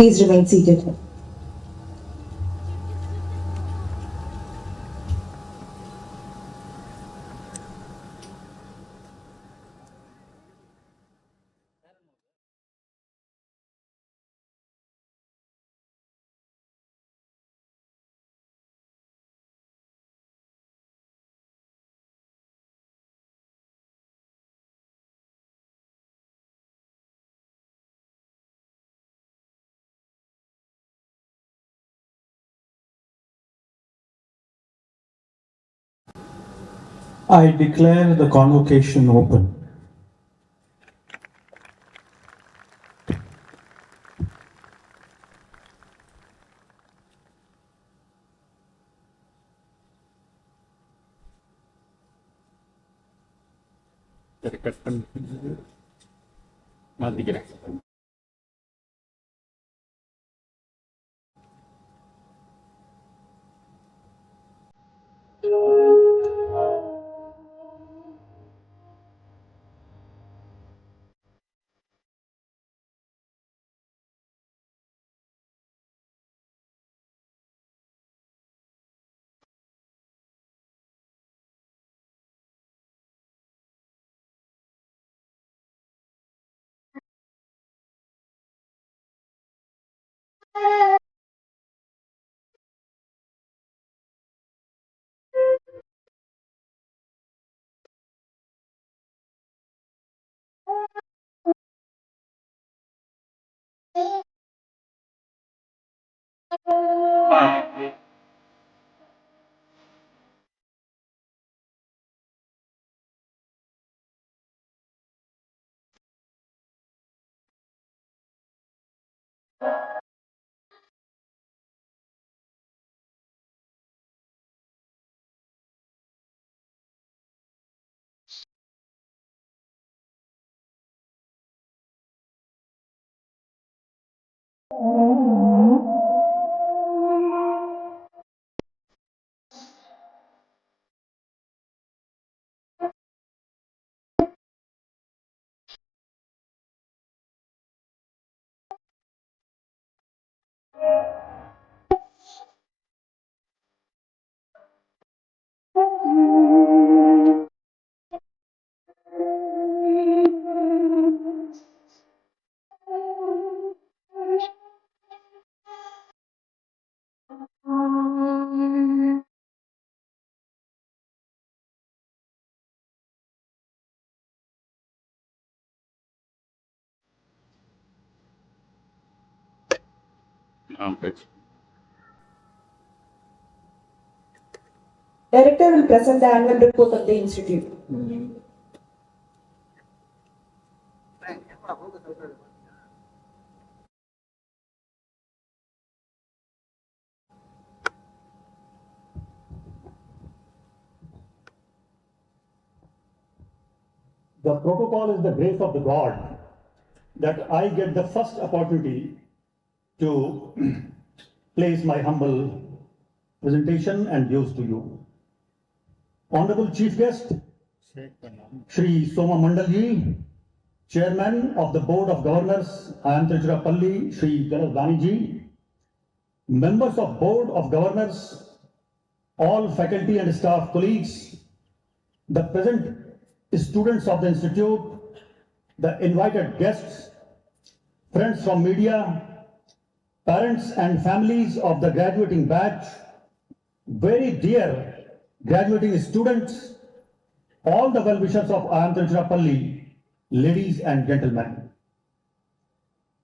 Please remain seated. I declare the convocation open. மாத்திக்கிறேன். Director will present the annual report of the institute. The protocol is the grace of the God that I get the first opportunity to place my humble presentation and views to you. Honorable Chief Guest, Shri Soma Mandalji, Chairman of the Board of Governors, IIM Tiruchirappalli, Shri Ganesh Baniji, members of Board of Governors, all faculty and staff colleagues, the present students of the Institute, the invited guests, friends from media, parents and families of the graduating batch, very dear graduating students, all the well-wishers of IIM Tiruchirappalli, ladies and gentlemen.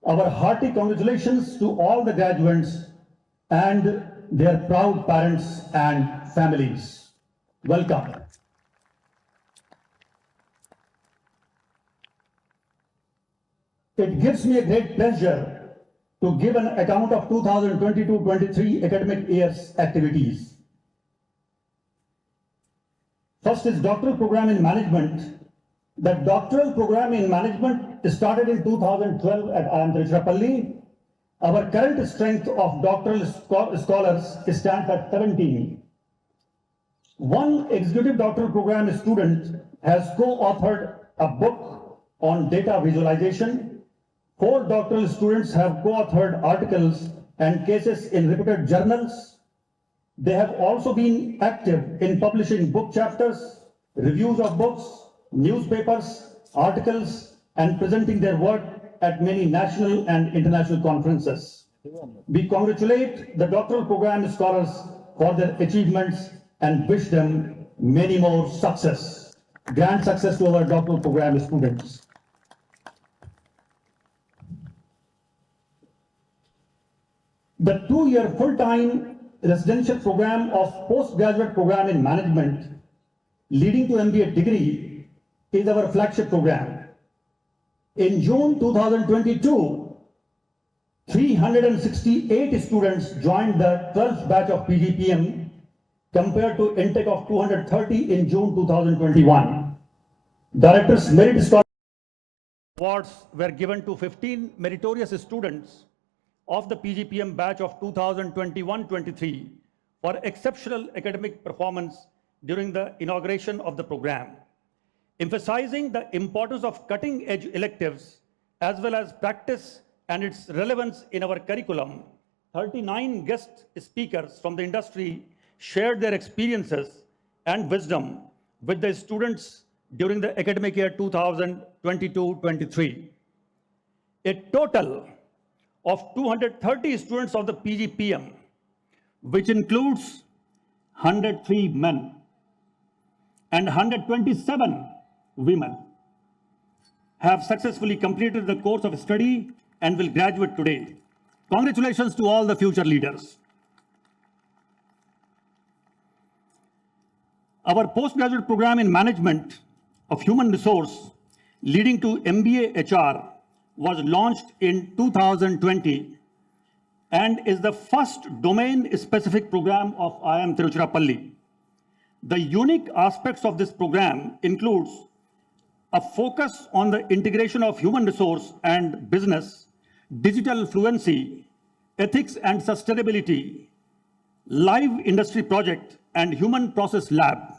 Our hearty congratulations to all the graduates and their proud parents and families. Welcome. It gives me a great pleasure to give an account of 2022-23 academic year's activities. First is doctoral program in management. The doctoral program in management started in 2012 at IIM Tiruchirappalli. Our current strength of doctoral scholars stands at 17. One executive doctoral program student has co-authored a book on data visualization. 4 doctoral students have co-authored articles and cases in reputed journals. They have also been active in publishing book chapters, reviews of books, newspapers, articles, and presenting their work at many national and international conferences. We congratulate the doctoral program scholars for their achievements and wish them many more success. Grand success to our doctoral program students. The 2-year full-time residential program of postgraduate program in management leading to MBA degree is our flagship program. In June 2022, 368 students joined the 12th batch of PGPM compared to intake of 230 in June 2021. Directors Merit Scholarship awards were given to 15 meritorious students of the PGPM batch of 2021-23 for exceptional academic performance during the inauguration of the program. Emphasizing the importance of cutting-edge electives as well as practice and its relevance in our curriculum, 39 guest speakers from the industry shared their experiences and wisdom with the students during the academic year 2022-23. A total of 230 students of the PGPM, which includes 103 men and 127 women, have successfully completed the course of study and will graduate today. Congratulations to all the future leaders. Our postgraduate program in management of human resource leading to MBA HR was launched in 2020 and is the first domain-specific program of IIM Tiruchirappalli. The unique aspects of this program includes a focus on the integration of human resource and business, digital fluency, ethics and sustainability, live industry project, and human process lab.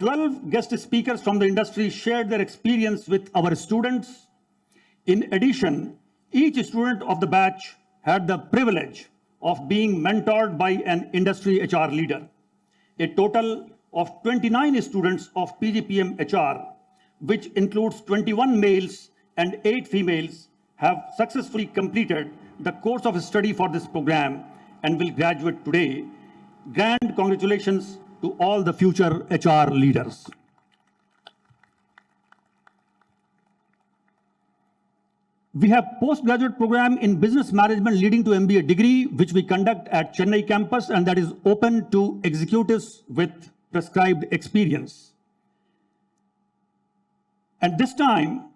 12 guest speakers from the industry shared their experience with our students. In addition, each student of the batch had the privilege of being mentored by an industry HR leader. A total of 29 students of PGPM HR, which includes 21 males and 8 females, have successfully completed the course of study for this program and will graduate today. Grand congratulations to all the future HR leaders. We have postgraduate program in business management leading to MBA degree, which we conduct at Chennai campus, and that is open to executives with prescribed experience. And this time,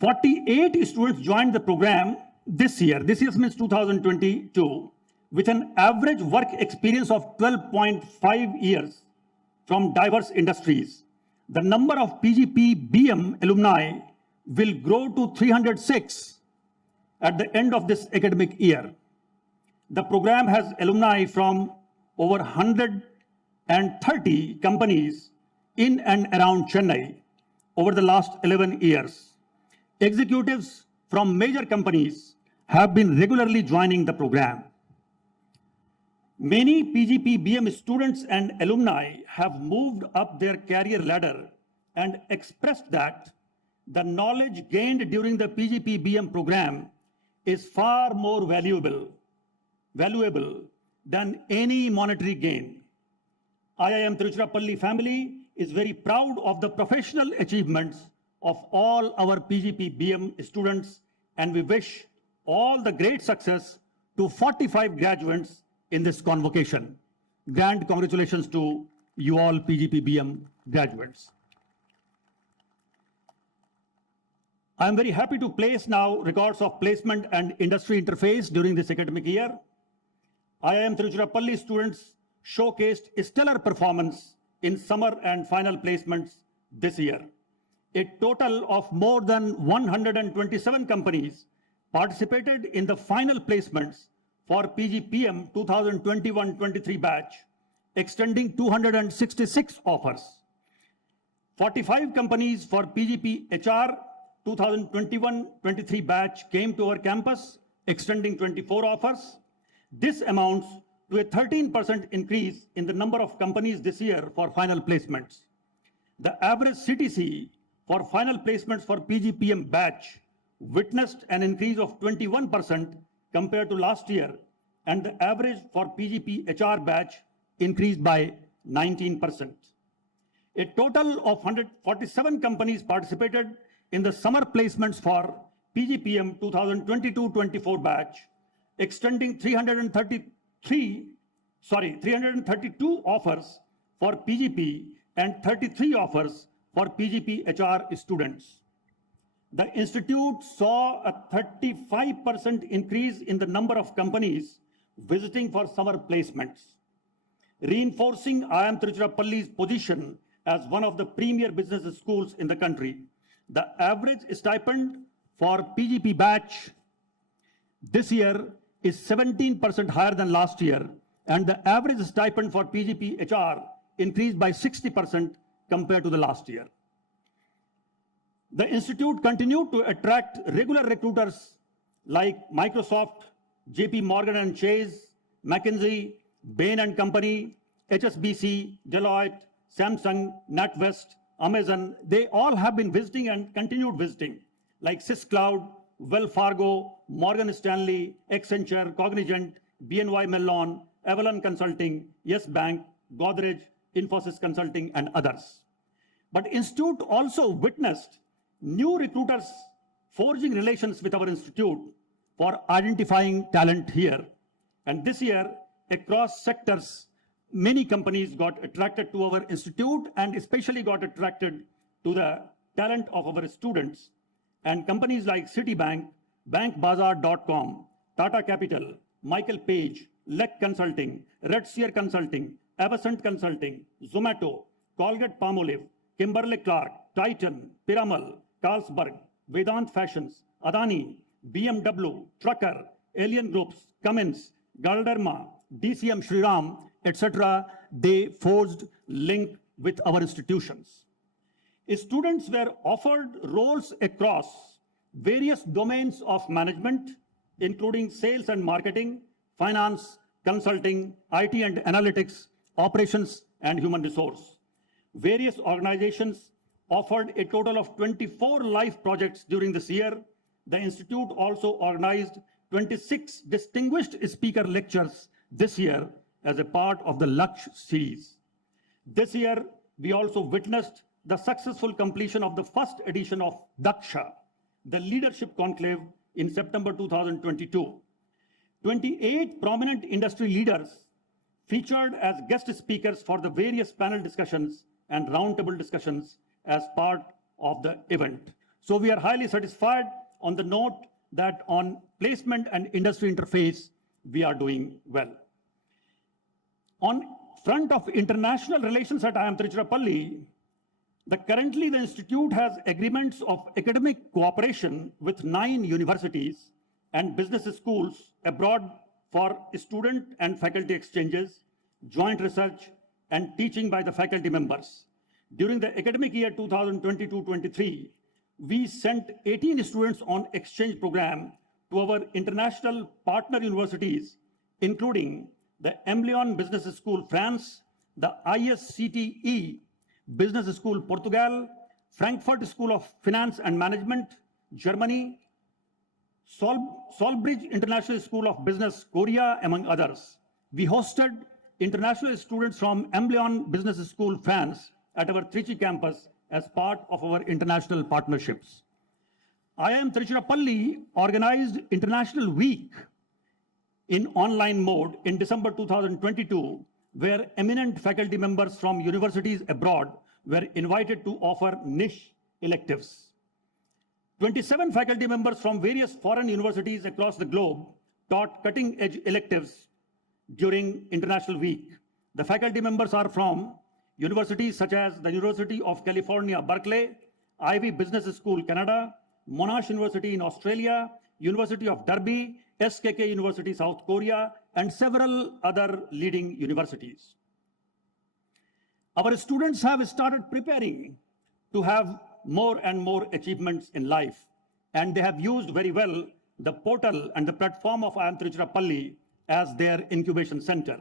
48 students joined the program this year. This year means 2022, with an average work experience of 12.5 years from diverse industries. The number of PGP-BM alumni will grow to 306 at the end of this academic year. The program has alumni from over 130 companies in and around Chennai over the last 11 years. Executives from major companies have been regularly joining the program. Many PGP-BM students and alumni have moved up their career ladder and expressed that the knowledge gained during the PGP-BM program is far more valuable than any monetary gain. IIM Tiruchirappalli family is very proud of the professional achievements of all our PGP-BM students, and we wish all the great success to 45 graduates in this convocation. Grand congratulations to you all PGP-BM graduates. I am very happy to place now records of placement and industry interface during this academic year. IIM Tiruchirappalli students showcased stellar performance in summer and final placements this year. A total of more than 127 companies participated in the final placements for PGPM 2021-23 batch, extending 266 offers. 45 companies for PGP HR 2021-23 batch came to our campus, extending 24 offers. This amounts to a 13% increase in the number of companies this year for final placements. The average CTC for final placements for PGPM batch witnessed an increase of 21% compared to last year, and the average for PGP HR batch increased by 19%. A total of 147 companies participated in the summer placements for PGPM 2022-24 batch, extending 332 offers for PGP and 33 offers for PGP HR students. The institute saw a 35% increase in the number of companies visiting for summer placements, reinforcing IIM Tiruchirappalli's position as one of the premier business schools in the country. The average stipend for PGP batch this year is 17% higher than last year, and the average stipend for PGP HR increased by 60% compared to the last year. The institute continued to attract regular recruiters like Microsoft, JP Morgan and Chase, McKinsey, Bain and Company, HSBC, Deloitte, Samsung, NatWest, Amazon. They all have been visiting and continued visiting, like SysCloud, Wells Fargo, Morgan Stanley, Accenture, Cognizant, BNY Mellon, Avalon Consulting, Yes Bank, Godrej, Infosys Consulting, and others. But Institute also witnessed new recruiters forging relations with our institute for identifying talent here. And this year, across sectors, many companies got attracted to our institute and especially got attracted to the talent of our students. And companies like Citibank, BankBazaar.com, Tata Capital, Michael Page, Lec Consulting, Redseer Consulting, Avasant Consulting, Zomato, Colgate-Palmolive, Kimberly-Clark, Titan, Piramal, Carlsberg, Vedant Fashions, Adani, BMW, Trucker, Alien Groups, Cummins, Galderma, DCM Shriram, etc. They forged link with our institutions. Students were offered roles across various domains of management, including sales and marketing, finance, consulting, IT and analytics, operations, and human resource. Various organizations offered a total of 24 live projects during this year. The institute also organized 26 distinguished speaker lectures this year as a part of the Laksh series. This year, we also witnessed the successful completion of the first edition of Daksha, the leadership conclave, in September 2022. 28 prominent industry leaders featured as guest speakers for the various panel discussions and roundtable discussions as part of the event. So we are highly satisfied on the note that on placement and industry interface, we are doing well. On front of international relations at IIM Tiruchirappalli, currently the institute has agreements of academic cooperation with 9 universities and business schools abroad for student and faculty exchanges, joint research, and teaching by the faculty members. During the academic year 2022-23, we sent 18 students on exchange program to our international partner universities, including the Emblyon Business School, France, the ISCTE Business School, Portugal, Frankfurt School of Finance and Management, Germany, Solbridge International School of Business, Korea, among others. We hosted international students from Emblyon Business School, France, at our Trichy campus as part of our international partnerships. IIM Tiruchirappalli organized International Week in online mode in December 2022, where eminent faculty members from universities abroad were invited to offer niche electives. 27 faculty members from various foreign universities across the globe taught cutting-edge electives during International Week. The faculty members are from universities such as the University of California, Berkeley, Ivy Business School, Canada, Monash University in Australia, University of Derby, SKK University, South Korea, and several other leading universities. Our students have started preparing to have more and more achievements in life, and they have used very well the portal and the platform of IIM Tiruchirappalli as their incubation center.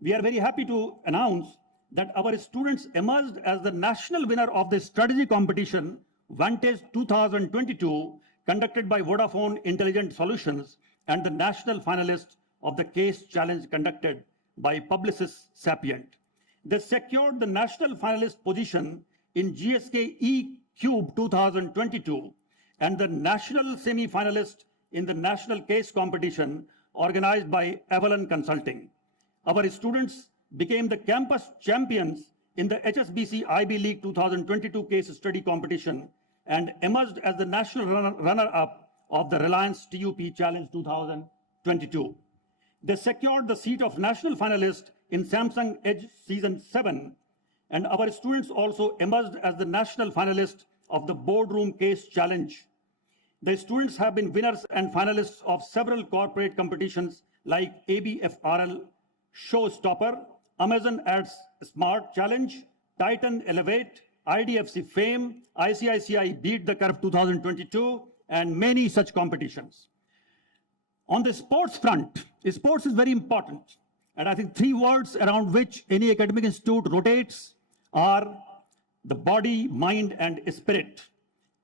We are very happy to announce that our students emerged as the national winner of the strategy competition Vantage 2022 conducted by Vodafone Intelligent Solutions and the national finalist of the case challenge conducted by Publicis Sapient. They secured the national finalist position in GSK E-Cube 2022 and the national semi-finalist in the national case competition organized by Avalon Consulting. Our students became the campus champions in the HSBC IB League 2022 case study competition and emerged as the national runner-up of the Reliance TUP Challenge 2022. They secured the seat of national finalist in Samsung Edge Season 7, and our students also emerged as the national finalist of the Boardroom Case Challenge. The students have been winners and finalists of several corporate competitions like ABFRL Showstopper, Amazon Ads Smart Challenge, Titan Elevate, IDFC Fame, ICICI Beat the Curve 2022, and many such competitions. On the sports front, sports is very important. And I think three words around which any academic institute rotates are the body, mind, and spirit.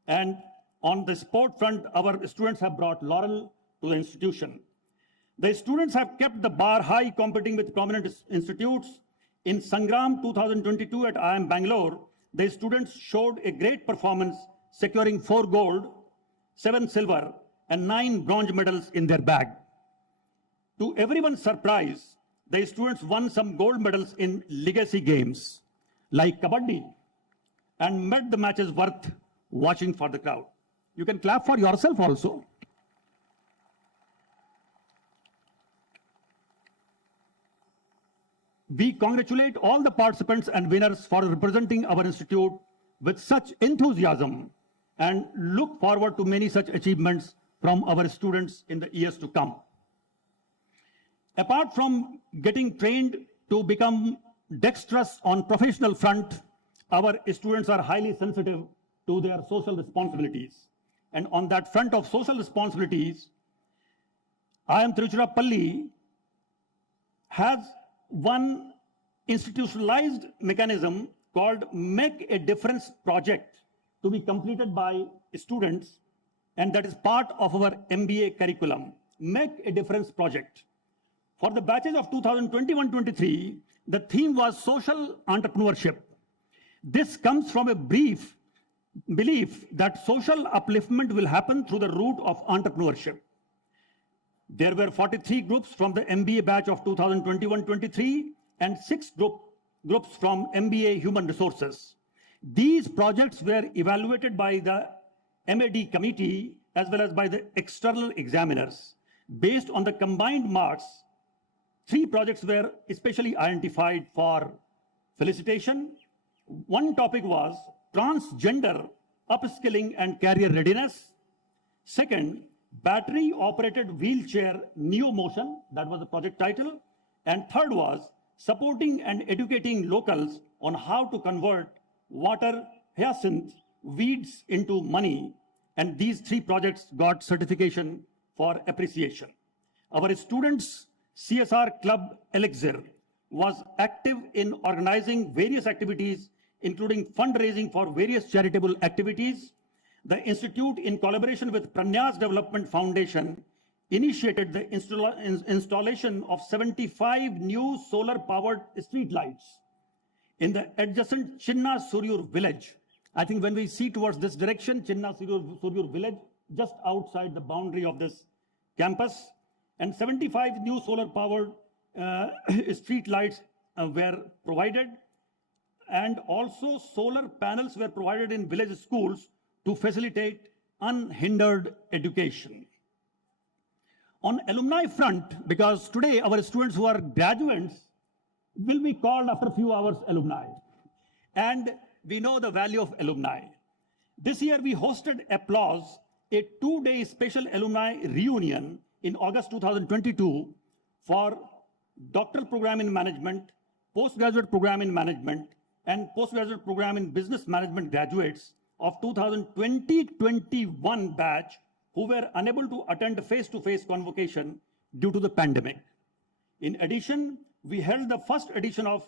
And on the sport front, our students have brought laurel to the institution. The students have kept the bar high, competing with prominent institutes. In Sangram 2022 at IIM Bangalore, the students showed a great performance, securing 4 gold, 7 silver, and 9 bronze medals in their bag. To everyone's surprise, the students won some gold medals in legacy games like Kabaddi and made the matches worth watching for the crowd. You can clap for yourself also. We congratulate all the participants and winners for representing our institute with such enthusiasm and look forward to many such achievements from our students in the years to come. Apart from getting trained to become dexterous on professional front, our students are highly sensitive to their social responsibilities. And on that front of social responsibilities, IIM Tiruchirappalli has one institutionalized mechanism called Make a Difference project to be completed by students, and that is part of our MBA curriculum, Make a Difference project. For the batches of 2021-23, the theme was social entrepreneurship. This comes from a belief that social upliftment will happen through the route of entrepreneurship. There were 43 groups from the MBA batch of 2021-23 and 6 groups from MBA Human Resources. These projects were evaluated by the MAD committee as well as by the external examiners. Based on the combined marks, 3 projects were especially identified for felicitation. One topic was transgender upskilling and career readiness. Second, battery operated wheelchair neo motion, that was the project title. And third was supporting and educating locals on how to convert water hyacinth weeds into money. And these 3 projects got certification for appreciation. Our students' CSR club Elixir was active in organizing various activities, including fundraising for various charitable activities. The institute, in collaboration with Pranyas Development Foundation, initiated the installation of 75 new solar-powered street lights in the adjacent Chinna Suryur village. I think when we see towards this direction, Chinna Suryur village, just outside the boundary of this campus, and 75 new solar-powered street lights were provided, and also solar panels were provided in village schools to facilitate unhindered education. On alumni front, because today our students who are graduates will be called after a few hours alumni, and we know the value of alumni. This year we hosted Applause, a 2-day special alumni reunion in August 2022 for doctoral program in management, postgraduate program in management, and postgraduate program in business management graduates of 2020-21 batch who were unable to attend face-to-face convocation due to the pandemic. In addition, we held the first edition of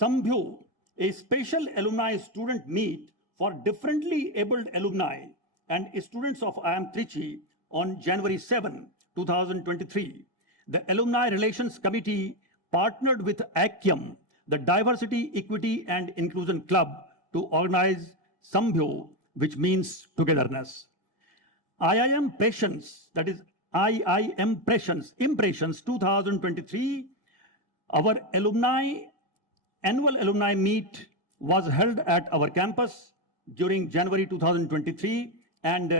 Sambhu, a special alumni student meet for differently abled alumni and students of IIM Trichy on January 7, 2023. The Alumni Relations Committee partnered with IIM, the Diversity, Equity and Inclusion Club, to organize Sambhu, which means togetherness. IIM Prescience, that is IIM Impressions 2023, our alumni annual alumni meet was held at our campus during January 2023, and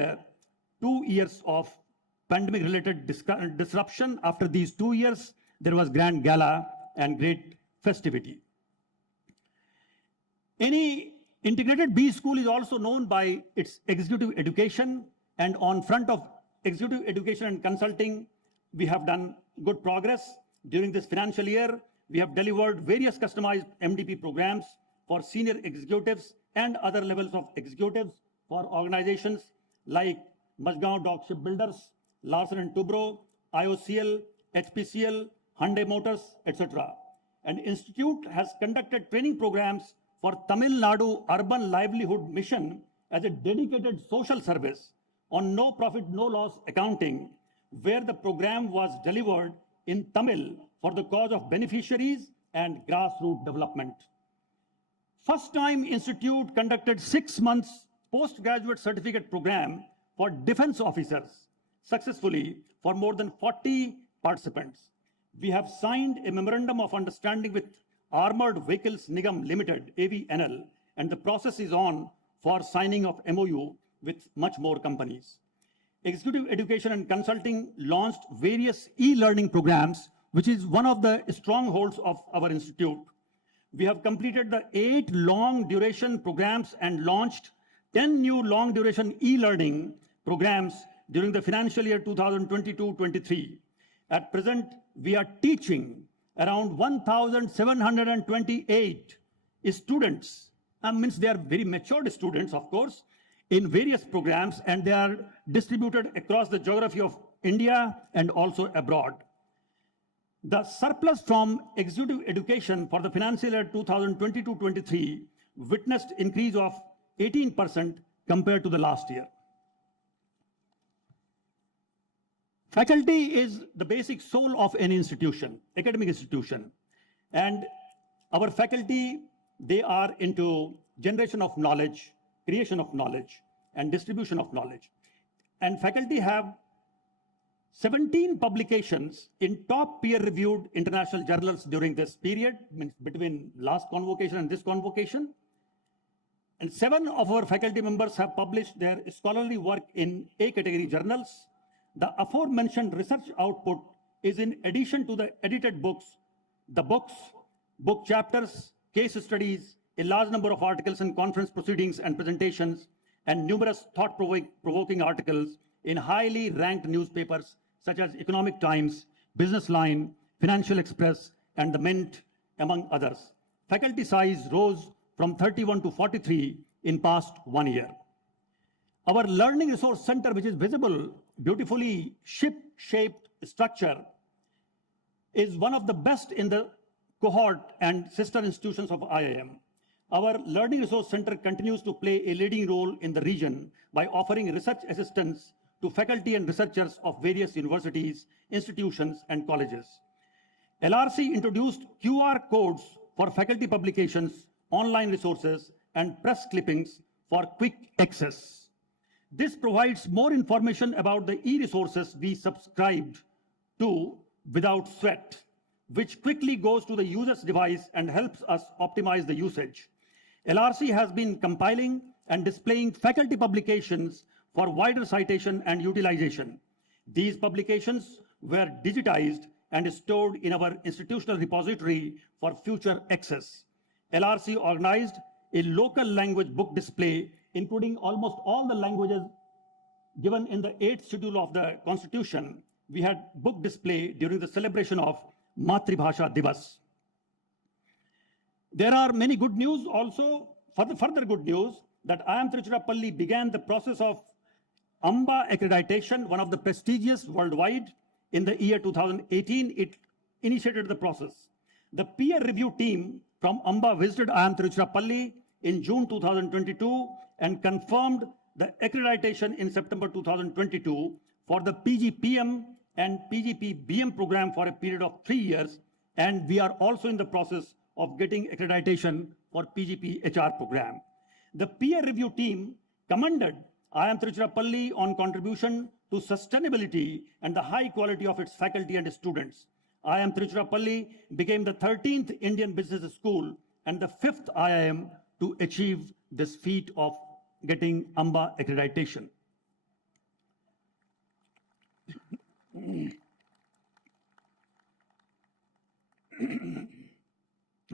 2 years of pandemic related disruption. After these 2 years, there was grand gala and great festivity. Any integrated B school is also known by its executive education, and on front of executive education and consulting, we have done good progress. During this financial year, we have delivered various customized MDP programs for senior executives and other levels of executives for organizations like Majgaon Dock Shipbuilders, Larsen & Toubro, IOCL, HPCL, Hyundai Motors, etc. And Institute has conducted training programs for Tamil Nadu Urban Livelihood Mission as a dedicated social service on no profit, no loss accounting, where the program was delivered in Tamil for the cause of beneficiaries and grassroots development. First time Institute conducted 6 months postgraduate certificate program for defense officers successfully for more than 40 participants. We have signed a memorandum of understanding with Armored Vehicles Nigam Limited, AVNL, and the process is on for signing of MOU with much more companies. Executive Education and Consulting launched various e-learning programs, which is one of the strongholds of our institute. We have completed the 8 long duration programs and launched 10 new long duration e-learning programs during the financial year 2022-23. At present, we are teaching around 1,728 students. Means they are very matured students, of course, in various programs, and they are distributed across the geography of India and also abroad. The surplus from executive education for the financial year 2022-23 witnessed increase of 18% compared to the last year. Faculty is the basic soul of any institution, academic institution. And our faculty, they are into generation of knowledge, creation of knowledge, and distribution of knowledge. And faculty have 17 publications in top peer-reviewed international journals during this period, means between last convocation and this convocation. And 7 of our faculty members have published their scholarly work in A category journals. The aforementioned research output is in addition to the edited books, the books, book chapters, case studies, a large number of articles and conference proceedings and presentations, and numerous thought-provoking articles in highly ranked newspapers such as Economic Times, Business Line, Financial Express, and the Mint, among others. Faculty size rose from 31 to 43 in past 1 year. Our Learning Resource Center, which is visible, beautifully ship-shaped structure, is one of the best in the cohort and sister institutions of IIM. Our Learning Resource Center continues to play a leading role in the region by offering research assistance to faculty and researchers of various universities, institutions, and colleges. LRC introduced QR codes for faculty publications, online resources, and press clippings for quick access. This provides more information about the e-resources we subscribed to without sweat, which quickly goes to the user's device and helps us optimize the usage. LRC has been compiling and displaying faculty publications for wider citation and utilization. These publications were digitized and stored in our institutional repository for future access. LRC organized a local language book display, including almost all the languages given in the 8th schedule of the Constitution. We had book display during the celebration of Matribhasha Divas. There are many good news also. Further good news that IIM Tiruchirappalli began the process of AMBA accreditation, one of the prestigious worldwide. In the year 2018, it initiated the process. The peer review team from AMBA visited IIM Tiruchirappalli in June 2022 and confirmed the accreditation in September 2022 for the PGPM and PGPBM program for a period of 3 years. And we are also in the process of getting accreditation for PGP-HR program. The peer review team commended IIM Tiruchirappalli on contribution to sustainability and the high quality of its faculty and students. IIM Tiruchirappalli became the 13th Indian business school and the 5th IIM to achieve this feat of getting AMBA accreditation.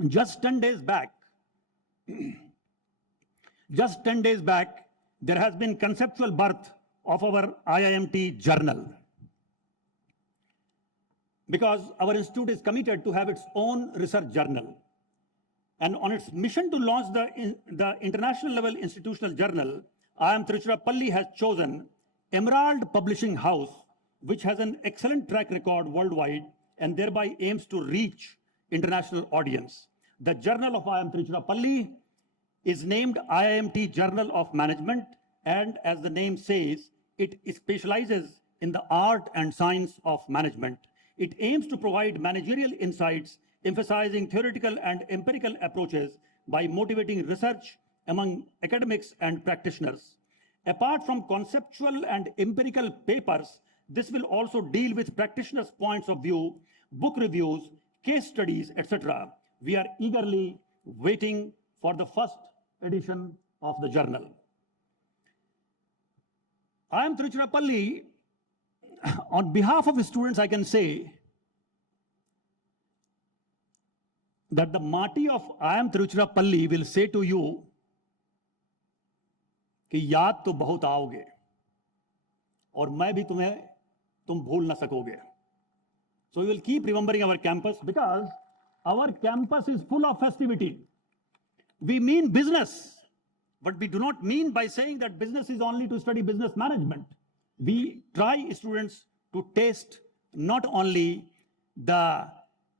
Just 10 days back, there has been conceptual birth of our IIMT journal. Because our institute is committed to have its own research journal. And on its mission to launch the international level institutional journal, IIM Tiruchirappalli has chosen Emerald Publishing House, which has an excellent track record worldwide and thereby aims to reach international audience. The journal of IIM Tiruchirappalli is named IIMT Journal of Management, and as the name says, it specializes in the art and science of management. It aims to provide managerial insights, emphasizing theoretical and empirical approaches by motivating research among academics and practitioners. Apart from conceptual and empirical papers, this will also deal with practitioners' points of view, book reviews, case studies, etc. We are eagerly waiting for the first edition of the journal. IIM Tiruchirappalli, on behalf of the students, I can say that the Mati of IIM Tiruchirappalli will say to you कि याद तो बहुत आओगे और मैं भी तुम भूल ना सकोगे. So we will keep remembering our campus because our campus is full of festivity. We mean business, but we do not mean by saying that business is only to study business management. We try students to taste not only the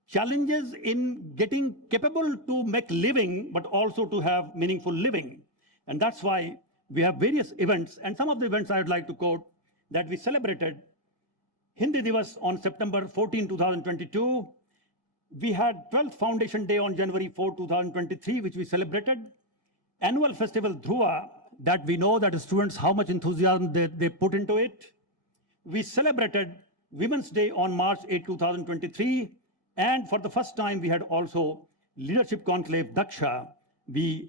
challenges in getting capable to make living, but also to have meaningful living. And that's why we have various events, and some of the events I would like to quote that we celebrated. Hindi Divas on September 14, 2022. We had 12th Foundation Day on January 4, 2023, which we celebrated. Annual Festival Dhruva, that we know that students, how much enthusiasm they put into it. We celebrated Women's Day on March 8, 2023. And for the first time, we had also Leadership Conclave Daksha we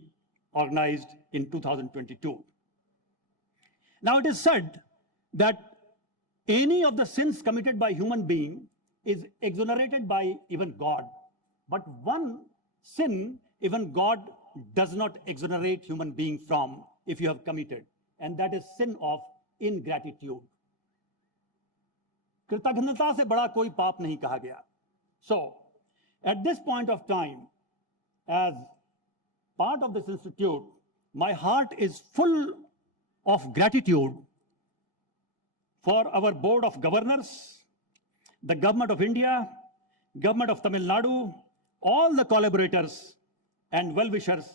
organized in 2022. Now it is said that any of the sins committed by human being is exonerated by even God. But one sin, even God does not exonerate human being from if you have committed, and that is sin of ingratitude. कृतज्ञता से बड़ा कोई पाप नहीं कहा गया. So, at this point of time, as part of this institute, my heart is full of gratitude for our Board of Governors, the Government of India, Government of Tamil Nadu, all the collaborators and well-wishers,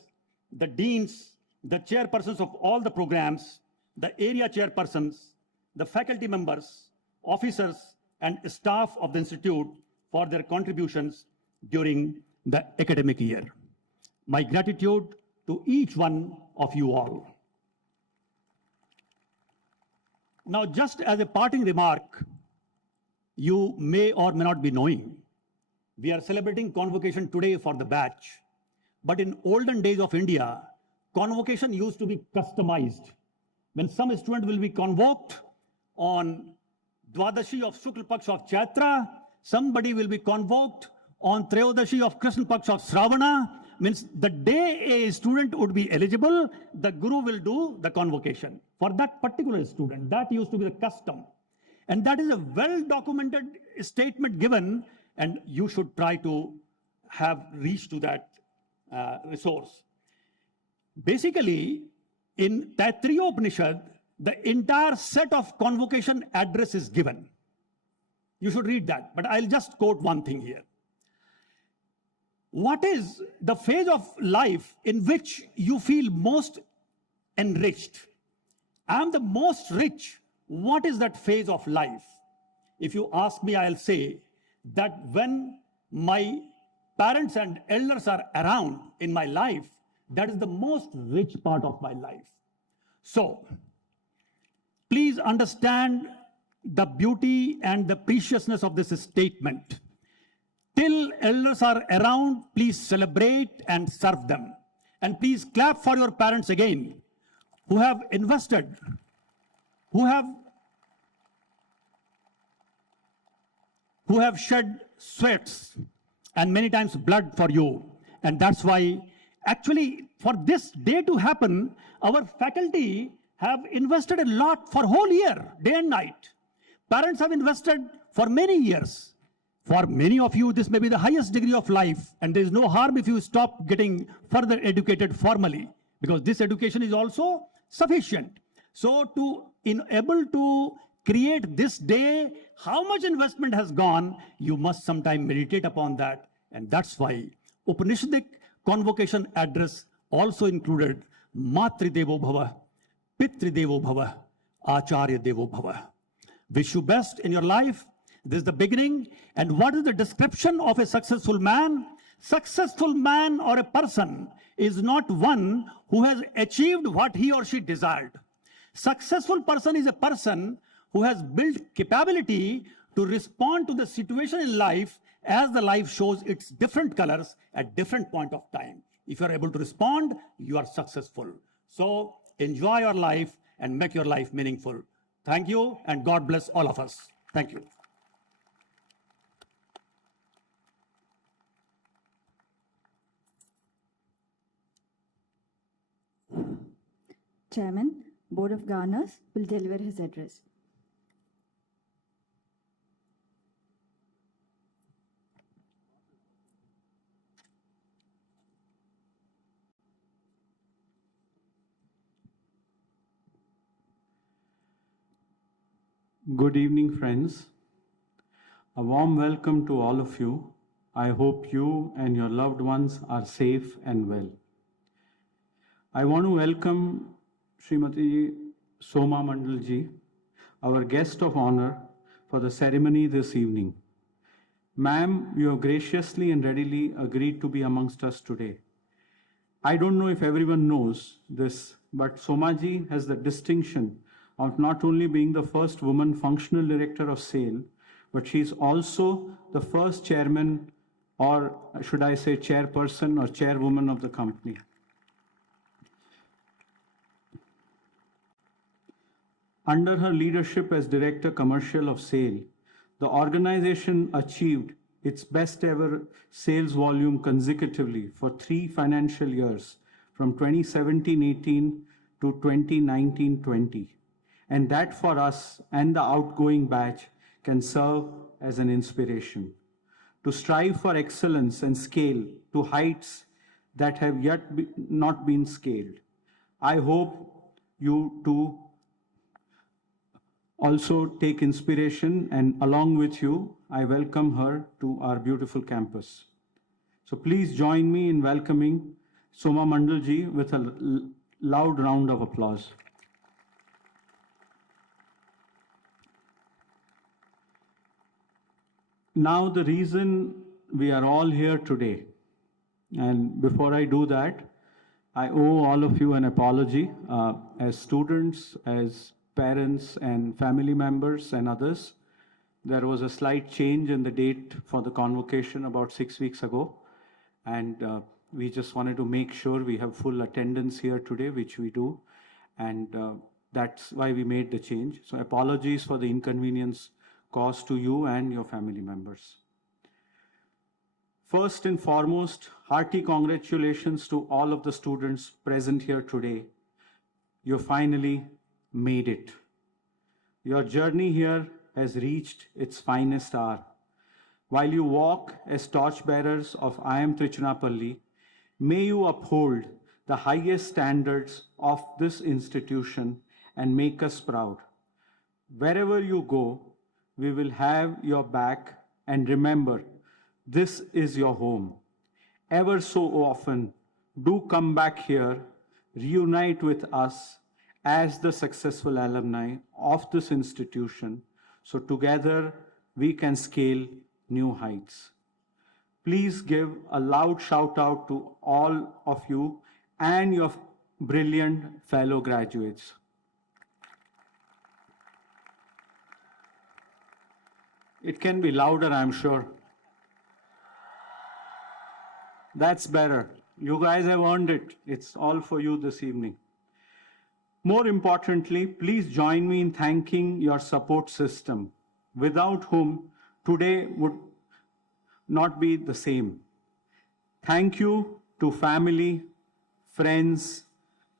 the deans, the chairpersons of all the programs, the area chairpersons, the faculty members, officers, and staff of the institute for their contributions during the academic year. My gratitude to each one of you all. Now, just as a parting remark, you may or may not be knowing, we are celebrating Convocation today for the batch. But in olden days of India, Convocation used to be customized. When some student will be convoked on Dwadashi of Shukla Paksh of Chaitra, somebody will be convoked on Treyodashi of Krishna Paksh of Shravana. Means the day a student would be eligible, the Guru will do the convocation for that particular student. That used to be the custom. And that is a well-documented statement given, and you should try to have reached to that resource. Basically, in Taittiriya Upanishad, the entire set of convocation address is given. You should read that, but I'll just quote one thing here. What is the phase of life in which you feel most enriched? I am the most rich. What is that phase of life? If you ask me, I'll say that when my parents and elders are around in my life, that is the most rich part of my life. So, please understand the beauty and the preciousness of this statement. Till elders are around, please celebrate and serve them. And please clap for your parents again, who have invested, who have shed sweats and many times blood for you. And that's why, actually, for this day to happen, our faculty have invested a lot for whole year, day and night. Parents have invested for many years. For many of you, this may be the highest degree of life, and there is no harm if you stop getting further educated formally, because this education is also sufficient. So to able to create this day, how much investment has gone, you must sometime meditate upon that. And that's why Upanishadic convocation address also included Matri Devo Bhava, Pitri Devo Bhava, Acharya Devo Bhava. Wish you best in your life. This is the beginning. And what is the description of a successful man? Successful man or a person is not one who has achieved what he or she desired. Successful person is a person who has built capability to respond to the situation in life as the life shows its different colors at different point of time. If you are able to respond, you are successful. So enjoy your life and make your life meaningful. Thank you, and God bless all of us. Thank you. Chairman, Board of Governors will deliver his address. Good evening, friends. A warm welcome to all of you. I hope you and your loved ones are safe and well. I want to welcome Srimati Soma Mandalji, our guest of honor for the ceremony this evening. Ma'am, you have graciously and readily agreed to be amongst us today. I don't know if everyone knows this, but Somaji has the distinction of not only being the first woman functional director of SAIL, but she is also the first chairman, or should I say chairperson or chairwoman of the company. Under her leadership as Director Commercial of SAIL, the organization achieved its best ever sales volume consecutively for 3 financial years, from 2017-18 to 2019-20. And that for us and the outgoing batch can serve as an inspiration to strive for excellence and scale to heights that have yet not been scaled. I hope you too also take inspiration, and along with you, I welcome her to our beautiful campus. So please join me in welcoming Soma Mandalji with a loud round of applause. Now, the reason we are all here today, and before I do that, I owe all of you an apology as students, as parents and family members and others. There was a slight change in the date for the convocation about 6 weeks ago, and we just wanted to make sure we have full attendance here today, which we do, and that's why we made the change. So apologies for the inconvenience caused to you and your family members. First and foremost, hearty congratulations to all of the students present here today. You finally made it. Your journey here has reached its finest hour. While you walk as torchbearers of IIM Tiruchirappalli, may you uphold the highest standards of this institution and make us proud. Wherever you go, we will have your back, and remember, this is your home. Ever so often, do come back here, reunite with us as the successful alumni of this institution, so together we can scale new heights. Please give a loud shout out to all of you and your brilliant fellow graduates. It can be louder, I'm sure. That's better. You guys have earned it. It's all for you this evening. More importantly, please join me in thanking your support system, without whom today would not be the same. Thank you to family, friends,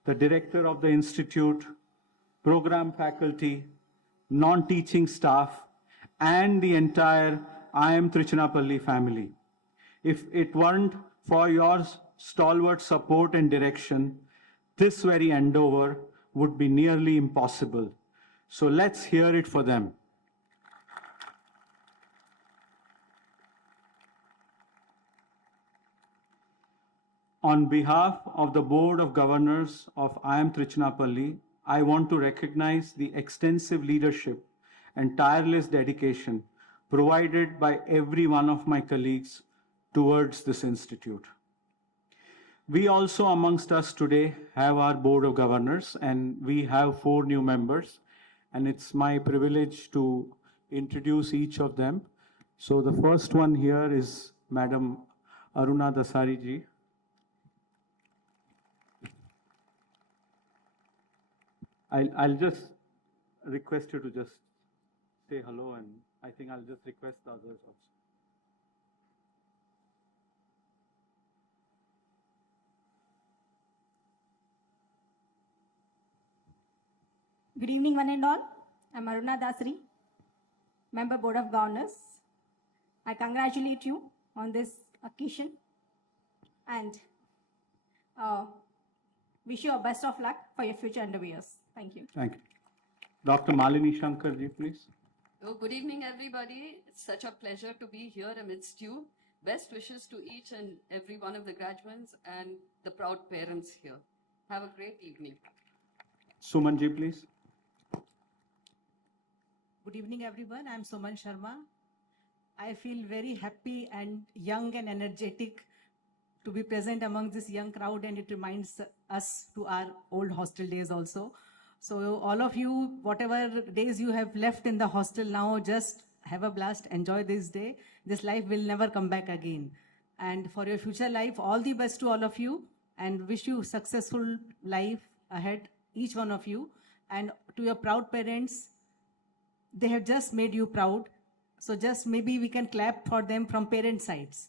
the director of the institute, program faculty, non-teaching staff, and the entire IIM Tiruchirappalli family. If it weren't for your stalwart support and direction, this very endeavor would be nearly impossible. So let's hear it for them. On behalf of the Board of Governors of IIM Tiruchirappalli, I want to recognize the extensive leadership and tireless dedication provided by every one of my colleagues towards this institute. We also amongst us today have our Board of Governors, and we have 4 new members, and it's my privilege to introduce each of them. So the first one here is Madam Aruna Dasari ji. I'll just request you to just say hello, and I think I'll just request the others also. Good evening, one and all. I'm Aruna Dasari, Member Board of Governors. I congratulate you on this occasion and wish you a best of luck for your future endeavors. Thank you. Thank you. Dr. Malini Shankar ji, please. Oh, good evening, everybody. It's such a pleasure to be here amidst you. Best wishes to each and every one of the graduates and the proud parents here. Have a great evening. Suman ji, please. Good evening, everyone. I'm Suman Sharma. I feel very happy and young and energetic to be present among this young crowd, and it reminds us to our old hostel days also. So all of you, whatever days you have left in the hostel now, just have a blast, enjoy this day. This life will never come back again. And for your future life, all the best to all of you, and wish you successful life ahead, each one of you. And to your proud parents, they have just made you proud. So just maybe we can clap for them from parent sides.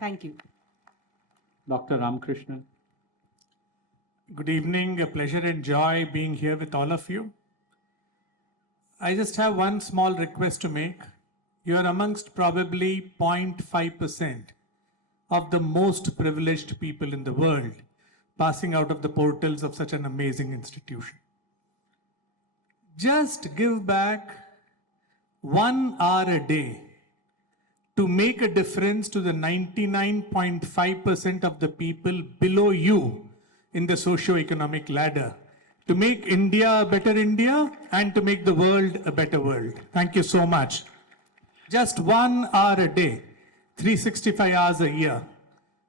Thank you. Dr. Ramakrishnan. Good evening, a pleasure and joy being here with all of you. I just have one small request to make. You are amongst probably 0.5% of the most privileged people in the world passing out of the portals of such an amazing institution. Just give back 1 hour a day to make a difference to the 99.5% of the people below you in the socio-economic ladder, to make India a better India and to make the world a better world. Thank you so much. Just 1 hour a day, 365 hours a year.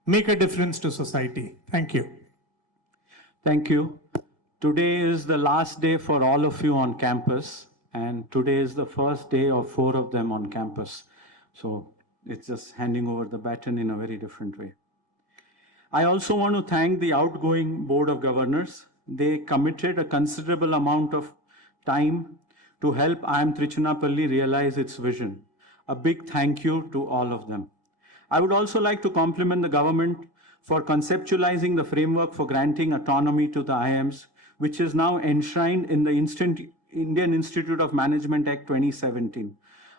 Make a difference to society. Thank you. Thank you. Today is the last day for all of you on campus, and today is the first day of 4 of them on campus. So it's just handing over the baton in a very different way. I also want to thank the outgoing Board of Governors. They committed a considerable amount of time to help IIM Tiruchirappalli realize its vision. A big thank you to all of them. I would also like to compliment the government for conceptualizing the framework for granting autonomy to the IIMs, which is now enshrined in the Indian Institute of Management Act 2017.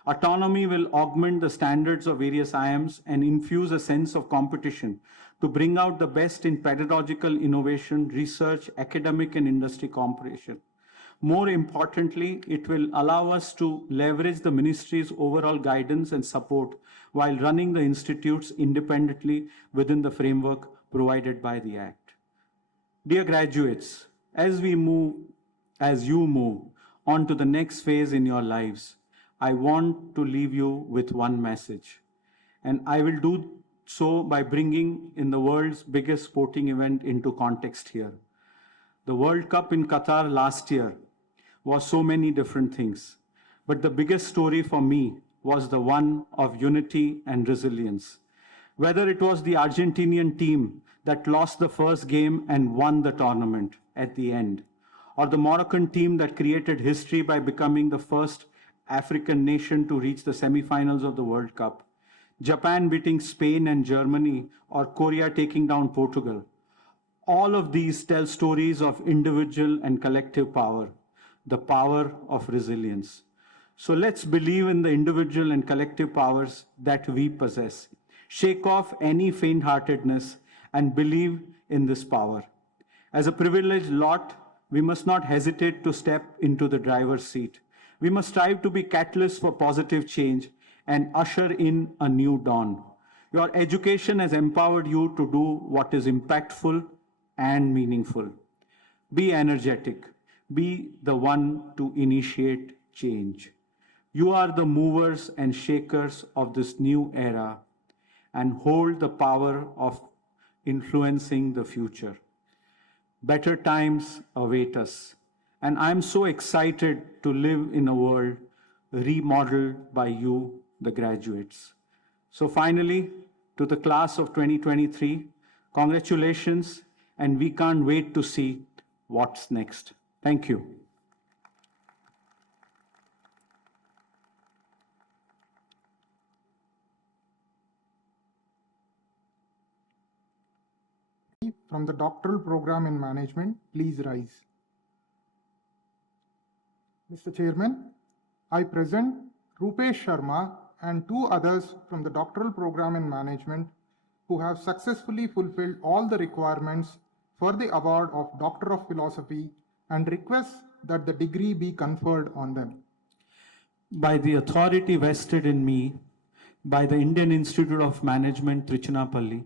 Autonomy will augment the standards of various IIMs and infuse a sense of competition to bring out the best in pedagogical innovation, research, academic and industry cooperation. More importantly, it will allow us to leverage the ministry's overall guidance and support while running the institutes independently within the framework provided by the Act. Dear graduates, as you move on to the next phase in your lives, I want to leave you with one message. And I will do so by bringing in the world's biggest sporting event into context here. The World Cup in Qatar last year was so many different things, but the biggest story for me was the one of unity and resilience. Whether it was the Argentinian team that lost the first game and won the tournament at the end, or the Moroccan team that created history by becoming the first African nation to reach the semifinals of the World Cup, Japan beating Spain and Germany, or Korea taking down Portugal. All of these tell stories of individual and collective power, the power of resilience. So let's believe in the individual and collective powers that we possess. Shake off any faint-heartedness and believe in this power. As a privileged lot, we must not hesitate to step into the driver's seat. We must strive to be catalysts for positive change and usher in a new dawn. Your education has empowered you to do what is impactful and meaningful. Be energetic. Be the one to initiate change. You are the movers and shakers of this new era and hold the power of influencing the future. Better times await us, and I'm so excited to live in a world remodeled by you, the graduates. So finally, to the class of 2023, congratulations, and we can't wait to see what's next. Thank you. From the Doctoral Program in Management, please rise. Mr. Chairman, I present Rupesh Sharma and two others from the Doctoral Program in Management who have successfully fulfilled all the requirements for the award of Doctor of Philosophy and request that the degree be conferred on them. By the authority vested in me by the Indian Institute of Management, Tiruchirappalli,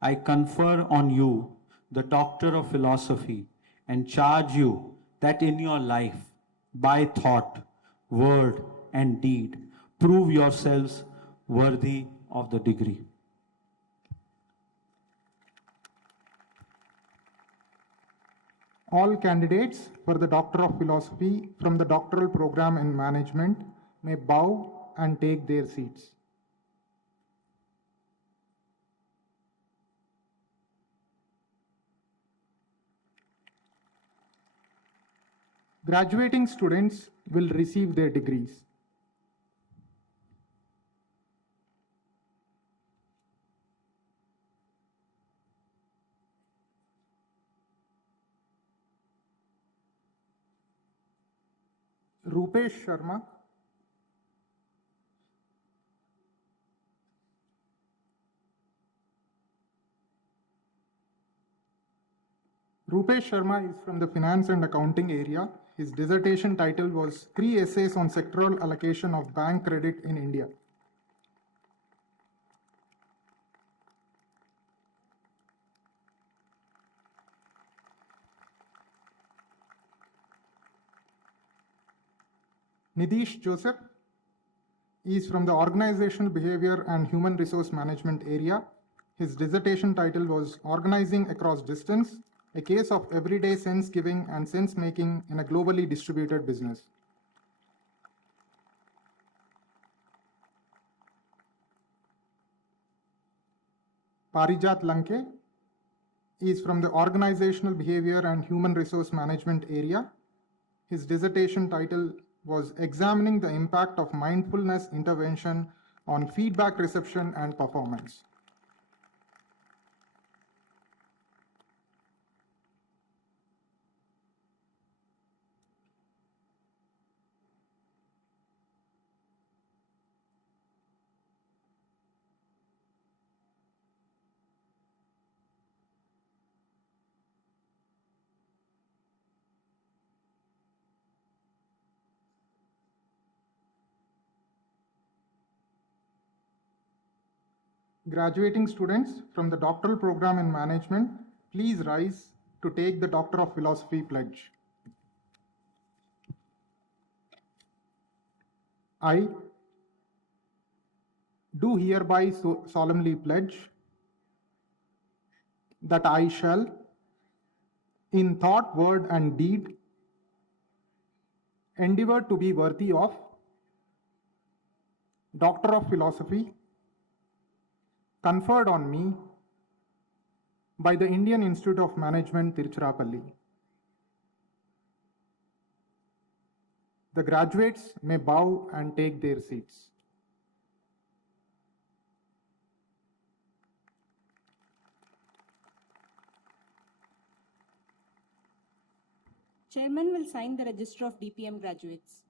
I confer on you the Doctor of Philosophy and charge you that in your life, by thought, word, and deed, prove yourselves worthy of the degree. All candidates for the Doctor of Philosophy from the Doctoral Program in Management may bow and take their seats. Graduating students will receive their degrees. Rupesh Sharma, Rupesh Sharma is from the Finance and Accounting area. His dissertation title was 3 Essays on Sectoral Allocation of Bank Credit in India. Nidish Joseph is from the Organizational Behavior and Human Resource Management area. His dissertation title was Organizing Across Distance, a case of everyday sense giving and sense making in a globally distributed business. Parijat Lanke is from the Organizational Behavior and Human Resource Management area. His dissertation title was Examining the Impact of Mindfulness Intervention on Feedback Reception and Performance. Graduating students from the Doctoral Program in Management, please rise to take the Doctor of Philosophy pledge. I do hereby solemnly pledge that I shall, in thought, word, and deed, endeavor to be worthy of Doctor of Philosophy conferred on me by the Indian Institute of Management, Tiruchirappalli. The graduates may bow and take their seats. Chairman will sign the register of DPM graduates.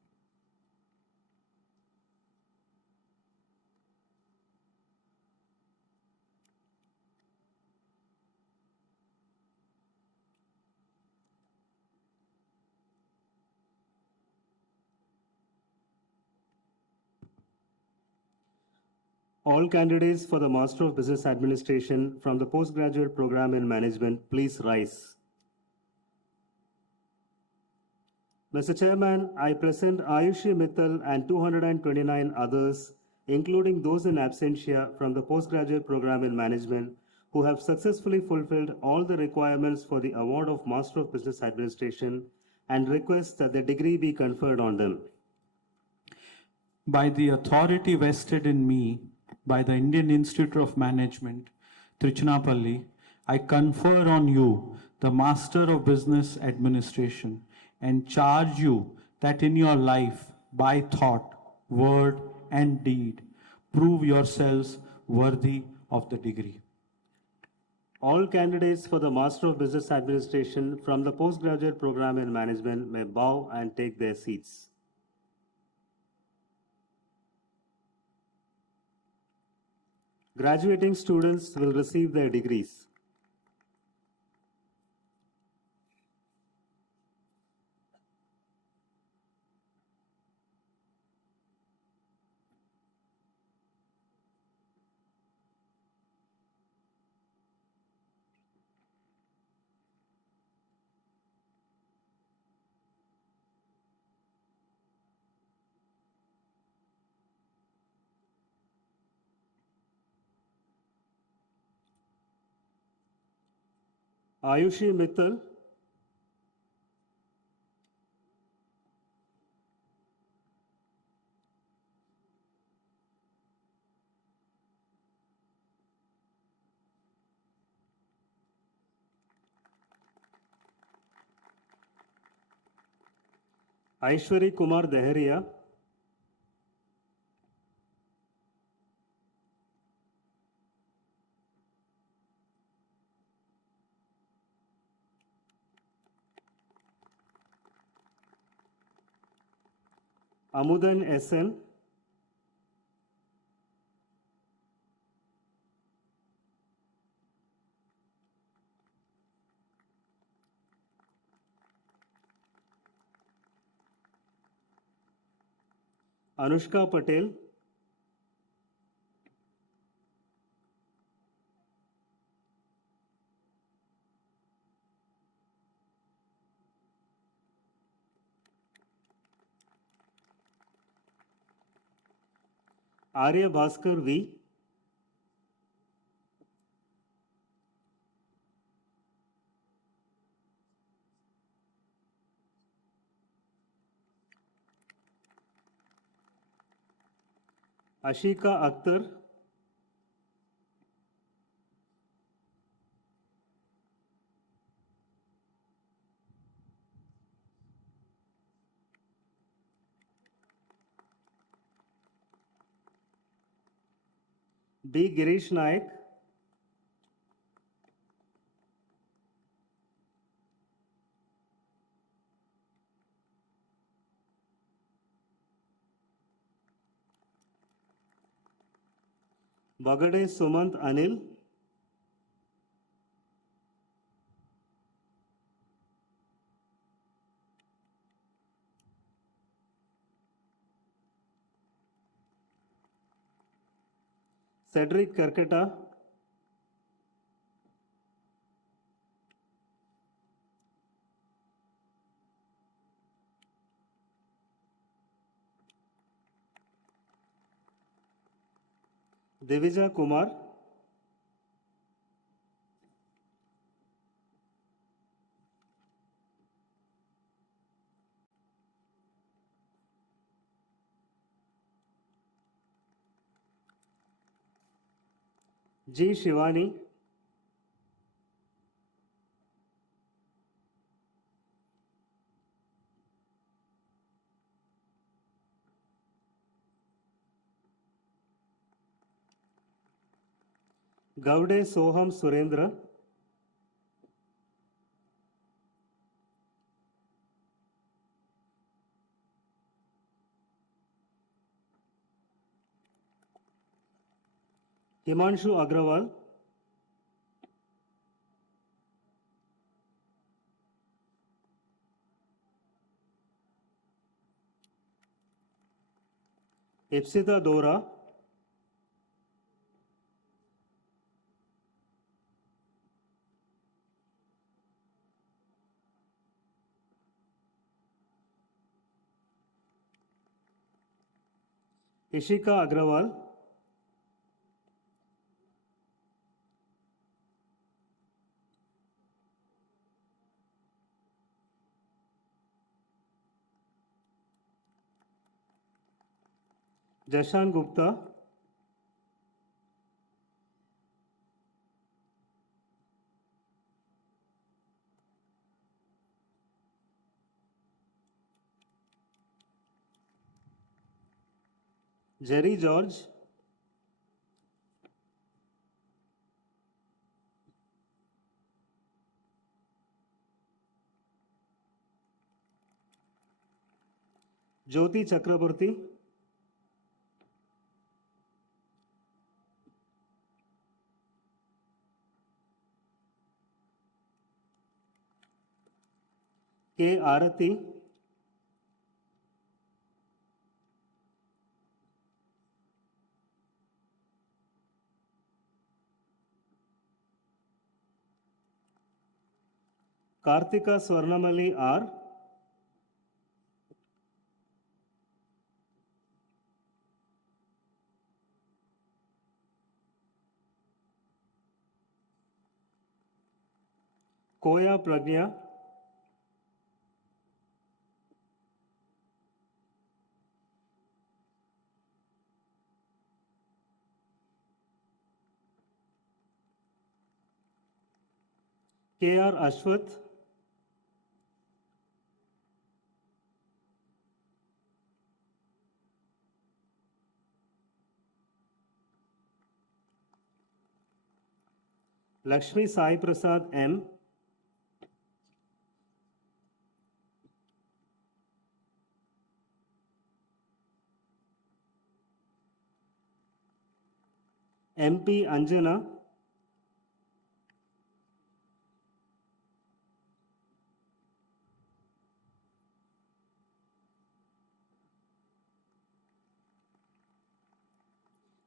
All candidates for the Master of Business Administration from the postgraduate program in management, please rise. Mr. Chairman, I present Ayushi Mittal and 229 others, including those in absentia from the postgraduate program in management, who have successfully fulfilled all the requirements for the award of Master of Business Administration, and request that the degree be conferred on them. By the authority vested in me by the Indian Institute of Management, Tiruchirappalli, I confer on you the Master of Business Administration and charge you that in your life, by thought, word, and deed, prove yourselves worthy of the degree. All candidates for the Master of Business Administration from the postgraduate program in management may bow and take their seats. Graduating students will receive their degrees. Ayushi Mittal, Aishwari Kumar Deheria, Amudan SN, Anushka Patel, Arya Bhaskar V, Ashika Akhtar, B. Girish Naik, Bagade Sumant Anil, Cedric Karkata, Divija Kumar, G. Shivani, Gaude Soham Surendra, Himanshu Agrawal, Ipsita Dora, Ishika Agrawal, Jashan Gupta, Jerry George, Jyoti Chakraborty, K. Arati, Kartika Swarnamali R, Koya Pragya, K.R. Ashwath, Lakshmi Sai Prasad M, MP Anjana,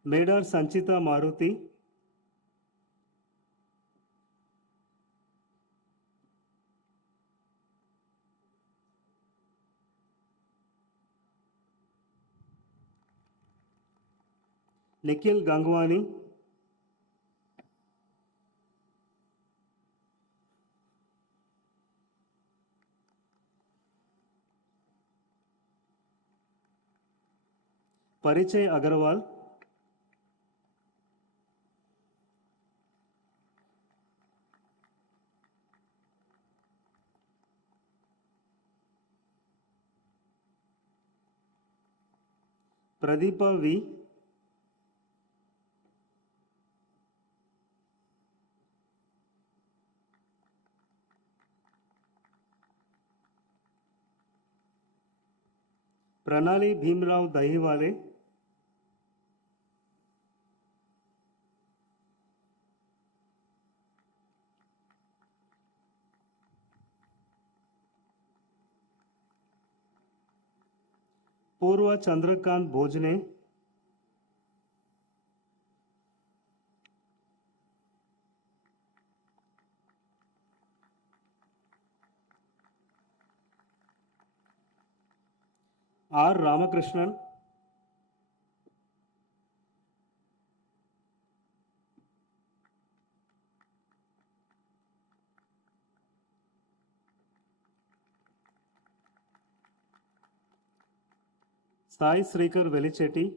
Medar Sanchita Maruti, Nikhil Gangwani, Parichay Agarwal, Pradeepa V, Pranali Bhimrao Dahiwale, Purva Chandrakant Bhojne, R. Ramakrishnan, Sai Srikar Velichetti,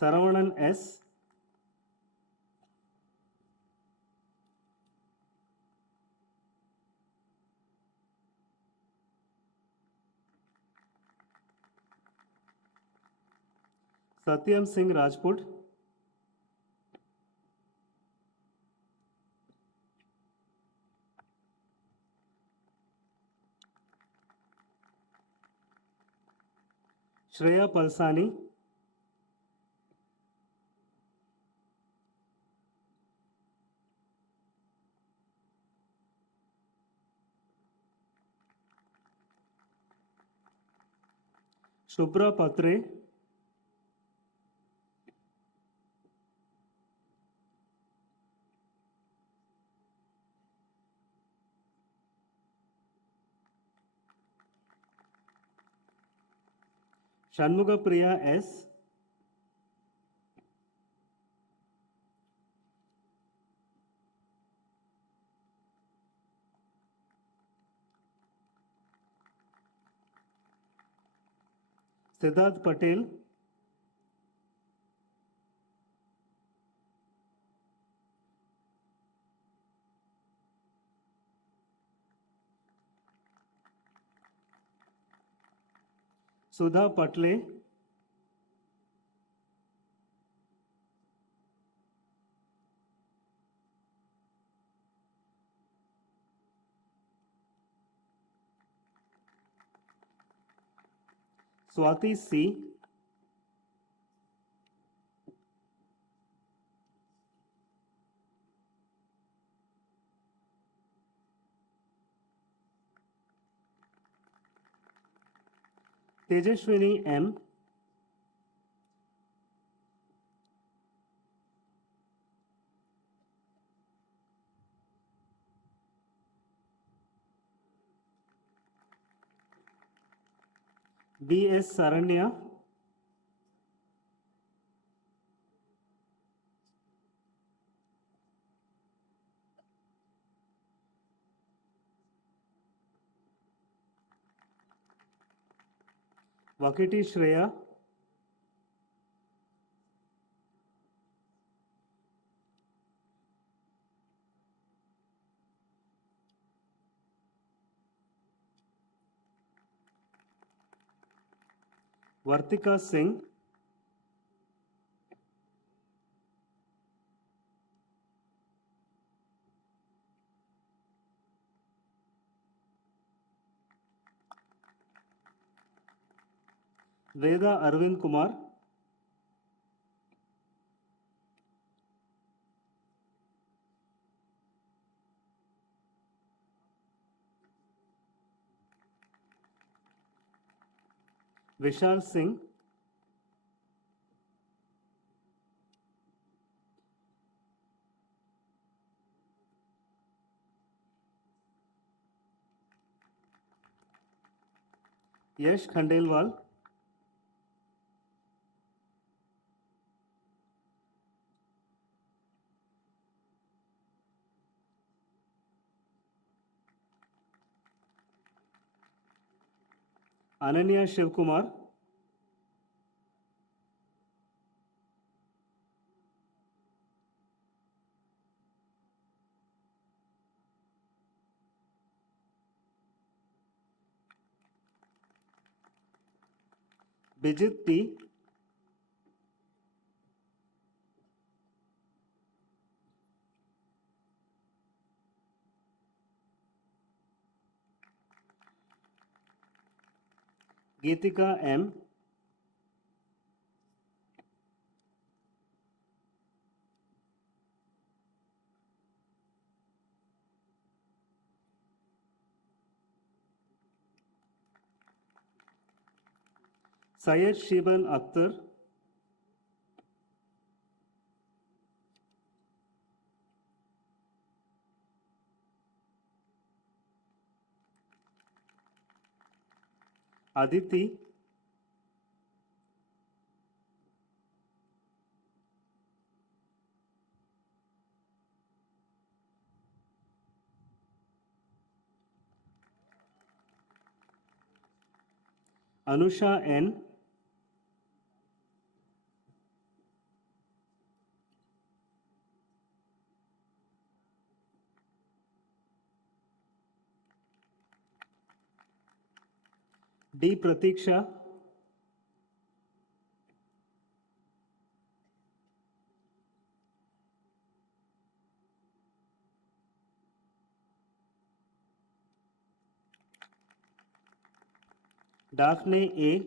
Saravanan S. Satyam Singh Rajput. Shreya Palsani. Shubhra Patre. Shanmuga Priya S. Siddharth Patel. Sudha Patle. Swati C. Tejashwini M. B.S. Saranya. Vakiti Shreya. Vartika Singh. Veda Arvind Kumar. Vishal Singh. Yash Khandelwal. Ananya Shivkumar. Bijit P. Geetika M. Syed Shiban Akhtar. Aditi. Anusha N. D. Pratiksha, Daphne A.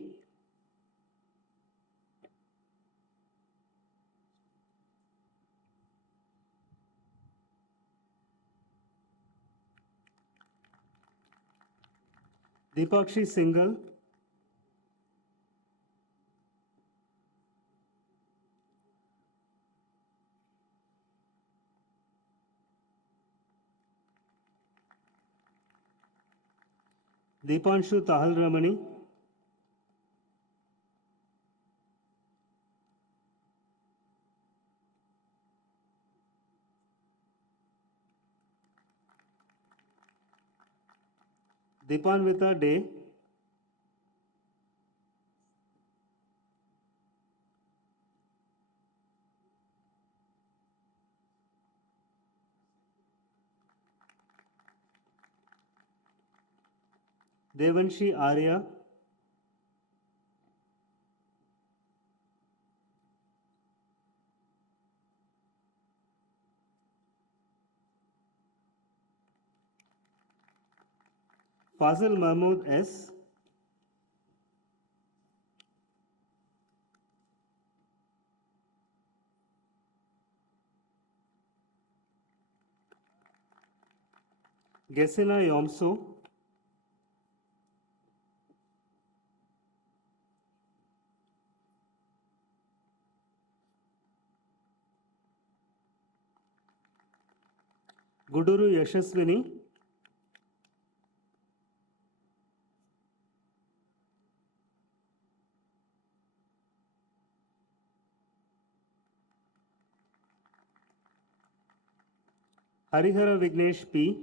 Deepakshi Singhal, Deepanshu Tahal Ramani, Deepanvita Day, Devanshi Arya, Fazil Mahmood S. Gesina Yomso, Guduru Yashaswini, Harihara Vignesh P.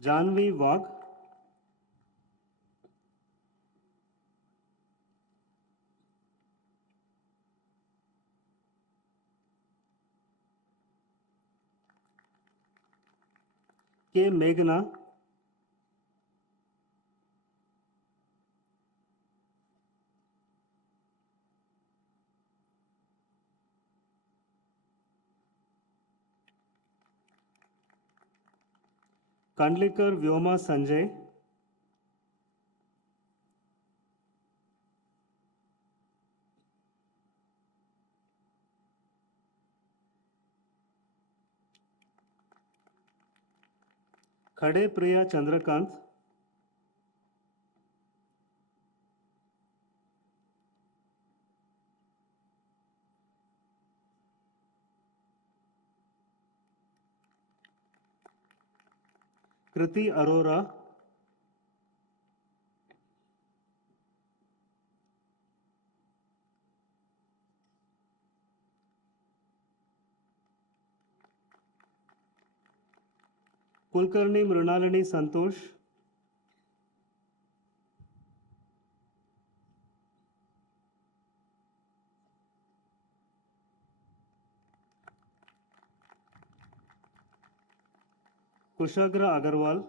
Janvi Wagh, K. Meghna, Kandlikar Vyoma Sanjay, Khade Priya Chandrakant, Kriti Arora, Kulkarni Mrinalini Santosh, Kushagra Agarwal,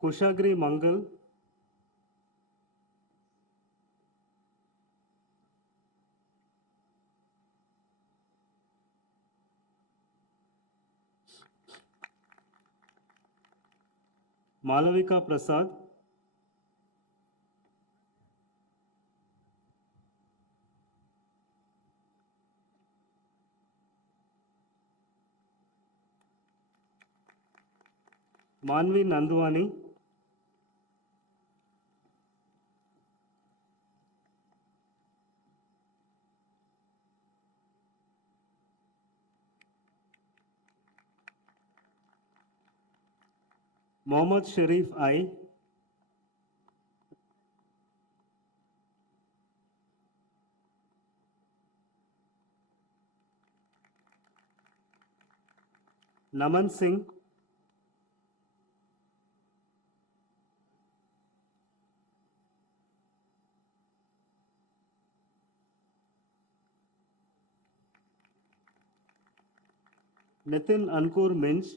Kushagri Mangal, Malavika Prasad, Manvi Nandwani, Mohammad Sharif I, Naman Singh, Nitin Ankur Minch,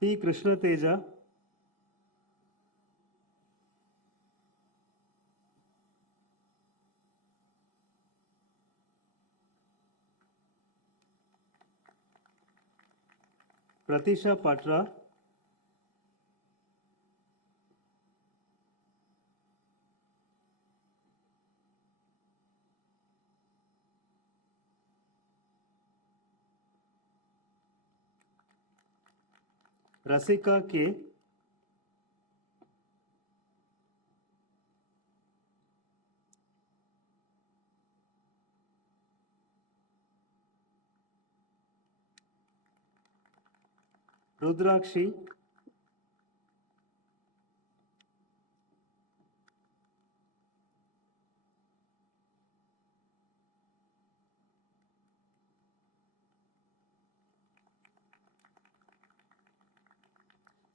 P. Krishna Teja, Pratisha Patra, Rasika K, Rudrakshi,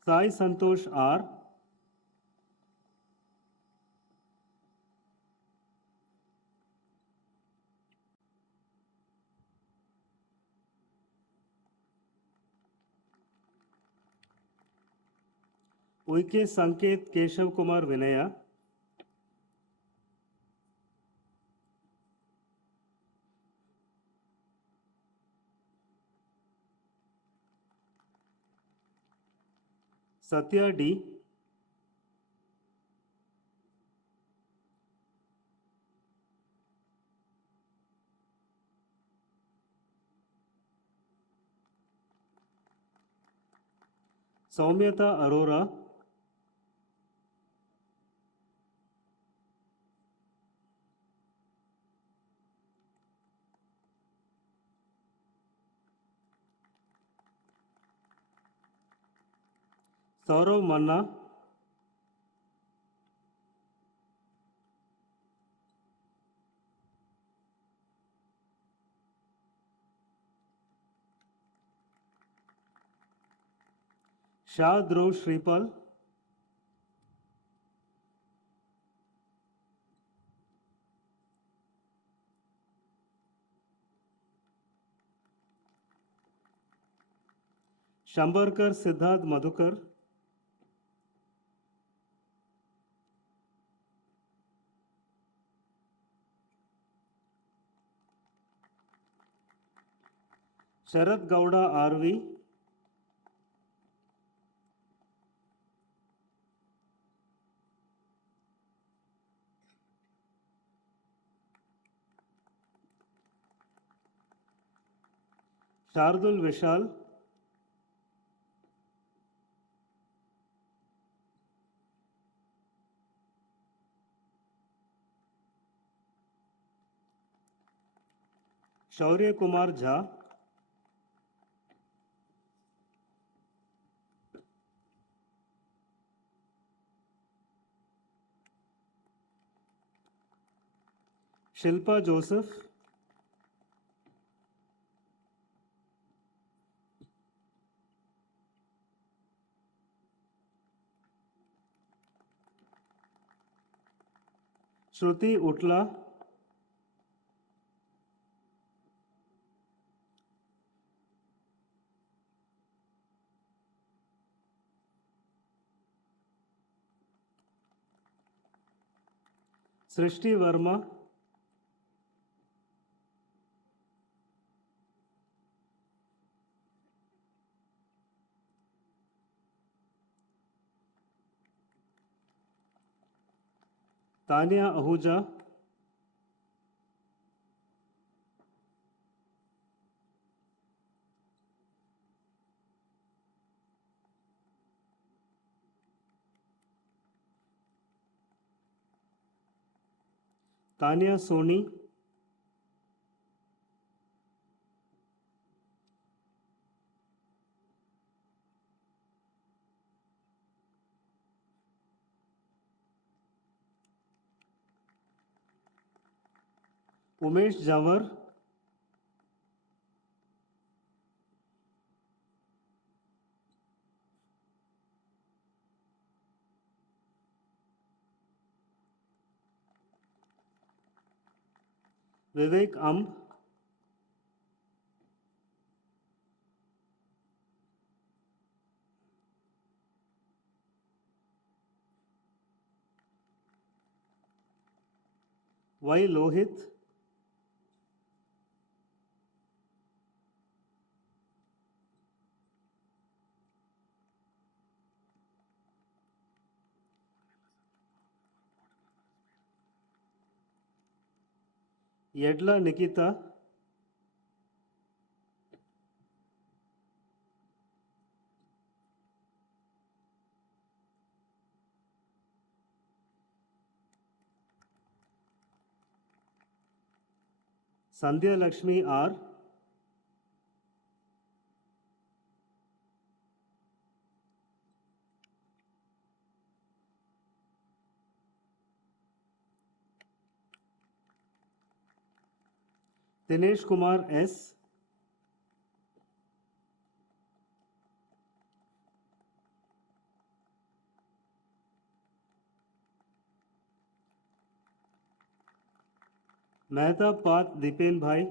Sai Santosh R, Uike Sanket Keshav Kumar Vinaya, Satya D, Saumyata Arora, Saurav Manna, Shah Dhruv Shripal, Shambarkar Siddharth Madhukar, Sharat Gowda RV, Shardul Vishal, Shaurya Kumar Jha, Shilpa Joseph, Shruti Utla, Srishti Verma, Tanya Ahuja, Tanya Soni, Umesh Jawar, Vivek Amb, Y. Lohit, Yedla Nikita, Sandhya Lakshmi R, Dinesh Kumar S, Mehta Path Dipen Bhai,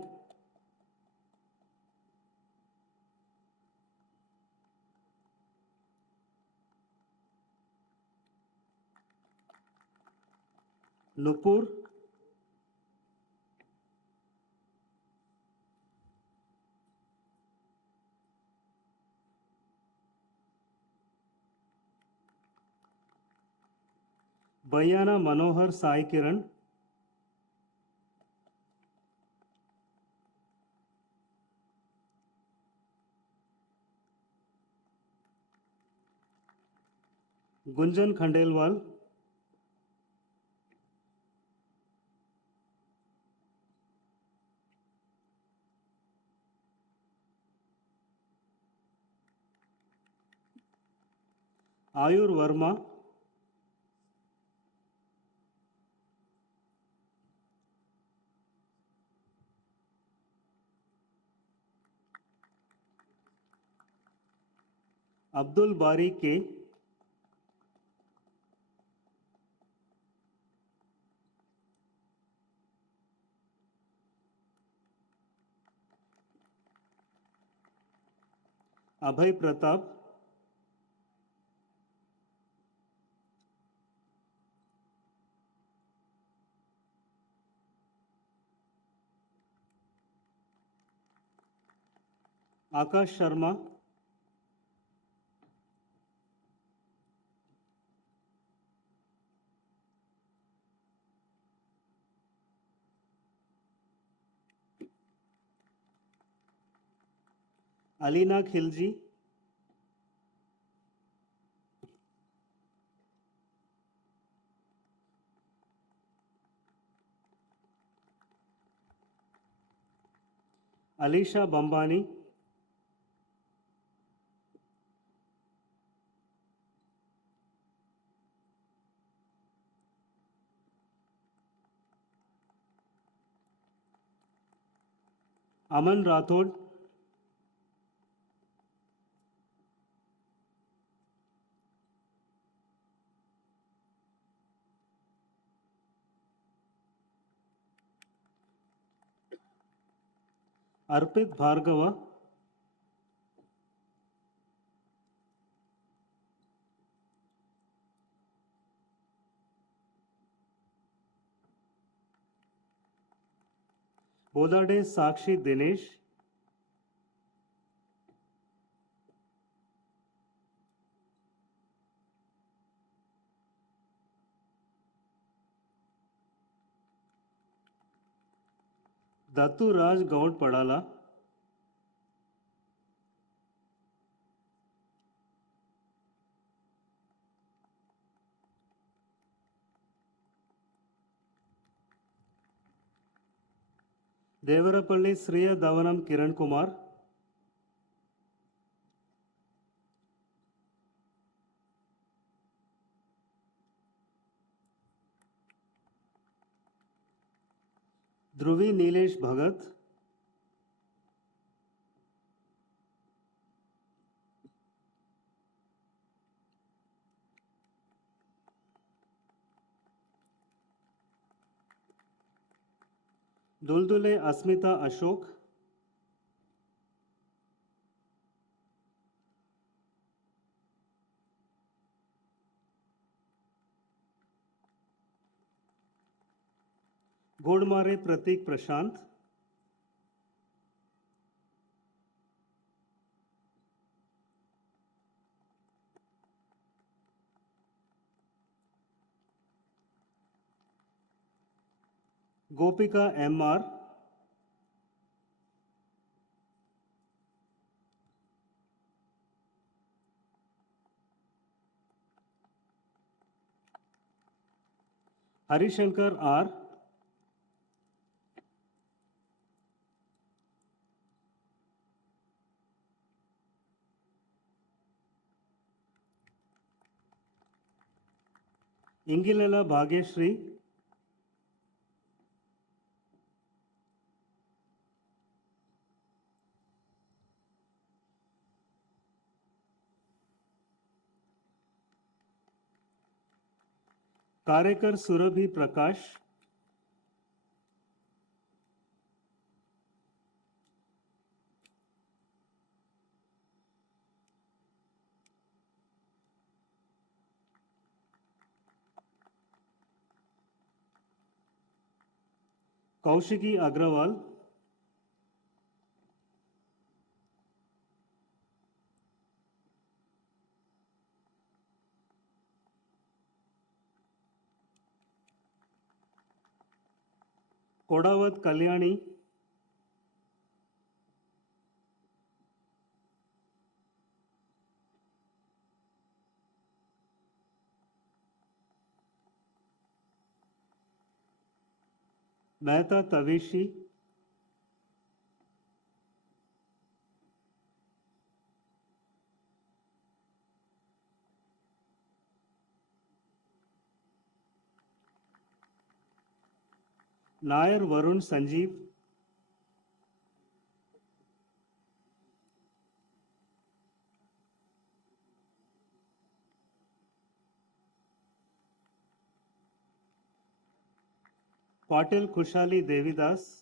Nupur, Bayana Manohar Sai Kiran, Gunjan Khandelwal, Ayur Verma, Abdul Bari K, Abhay Pratap, Akash Sharma, Alina Khilji, Alisha Bambani, Aman Rathod, Arpit Bhargava, Bodade Sakshi Dinesh, Dattu Raj Gaud Padala, Devarapalli Sriya Davanam Kiran Kumar, Dhruvi Nilesh Bhagat, Duldule Asmita Ashok, Godmare Pratik Prashant, Gopika M.R., Harishankar R., Ingilela Bhageshri, Karekar Surabhi Prakash, Kaushiki Agrawal, Kodavat Kalyani, Mehta Tavishi, Nair Varun Sanjeev, Patil Kushali Devidas,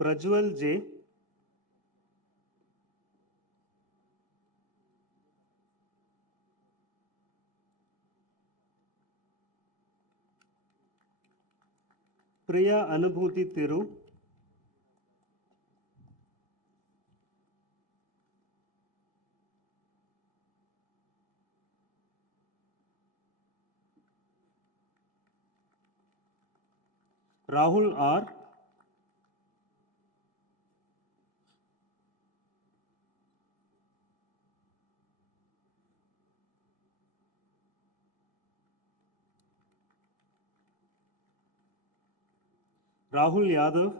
Prajwal J., Priya Anubhuti Thiru, Rahul R., Rahul Yadav,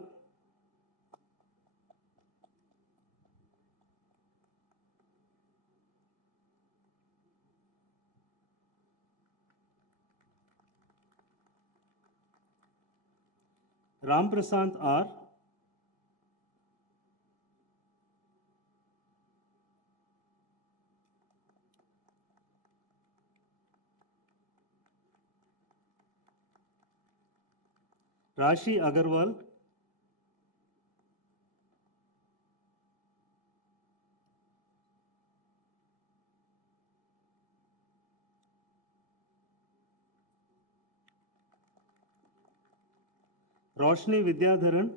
Ram Prasant R., Rashi Agarwal, Roshni Vidyadharan,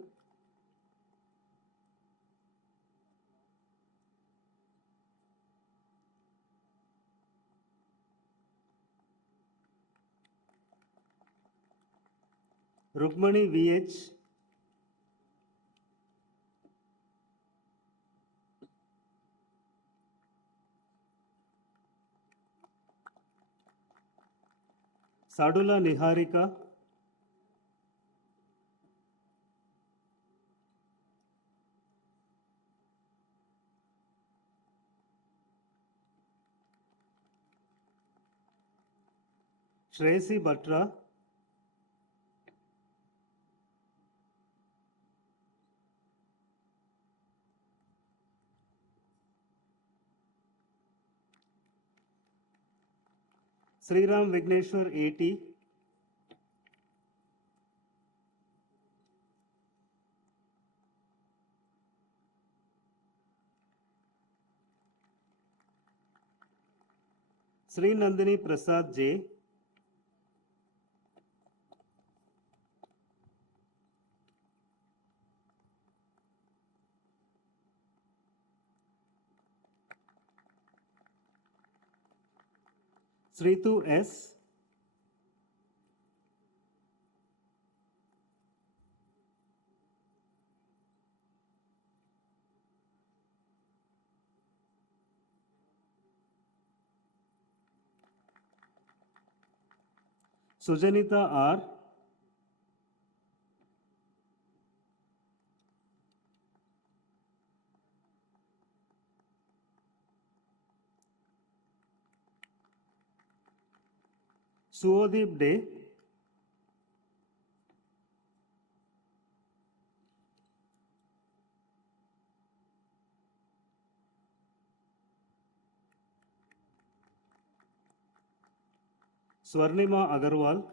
Rukmani VH, Sadula Niharika, Shreyasi Batra, Sriram Vigneshwar A.T., Sri Nandini Prasad J., Sritu S., Sujanita R., Suodip Day, Swarnima Agarwal,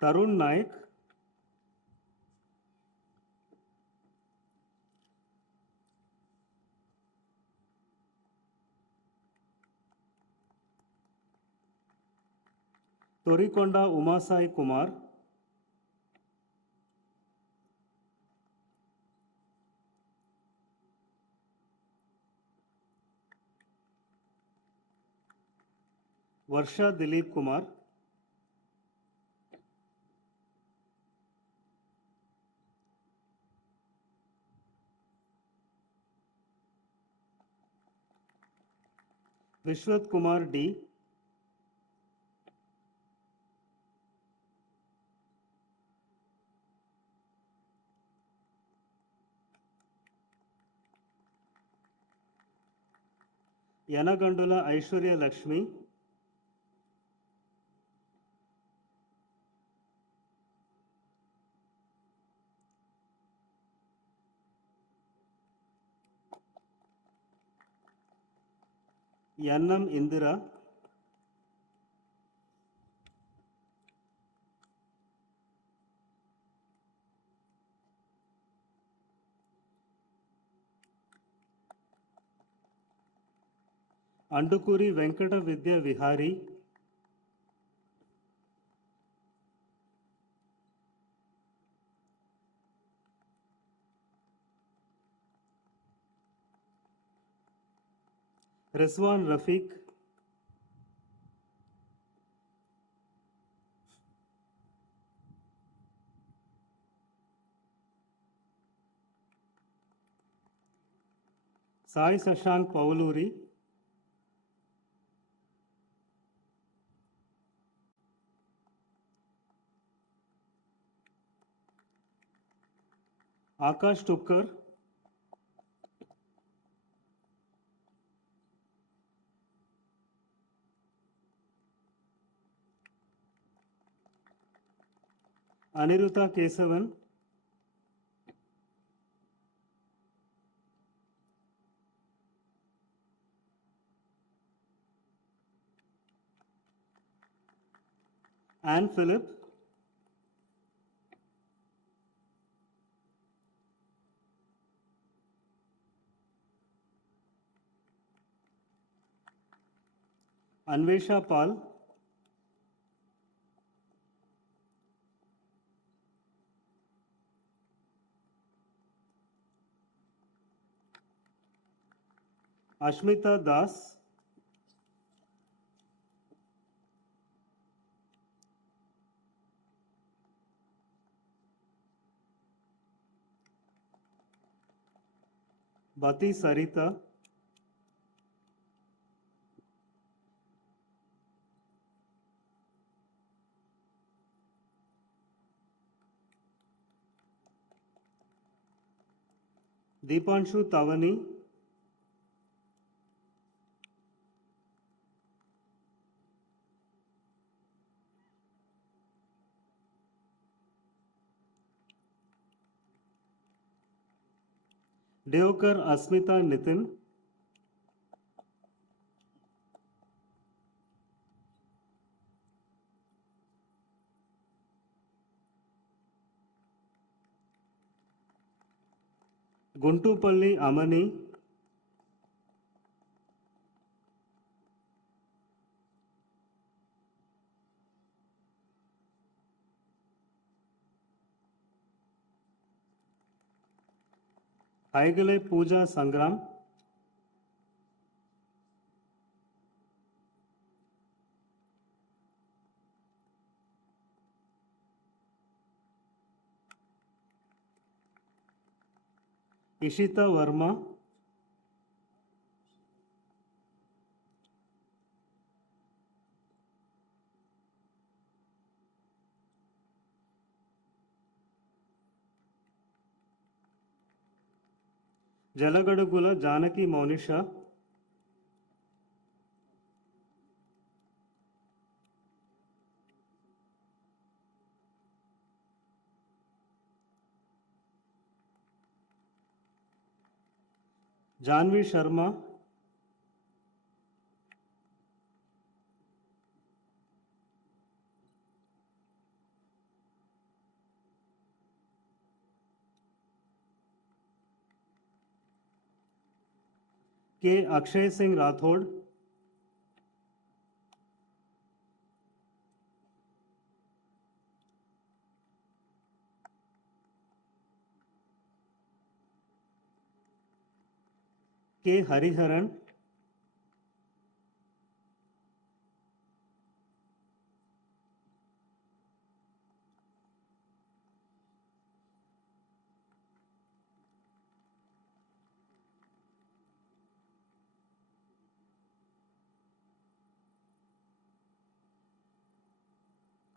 Tarun Naik, Torikonda Umasai Kumar, Varsha Dilip Kumar, Vishwat Kumar D., Yanagandula Aishwarya Lakshmi, Yannam Indira, Andukuri Venkata Vidya Vihari, Rizwan Rafiq, Sai Sashank Pauluri, Akash Tukkar, Aniruddha Kesavan, Anne Philip, Anvesha Pal, Ashmita Das, Bati Sarita, Deepanshu Tavani, Deokar Asmita Nitin, Guntupalli Amani, Aigale Pooja Sangram, Ishita Verma, Jalagadugula Janaki Monisha, Janvi Sharma, K. Akshay Singh Rathod, K. Hariharan,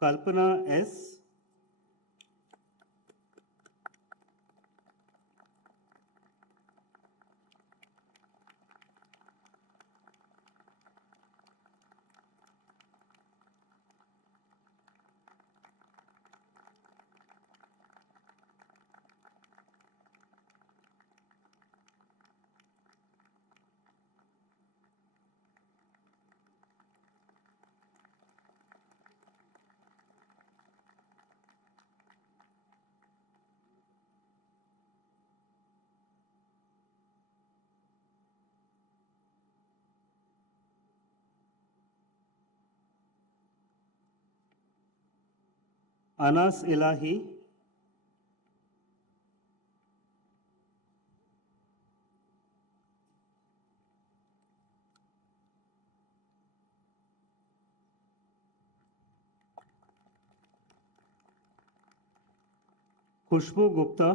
Kalpana S, Anas Ilahi, Khushbu Gupta,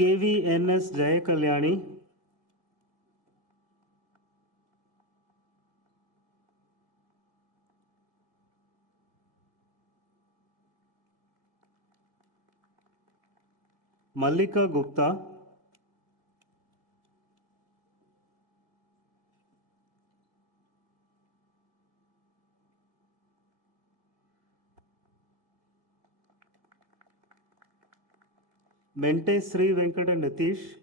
KVNS Jayakalyani, Mallika Gupta, Mente Sri Venkata Nitish,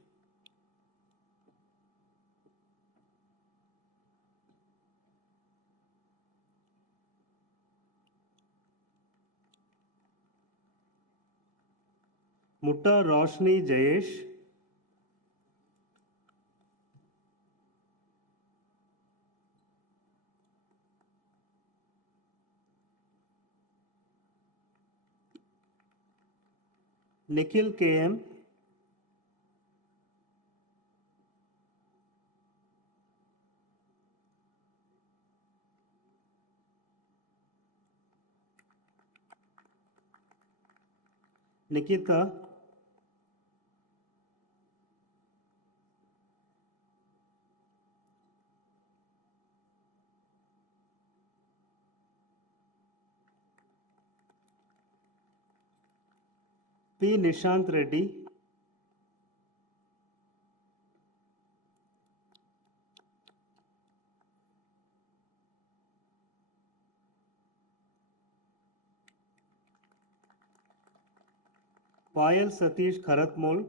Mutta Roshni Jayesh, Nikhil KM, Nikita, P. Nishant Reddy, Payal Satish Kharatmol,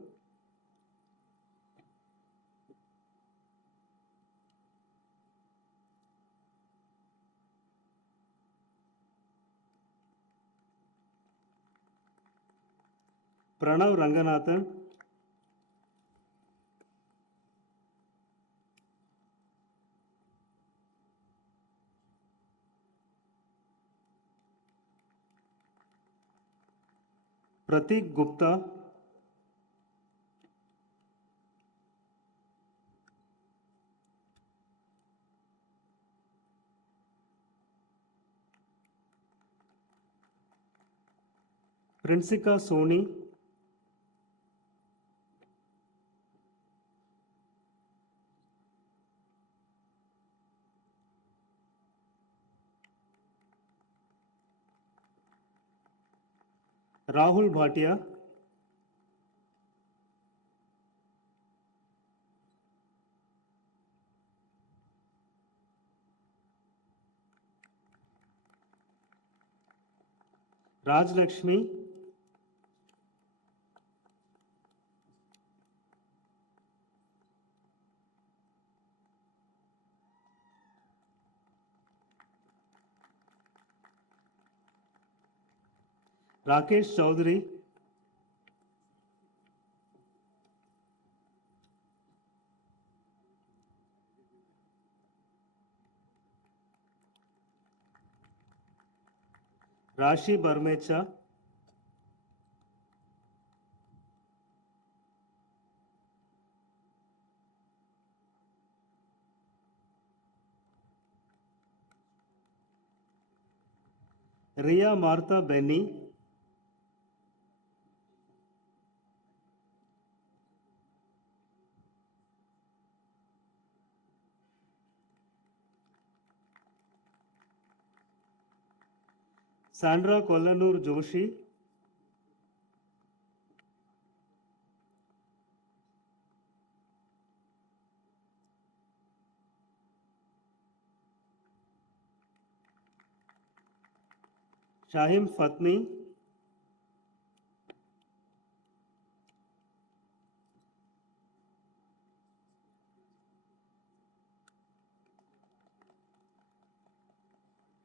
Pranav Ranganathan, Pratik Gupta, Prinsika Soni, Rahul Bhatia, Raj Lakshmi, Rakesh Chaudhary, Rashi Barmecha, Ria Martha Benny, Sandra Kollanur Joshi, Shahim Fatmi,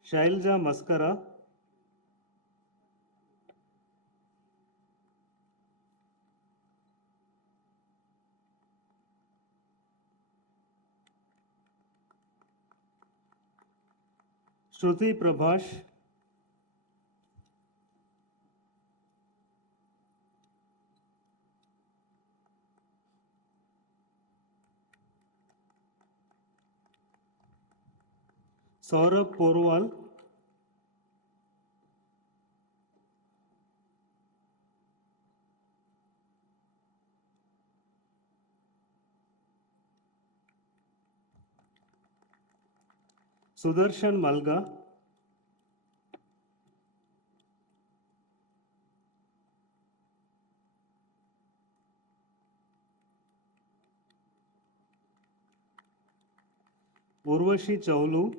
Shailja Maskara, Shruti Prabhash, Saurabh Porwal, Sudarshan Malga, Urvashi Chaulu,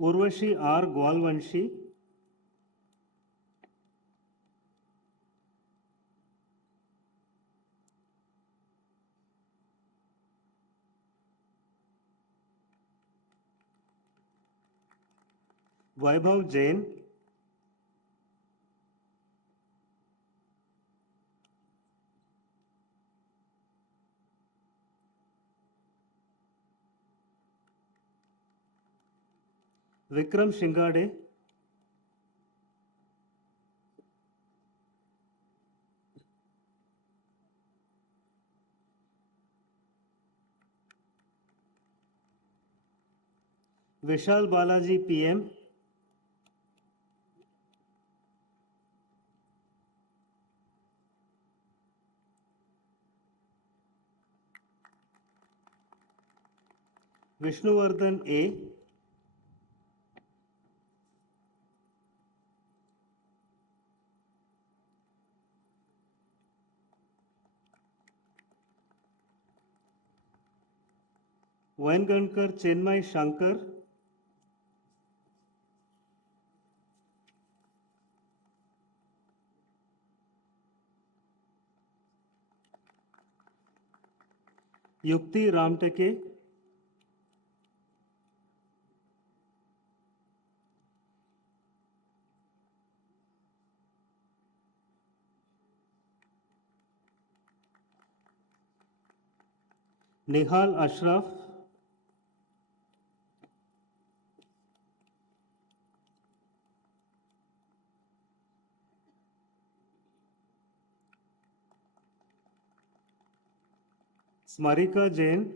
Urvashi R. Gwalvanshi, Vaibhav Jain, Vikram Shingade, Vishal Balaji PM, Vishnuvardhan A. Vengankar Chenmai Shankar. Yukti Ramteke. Nihal Ashraf. Smarika Jain.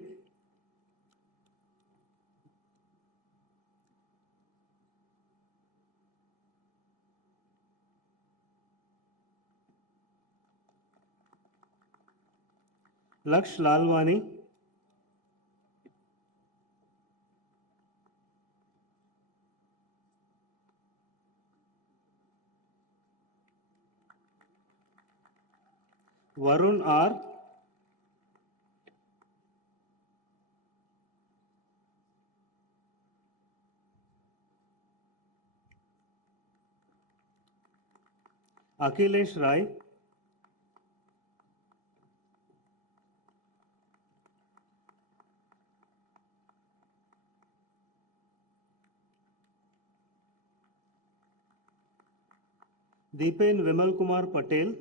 Laksh Lalwani. Varun R. Akhilesh Rai. Deepen Vimal Kumar Patel.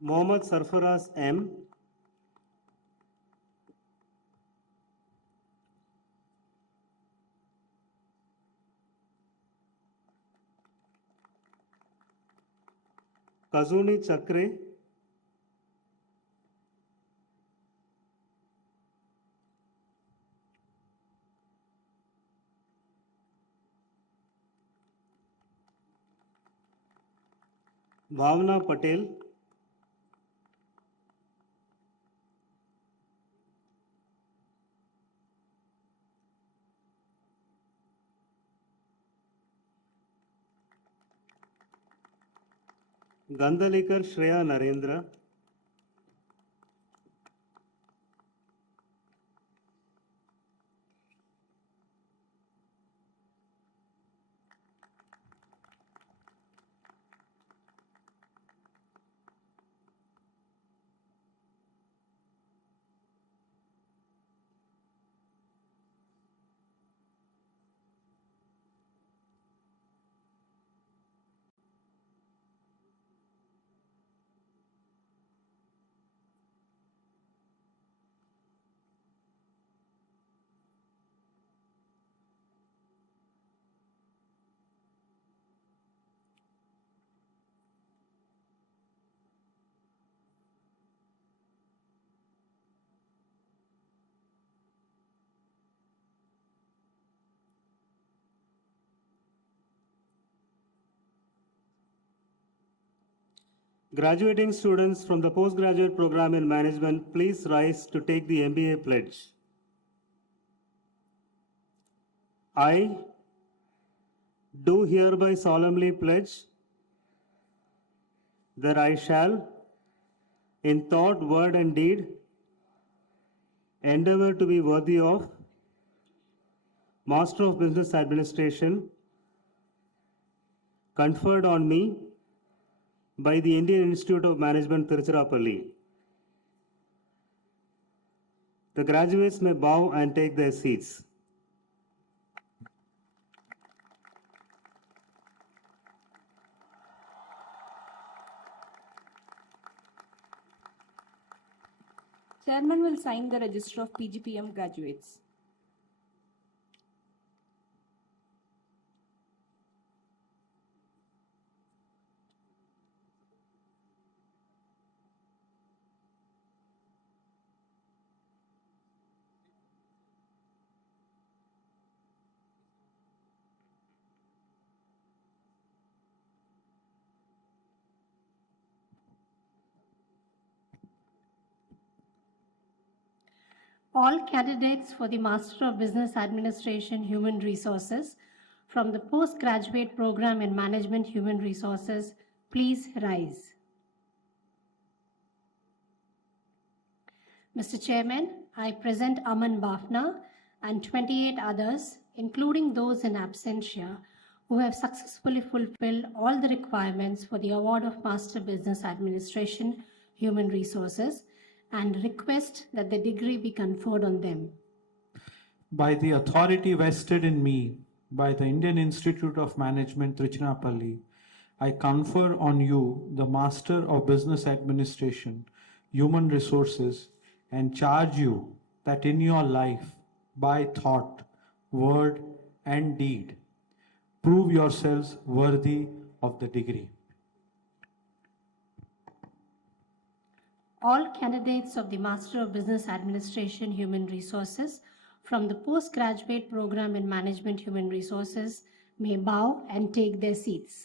Mohammad Sarfaraz M. Kazuni Chakre. Bhavna Patel. Gandalikar Shreya Narendra. Graduating students from the postgraduate program in management, please rise to take the MBA pledge. I do hereby solemnly pledge that I shall, in thought, word, and deed, endeavor to be worthy of Master of Business Administration conferred on me by the Indian Institute of Management, Tiruchirappalli. The graduates may bow and take their seats. Chairman will sign the register of PGPM graduates. All candidates for the Master of Business Administration Human Resources from the Postgraduate Program in Management Human Resources, please rise. Mr. Chairman, I present Aman Bafna and 28 others, including those in absentia, who have successfully fulfilled all the requirements for the award of Master Business Administration Human Resources, and request that the degree be conferred on them. By the authority vested in me by the Indian Institute of Management, Tiruchirappalli, I confer on you the Master of Business Administration, Human Resources, and charge you that in your life, by thought, word, and deed, prove yourselves worthy of the degree. All candidates of the Master of Business Administration Human Resources from the Postgraduate Program in Management Human Resources may bow and take their seats.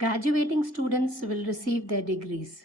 Graduating students will receive their degrees.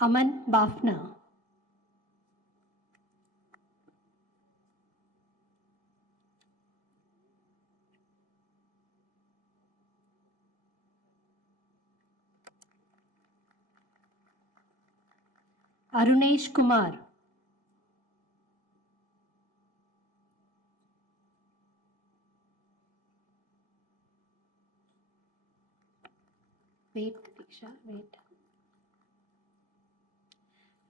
Aman Bafna. Arunesh Kumar. Wait, Diksha, wait.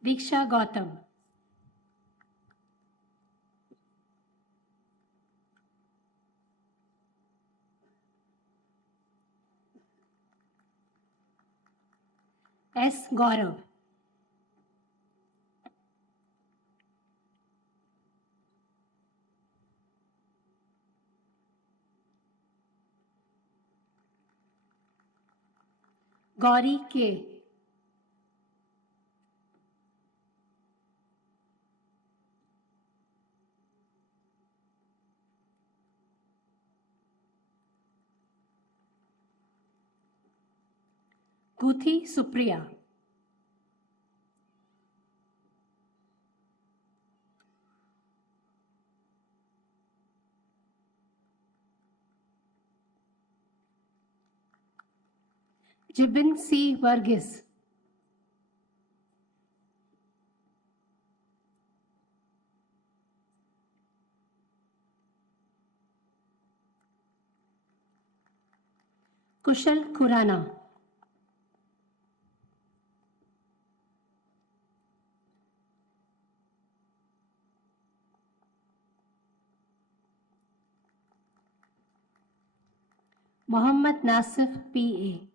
Diksha Gautam. S. Gaurav. Gauri K. Guthi Supriya. Jibin C. Varghese. Kushal Khurana. Mohammad Nasif P.A.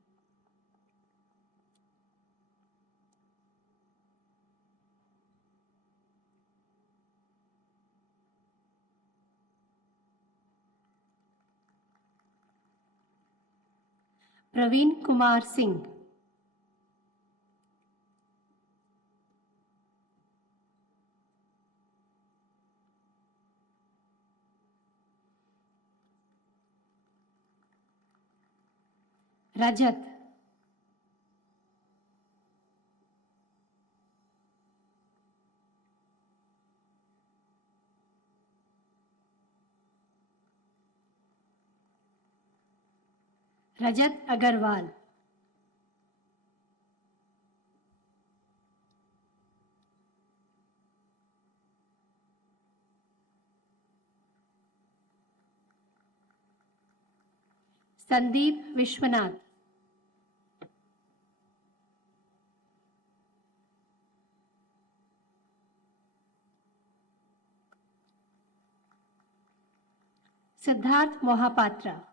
Praveen Kumar Singh. Rajat. Rajat Agarwal. Sandeep Vishwanath. Siddharth Mohapatra.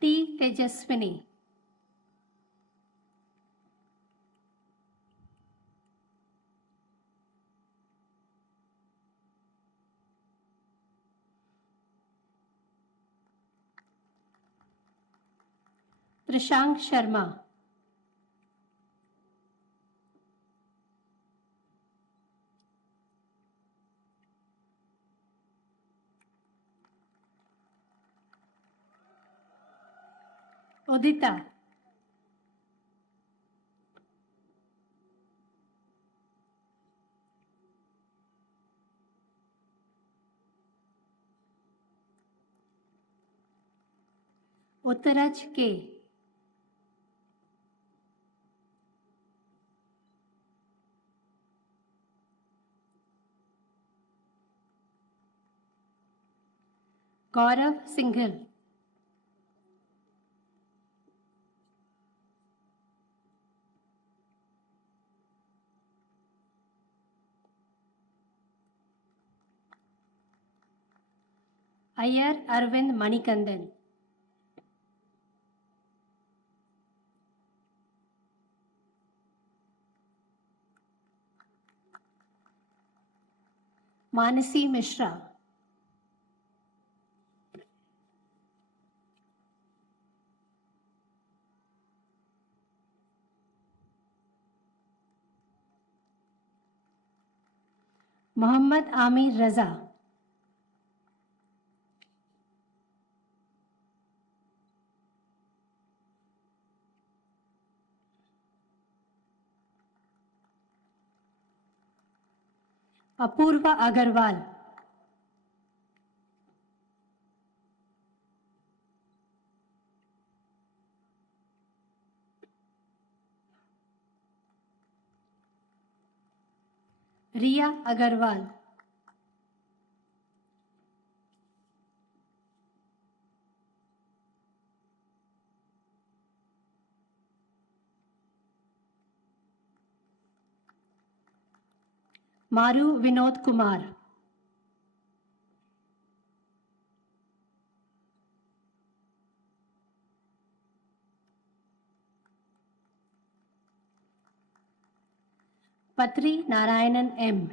T. Tejaswini. Trishank Sharma. Udita. Uttaraj K. Gaurav Singhal. Ayyar Arvind Manikandan. Manasi Mishra. Muhammad Amir Raza. Apurva Agarwal. Riya Agarwal. Maru Vinod Kumar. Patri Narayanan M.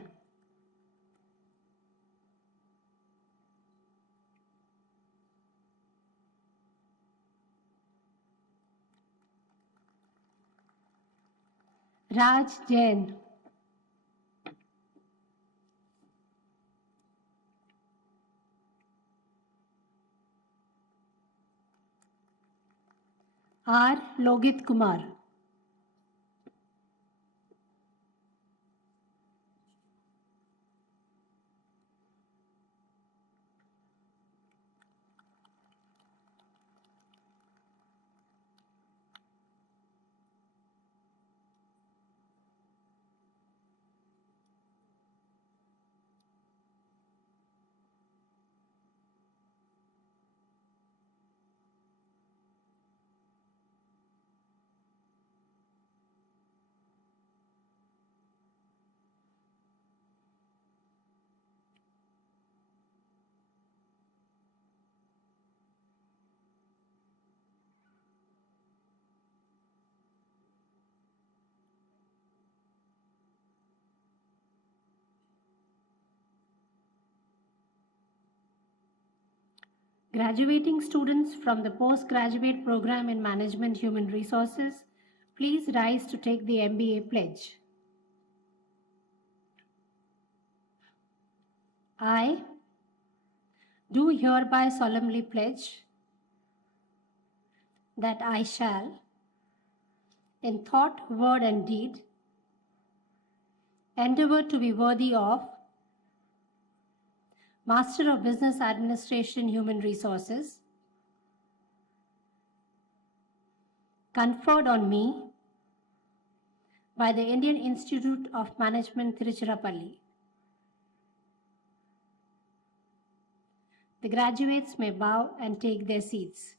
Raj Jain. R. Logit Kumar. Graduating students from the postgraduate program in Management Human Resources, please rise to take the MBA pledge. I do hereby solemnly pledge that I shall, in thought, word, and deed, endeavor to be worthy of Master of Business Administration Human Resources, conferred on me by the Indian Institute of Management, Tiruchirappalli. The graduates may bow and take their seats.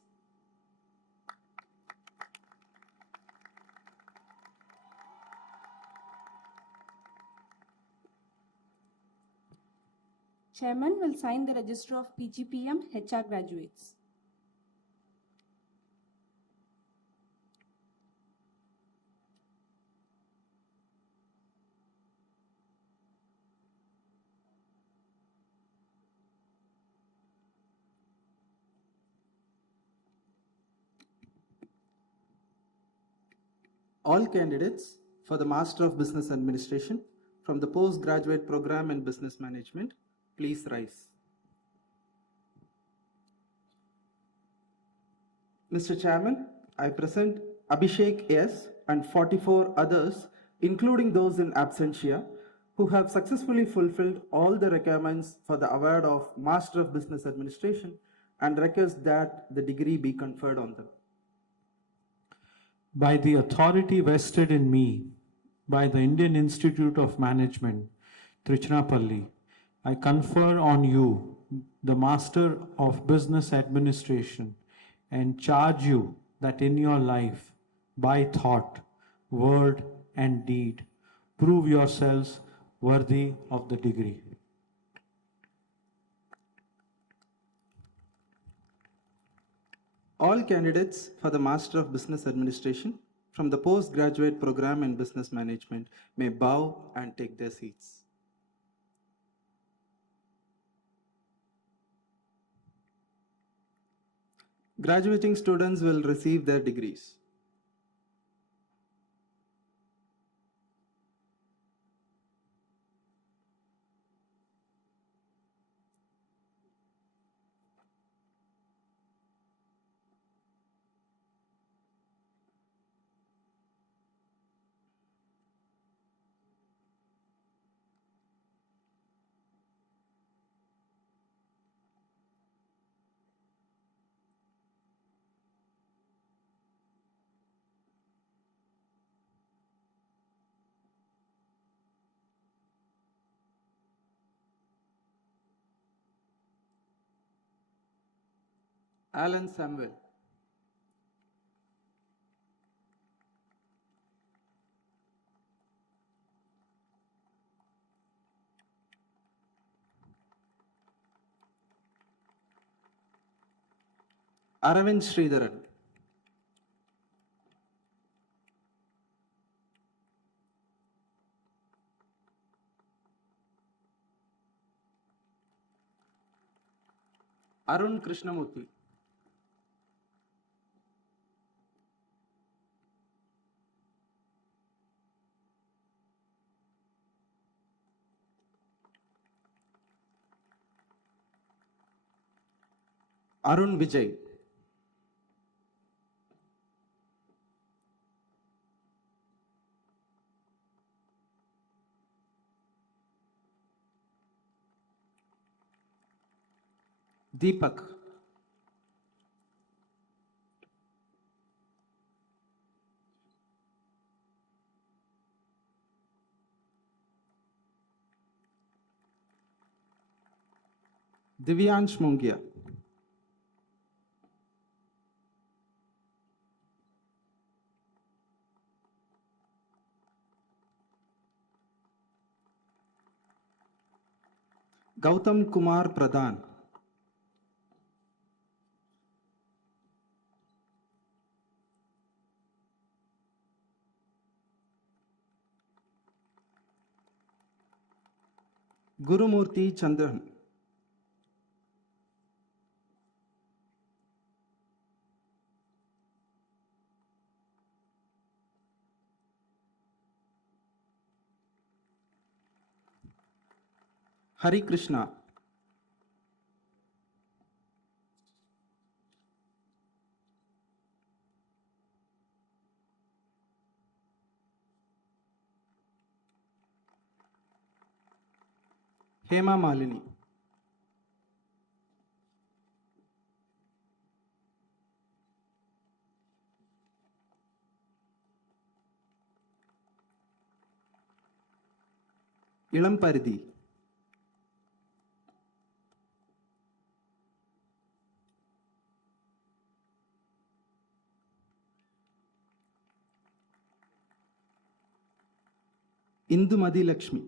Chairman will sign the Register of PGPM HR graduates. All candidates for the Master of Business Administration from the postgraduate program in Business Management, please rise. Mr. Chairman, I present Abhishek S. and 44 others, including those in absentia, who have successfully fulfilled all the requirements for the award of Master of Business Administration and request that the degree be conferred on them. By the authority vested in me by the Indian Institute of Management, Tiruchirappalli, I confer on you the Master of Business Administration and charge you that in your life, by thought, word, and deed, prove yourselves worthy of the degree. All candidates for the Master of Business Administration from the postgraduate program in Business Management may bow and take their seats. Graduating students will receive their degrees. Alan Samuel. Aravind Sridharan. Arun Krishnamurthy. Arun Vijay. Deepak. Divyansh Mungia. Gautam Kumar Pradhan. Gurumurthy Chandran. Hari Krishna. Hema Malini. Ilam Paridhi. Indumadi Lakshmi.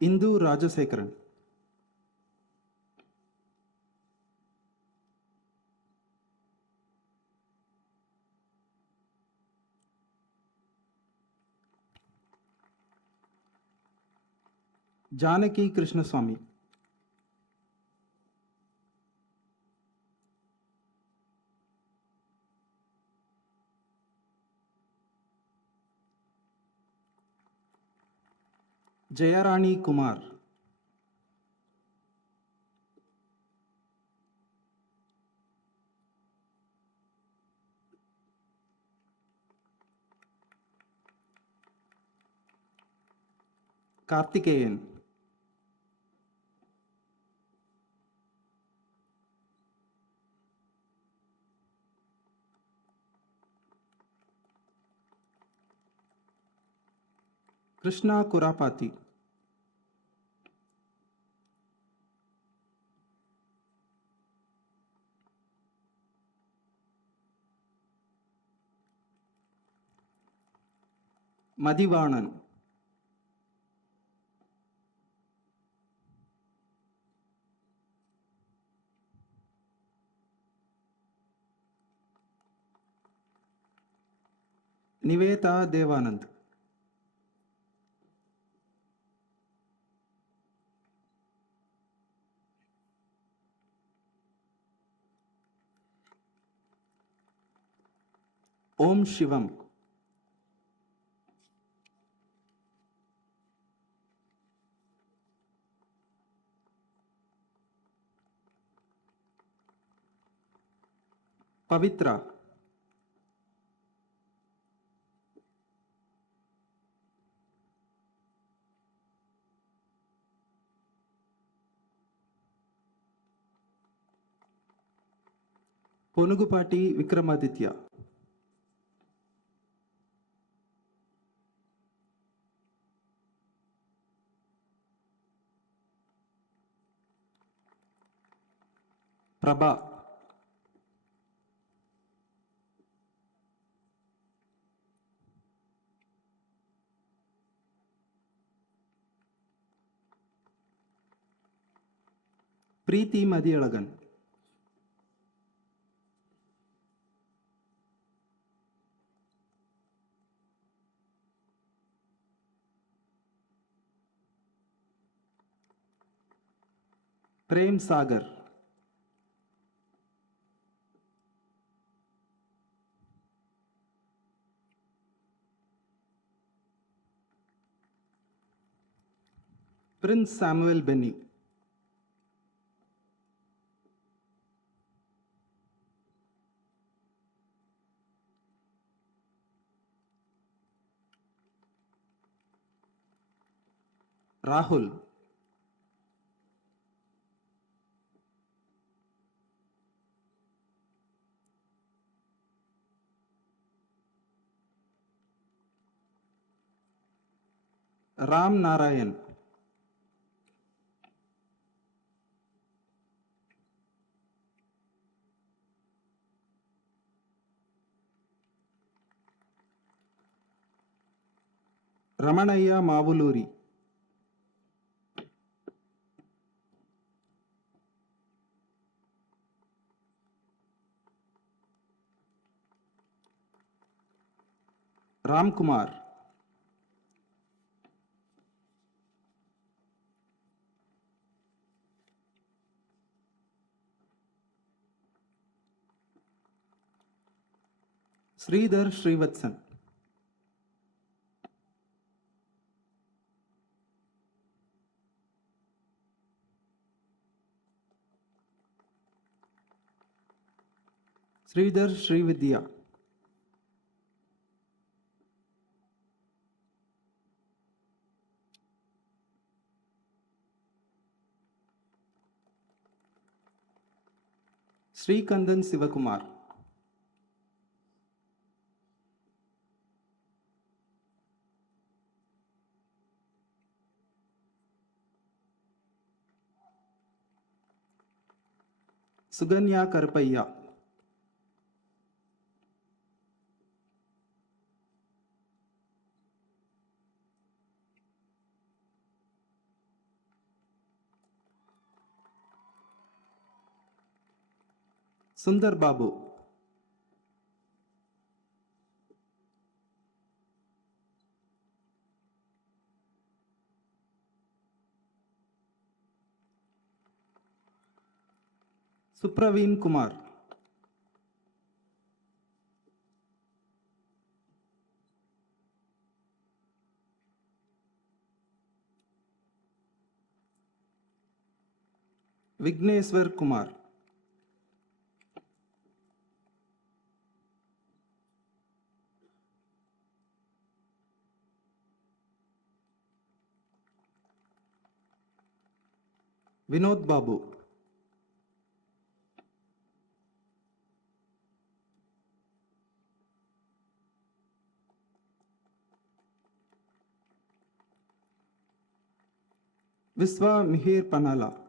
Indu Rajasekaran. Janaki Krishnaswamy. Jayarani Kumar. Karthikeyan. Krishna Kurapati. Madhivanan. Niveta Devanand. Om Shivam. Pavitra. Ponugupati Vikramaditya. Prabha. Preeti Madiyalagan. Prem Sagar. Prince Samuel Benny. Rahul. Ram Narayan. Ramanaya Mavuluri. Ram Kumar. Sridhar Srivatsan. Sridhar Srividya. Srikandan Sivakumar. Suganya Karpaya. Sundar Babu. Supraveen Kumar. Vigneswar Kumar. Vinod Babu. Viswa Mihir Panala.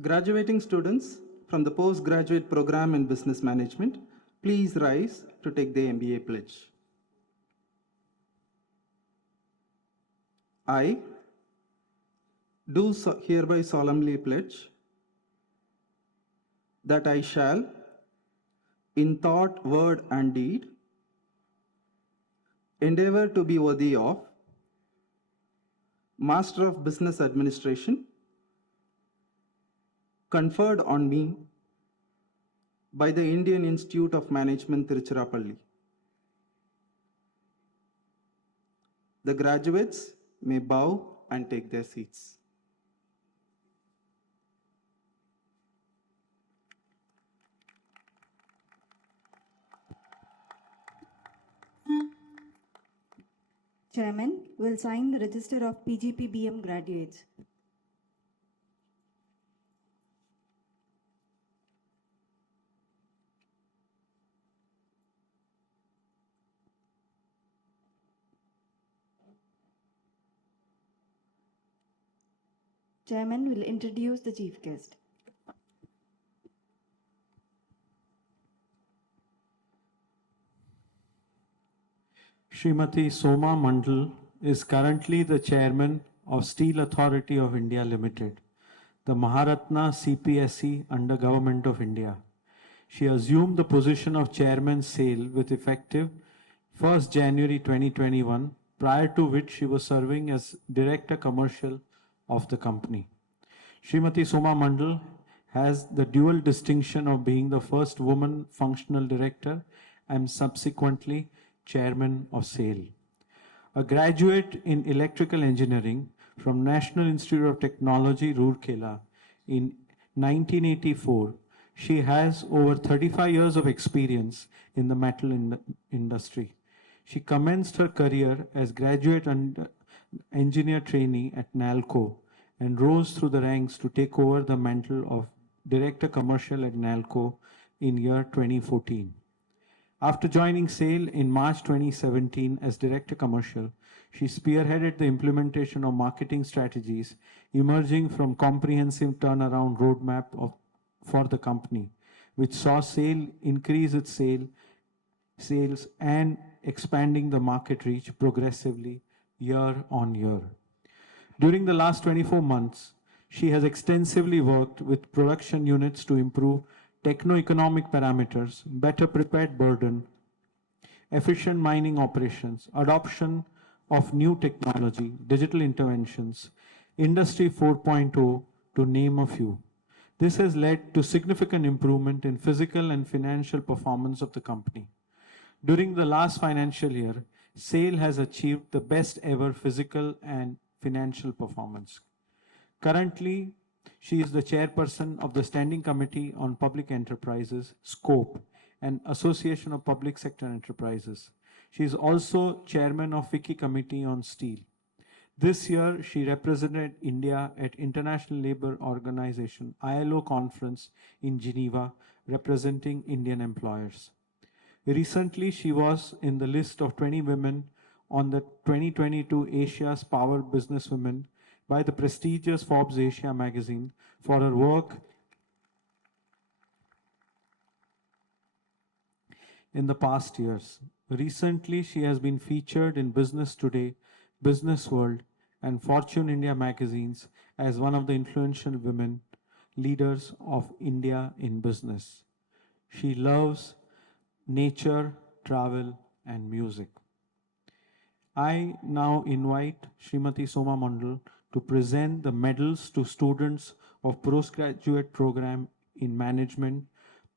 Graduating students from the postgraduate program in business management, please rise to take the MBA pledge. I do hereby solemnly pledge that I shall, in thought, word, and deed, endeavor to be worthy of Master of Business Administration conferred on me by the Indian Institute of Management, Tiruchirappalli. The graduates may bow and take their seats. Chairman will sign the register of PGPBM graduates. Chairman will introduce the chief guest. Srimati Soma Mandal is currently the chairman of Steel Authority of India Limited, the Maharatna CPSE under Government of India. She assumed the position of chairman SAIL with effective 1st January 2021, prior to which she was serving as director commercial of the company. Srimati Soma Mandal has the dual distinction of being the first woman functional director and subsequently chairman of SAIL. A graduate in electrical engineering from National Institute of Technology, Rourkela in 1984, she has over 35 years of experience in the metal industry. She commenced her career as graduate and engineer trainee at NALCO and rose through the ranks to take over the mantle of director commercial at NALCO in year 2014. After joining SAIL in March 2017 as Director Commercial, she spearheaded the implementation of marketing strategies emerging from comprehensive turnaround roadmap for the company, which saw SAIL increase its sales and expanding the market reach progressively year on year. During the last 24 months, she has extensively worked with production units to improve techno-economic parameters, better prepared burden, efficient mining operations, adoption of new technology, digital interventions, Industry 4.0, to name a few. This has led to significant improvement in physical and financial performance of the company. During the last financial year, SAIL has achieved the best ever physical and financial performance. Currently, she is the chairperson of the Standing Committee on Public Enterprises, SCOPE, an association of public sector enterprises. She is also chairman of FICCI Committee on Steel. This year, she represented India at International Labour Organization ILO conference in Geneva, representing Indian employers. Recently, she was in the list of 20 women on the 2022 Asia's Power Businesswomen by the prestigious Forbes Asia magazine for her work in the past years. Recently, she has been featured in Business Today, Business World, and Fortune India magazines as one of the influential women leaders of India in business. She loves nature, travel, and music. I now invite Srimati Soma Mandal to present the medals to students of postgraduate program in management,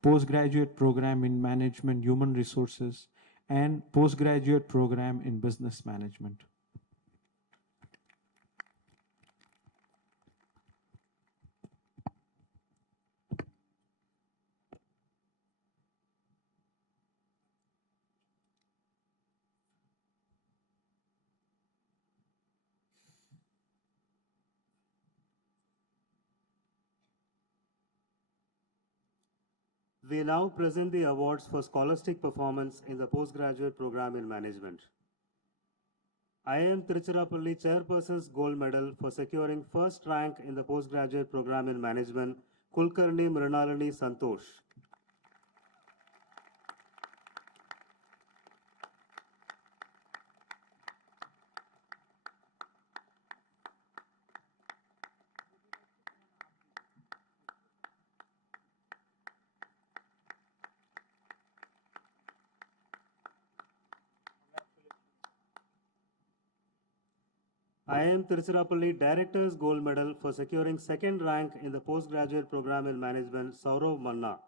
postgraduate program in management human resources, and postgraduate program in business management. We now present the awards for scholastic performance in the postgraduate program in management. IIM Tiruchirappalli Chairperson's Gold Medal for securing first rank in the postgraduate program in management, Kulkarni Mrinalini Santosh. IIM Tiruchirappalli Director's Gold Medal for securing second rank in the postgraduate program in management, Saurav Manna.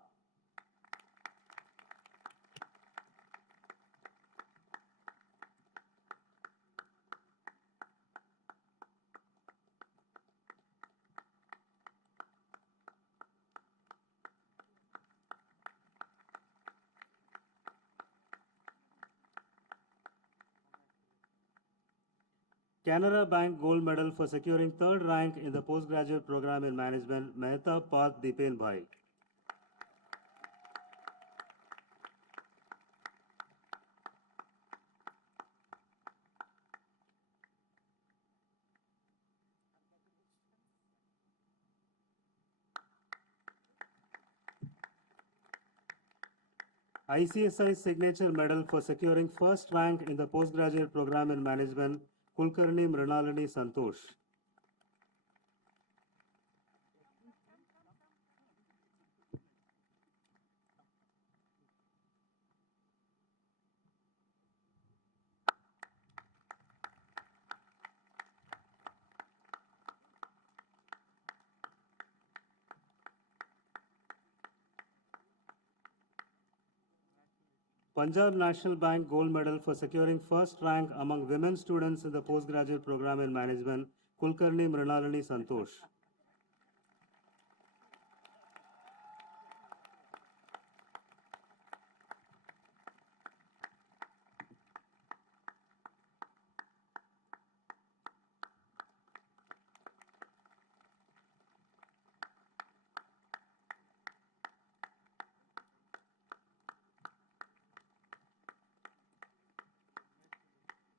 Canara Bank Gold Medal for securing third rank in the postgraduate program in management, Mehta Path Dipen Bhai. ICSI Signature Medal for securing first rank in the postgraduate program in management, Kulkarni Mrinalini Santosh. Punjab National Bank Gold Medal for securing first rank among women students in the postgraduate program in management, Kulkarni Mrinalini Santosh.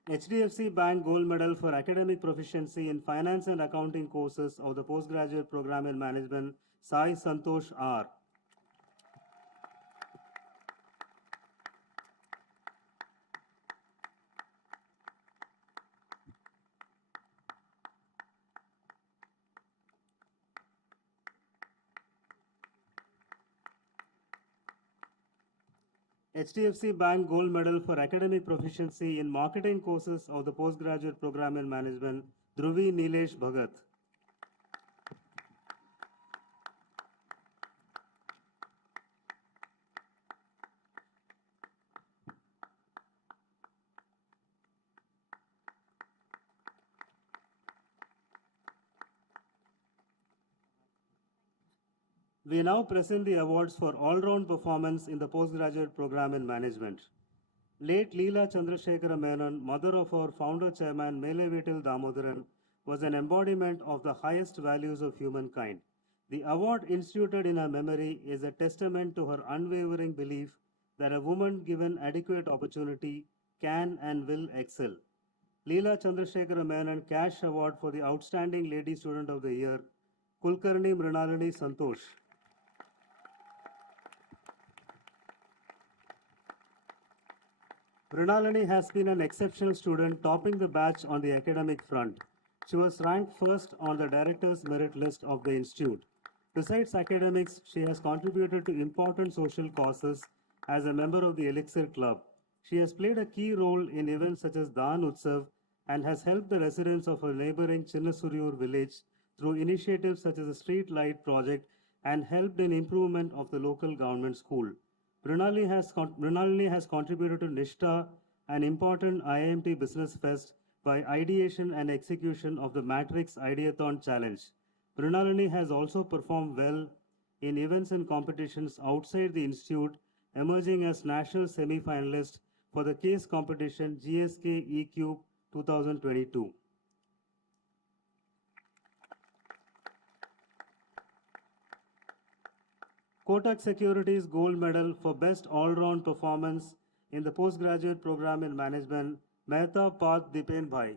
HDFC Bank Gold Medal for academic proficiency in finance and accounting courses of the postgraduate program in management, Sai Santosh R. HDFC Bank Gold Medal for Academic Proficiency in Marketing Courses of the Postgraduate Program in Management, Dhruvi Nilesh Bhagat. We now present the awards for all-round performance in the postgraduate program in management. Late Leela Chandrasekhara Menon, mother of our founder chairman Mele Vitil Damodaran, was an embodiment of the highest values of humankind. The award instituted in her memory is a testament to her unwavering belief that a woman given adequate opportunity can and will excel. Leela Chandrasekhara Menon Cash Award for the Outstanding Lady Student of the Year, Kulkarni Mrinalini Santosh. Mrinalini has been an exceptional student, topping the batch on the academic front. She was ranked first on the Director's Merit List of the Institute. Besides academics, she has contributed to important social causes as a member of the Elixir Club. She has played a key role in events such as Daan Utsav and has helped the residents of her neighboring Chinnasuriyur village through initiatives such as the Street Light Project and helped in improvement of the local government school. Mrinalini has contributed to Nishta, an important IIMT business fest, by ideation and execution of the Matrix Ideathon Challenge. Mrinalini has also performed well in events and competitions outside the institute, emerging as national semi-finalist for the case competition GSK EQ 2022. Kotak Securities Gold Medal for Best All-Round Performance in the Postgraduate Program in Management, Mehta Parth Dipen Bhai.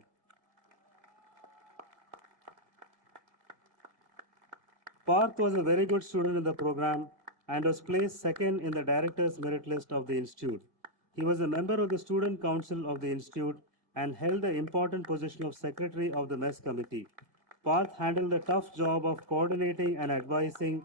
Parth was a very good student in the program and was placed second in the Director's Merit List of the Institute. He was a member of the Student Council of the Institute and held the important position of Secretary of the Mess Committee. Parth handled the tough job of coordinating and advising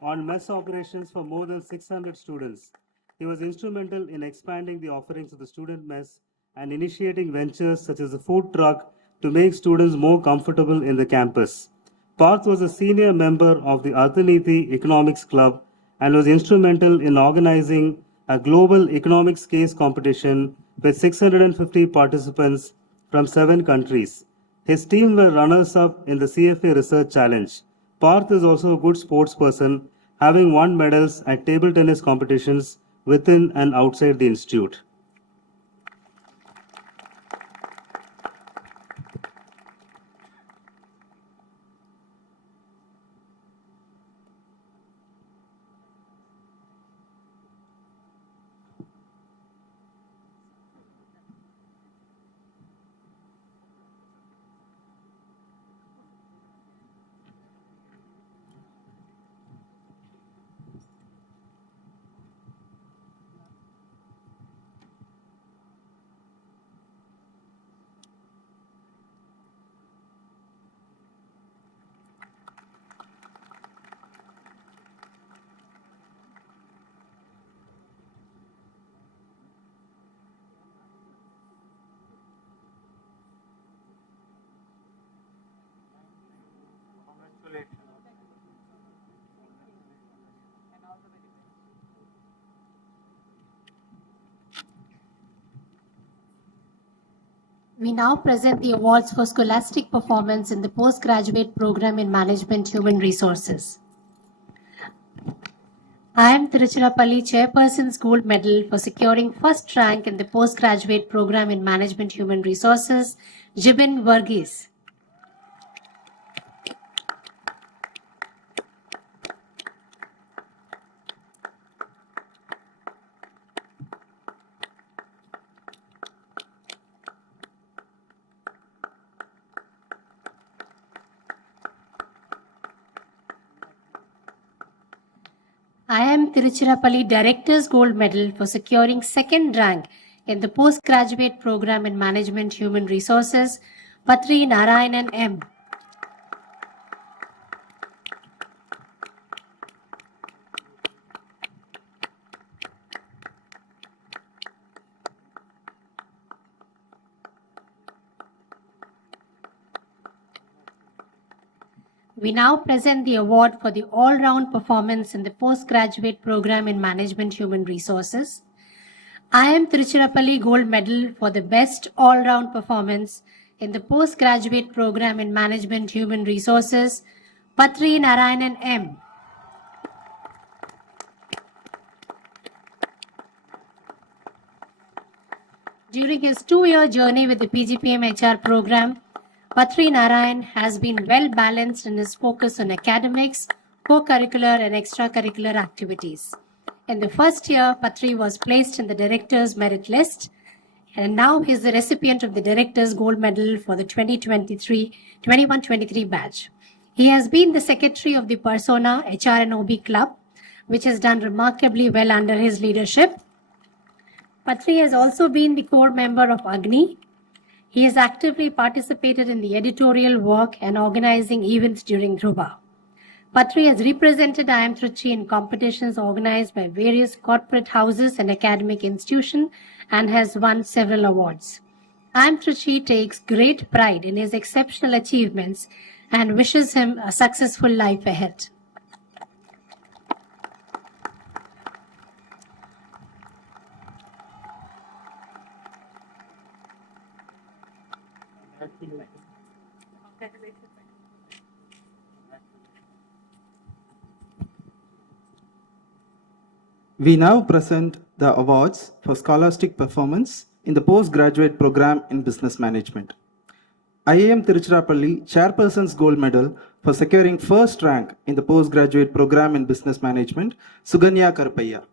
on mess operations for more than 600 students. He was instrumental in expanding the offerings of the student mess and initiating ventures such as a food truck to make students more comfortable in the campus. Parth was a senior member of the Arthaniti Economics Club and was instrumental in organizing a global economics case competition with 650 participants from 7 countries. His team were runners-up in the CFA Research Challenge. Parth is also a good sports person, having won medals at table tennis competitions within and outside the institute. We now present the awards for scholastic performance in the postgraduate program in Management Human Resources. IIM Tiruchirappalli Chairperson's Gold Medal for securing first rank in the postgraduate program in Management Human Resources, Jibin Varghese. IIM Tiruchirappalli Director's Gold Medal for securing second rank in the postgraduate program in Management Human Resources, Patri Narayanan M. We now present the award for the all-round performance in the postgraduate program in Management Human Resources. IIM Tiruchirappalli Gold Medal for the best all-round performance in the postgraduate program in Management Human Resources, Patri Narayanan M. During his 2-year journey with the PGPM HR program, Patri Narayan has been well balanced in his focus on academics, co-curricular and extracurricular activities. In the first year, Patri was placed in the Director's Merit List, and now he is the recipient of the Director's Gold Medal for the 2021-23 batch. He has been the secretary of the Persona HR and OB Club, which has done remarkably well under his leadership. Patri has also been the core member of Agni. He has actively participated in the editorial work and organizing events during Dhruva. Patri has represented IIM Trichy in competitions organized by various corporate houses and academic institutions and has won several awards. IIM Trichy takes great pride in his exceptional achievements and wishes him a successful life ahead. We now present the awards for scholastic performance in the postgraduate program in business management. IIM Tiruchirappalli Chairperson's Gold Medal for securing first rank in the postgraduate program in business management, Suganya Karpaya.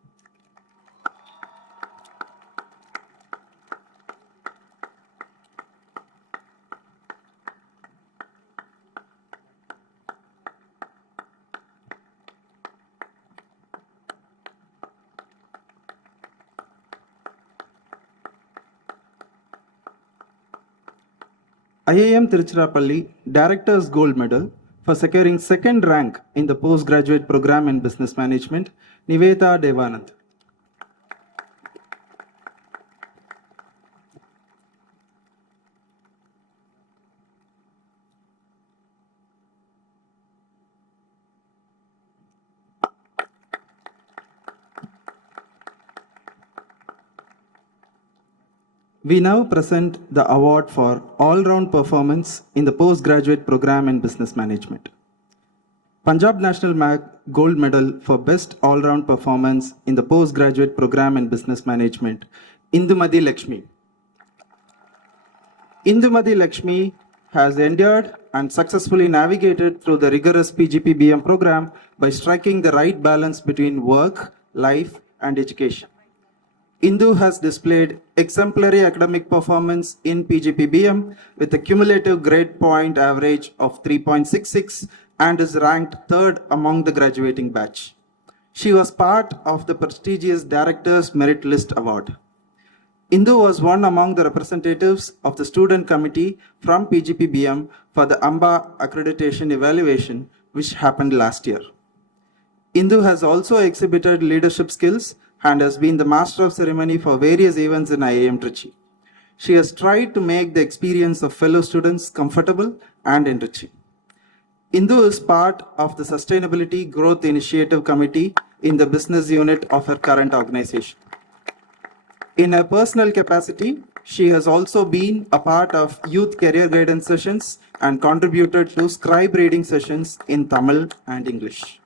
IIM Tiruchirappalli Director's Gold Medal for securing second rank in the postgraduate program in business management, Niveta Devanand. We now present the award for all-round performance in the postgraduate program in business management. Punjab National Gold Medal for best all-round performance in the postgraduate program in business management, Indumati Lakshmi. Indumati Lakshmi has endured and successfully navigated through the rigorous PGPBM program by striking the right balance between work, life, and education. Indu has displayed exemplary academic performance in PGPBM with a cumulative grade point average of 3.66 and is ranked third among the graduating batch. She was part of the prestigious Director's Merit List Award. Indu was one among the representatives of the student committee from PGPBM for the AMBA accreditation evaluation, which happened last year. Indu has also exhibited leadership skills and has been the master of ceremony for various events in IIM Trichy. She has tried to make the experience of fellow students comfortable and enriching. Indu is part of the Sustainability Growth Initiative Committee in the business unit of her current organization. In her personal capacity, she has also been a part of youth career guidance sessions and contributed to scribe reading sessions in Tamil and English.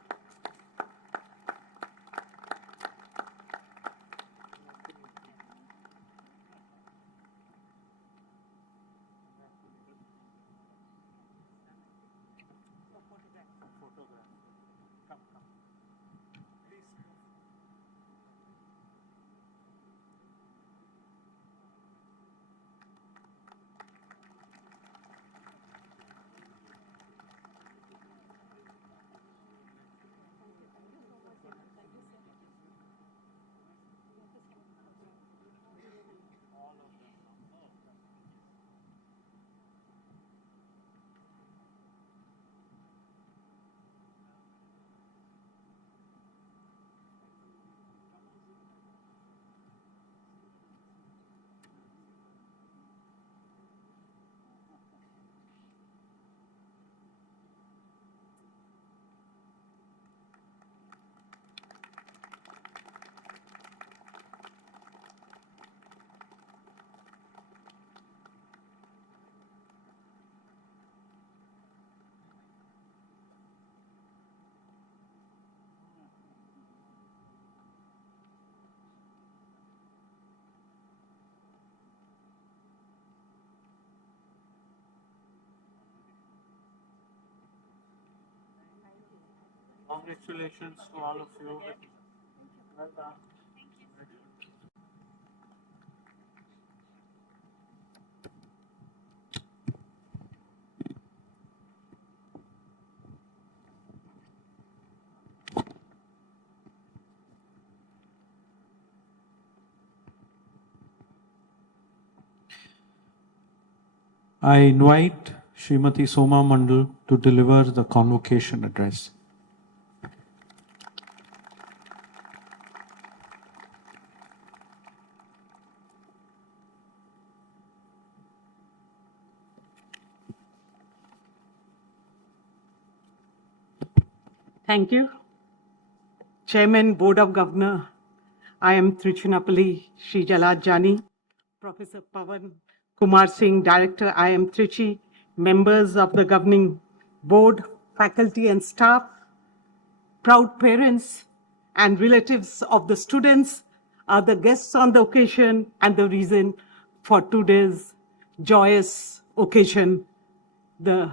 Congratulations to all of you. Well done. I invite Srimati Soma Mandal to deliver the convocation address. Thank you. Chairman, Board of Governor, IIM Tiruchirappalli, Shri Jalad Jani, Professor Pawan Kumar Singh, Director, IIM Trichy, members of the governing board, faculty and staff, proud parents and relatives of the students are the guests on the occasion and the reason for today's joyous occasion, the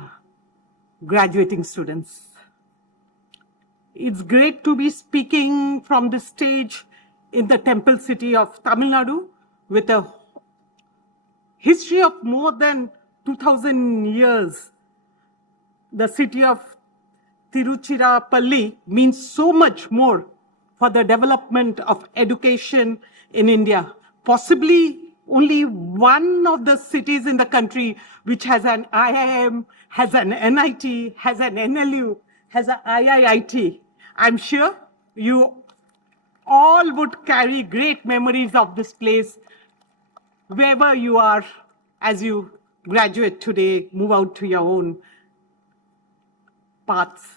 graduating students. It's great to be speaking from the stage in the temple city of Tamil Nadu with a history of more than 2000 years. The city of Tiruchirappalli means so much more for the development of education in India. Possibly only one of the cities in the country which has an IIM, has an NIT, has an NLU, has an IIIT. I'm sure you all would carry great memories of this place wherever you are as you graduate today, move out to your own paths.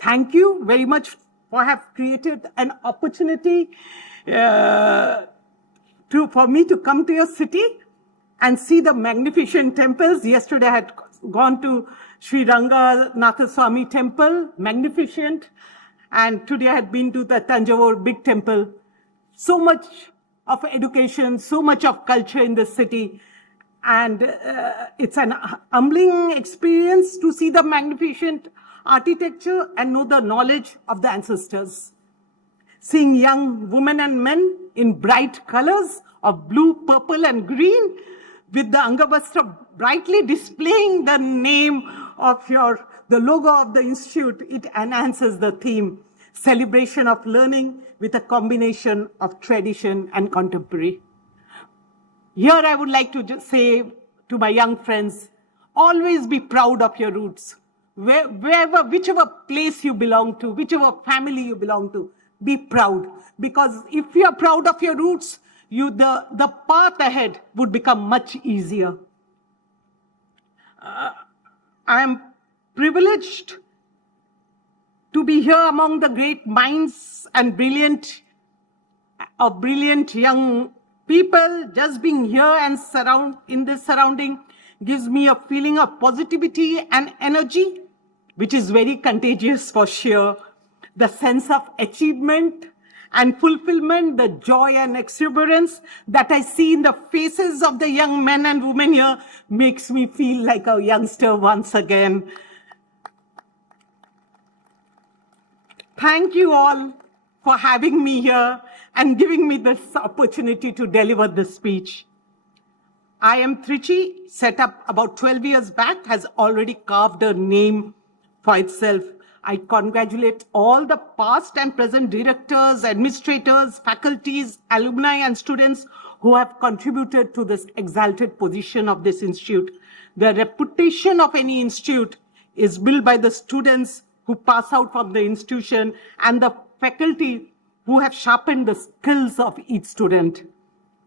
Thank you very much for have created an opportunity for me to come to your city and see the magnificent temples. Yesterday I had gone to Sri Ranganatha Swami temple, magnificent. And today I had been to the Tanjavur big temple. So much of education, so much of culture in the city. And it's an humbling experience to see the magnificent architecture and know the knowledge of the ancestors. Seeing young women and men in bright colors of blue, purple, and green, with the Angavastra brightly displaying the name of the logo of the institute, it enhances the theme, celebration of learning with a combination of tradition and contemporary. Here I would like to just say to my young friends, always be proud of your roots. Whichever place you belong to, whichever family you belong to, be proud. Because if you are proud of your roots, the path ahead would become much easier. I am privileged to be here among the great minds and brilliant young people. Just being here and in this surrounding gives me a feeling of positivity and energy, which is very contagious for sure. The sense of achievement and fulfillment, the joy and exuberance that I see in the faces of the young men and women here makes me feel like a youngster once again. Thank you all for having me here and giving me this opportunity to deliver this speech. IIM Trichy, set up about 12 years back, has already carved a name for itself. I congratulate all the past and present directors, administrators, faculties, alumni, and students who have contributed to this exalted position of this institute. The reputation of any institute is built by the students who pass out from the institution and the faculty who have sharpened the skills of each student.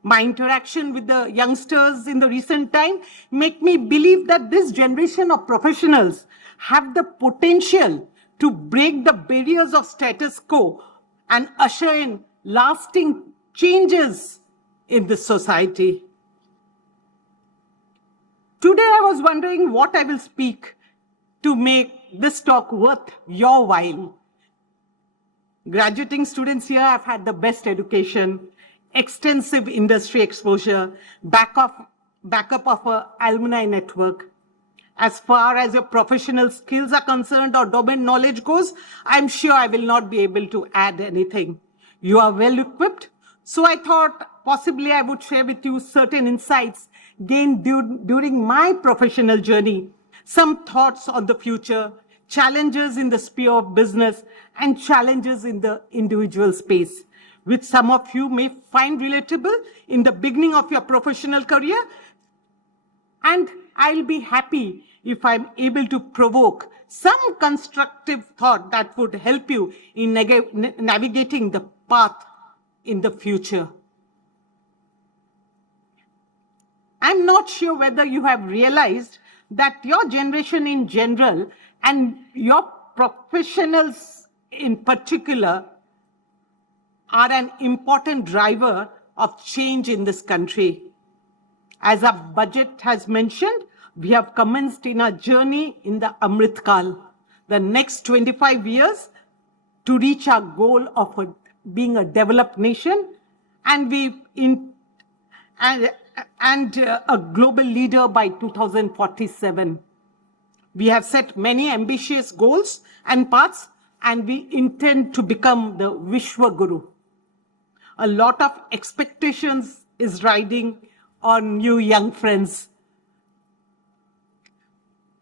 My interaction with the youngsters in the recent time make me believe that this generation of professionals have the potential to break the barriers of status quo and usher in lasting changes in this society. Today I was wondering what I will speak to make this talk worth your while. Graduating students here have had the best education, extensive industry exposure, backup of an alumni network. As far as your professional skills are concerned or domain knowledge goes, I'm sure I will not be able to add anything. You are well equipped. So I thought possibly I would share with you certain insights gained during my professional journey, some thoughts on the future, challenges in the sphere of business, and challenges in the individual space, which some of you may find relatable in the beginning of your professional career. And I'll be happy if I'm able to provoke some constructive thought that would help you in navigating the path in the future. I'm not sure whether you have realized that your generation in general and your professionals in particular are an important driver of change in this country. As our budget has mentioned, we have commenced in our journey in the Amrit Kal, the next 25 years to reach our goal of being a developed nation and a global leader by 2047. We have set many ambitious goals and paths, and we intend to become the Vishwa Guru. A lot of expectations is riding on you young friends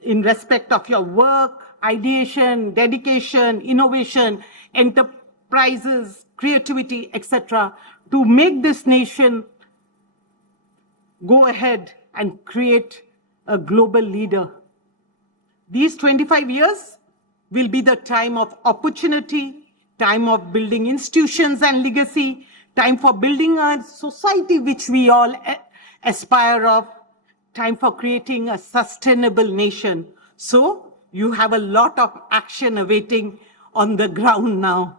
in respect of your work, ideation, dedication, innovation, enterprises, creativity, etc., to make this nation go ahead and create a global leader. These 25 years will be the time of opportunity, time of building institutions and legacy, time for building a society which we all aspire of, time for creating a sustainable nation. So you have a lot of action awaiting on the ground now.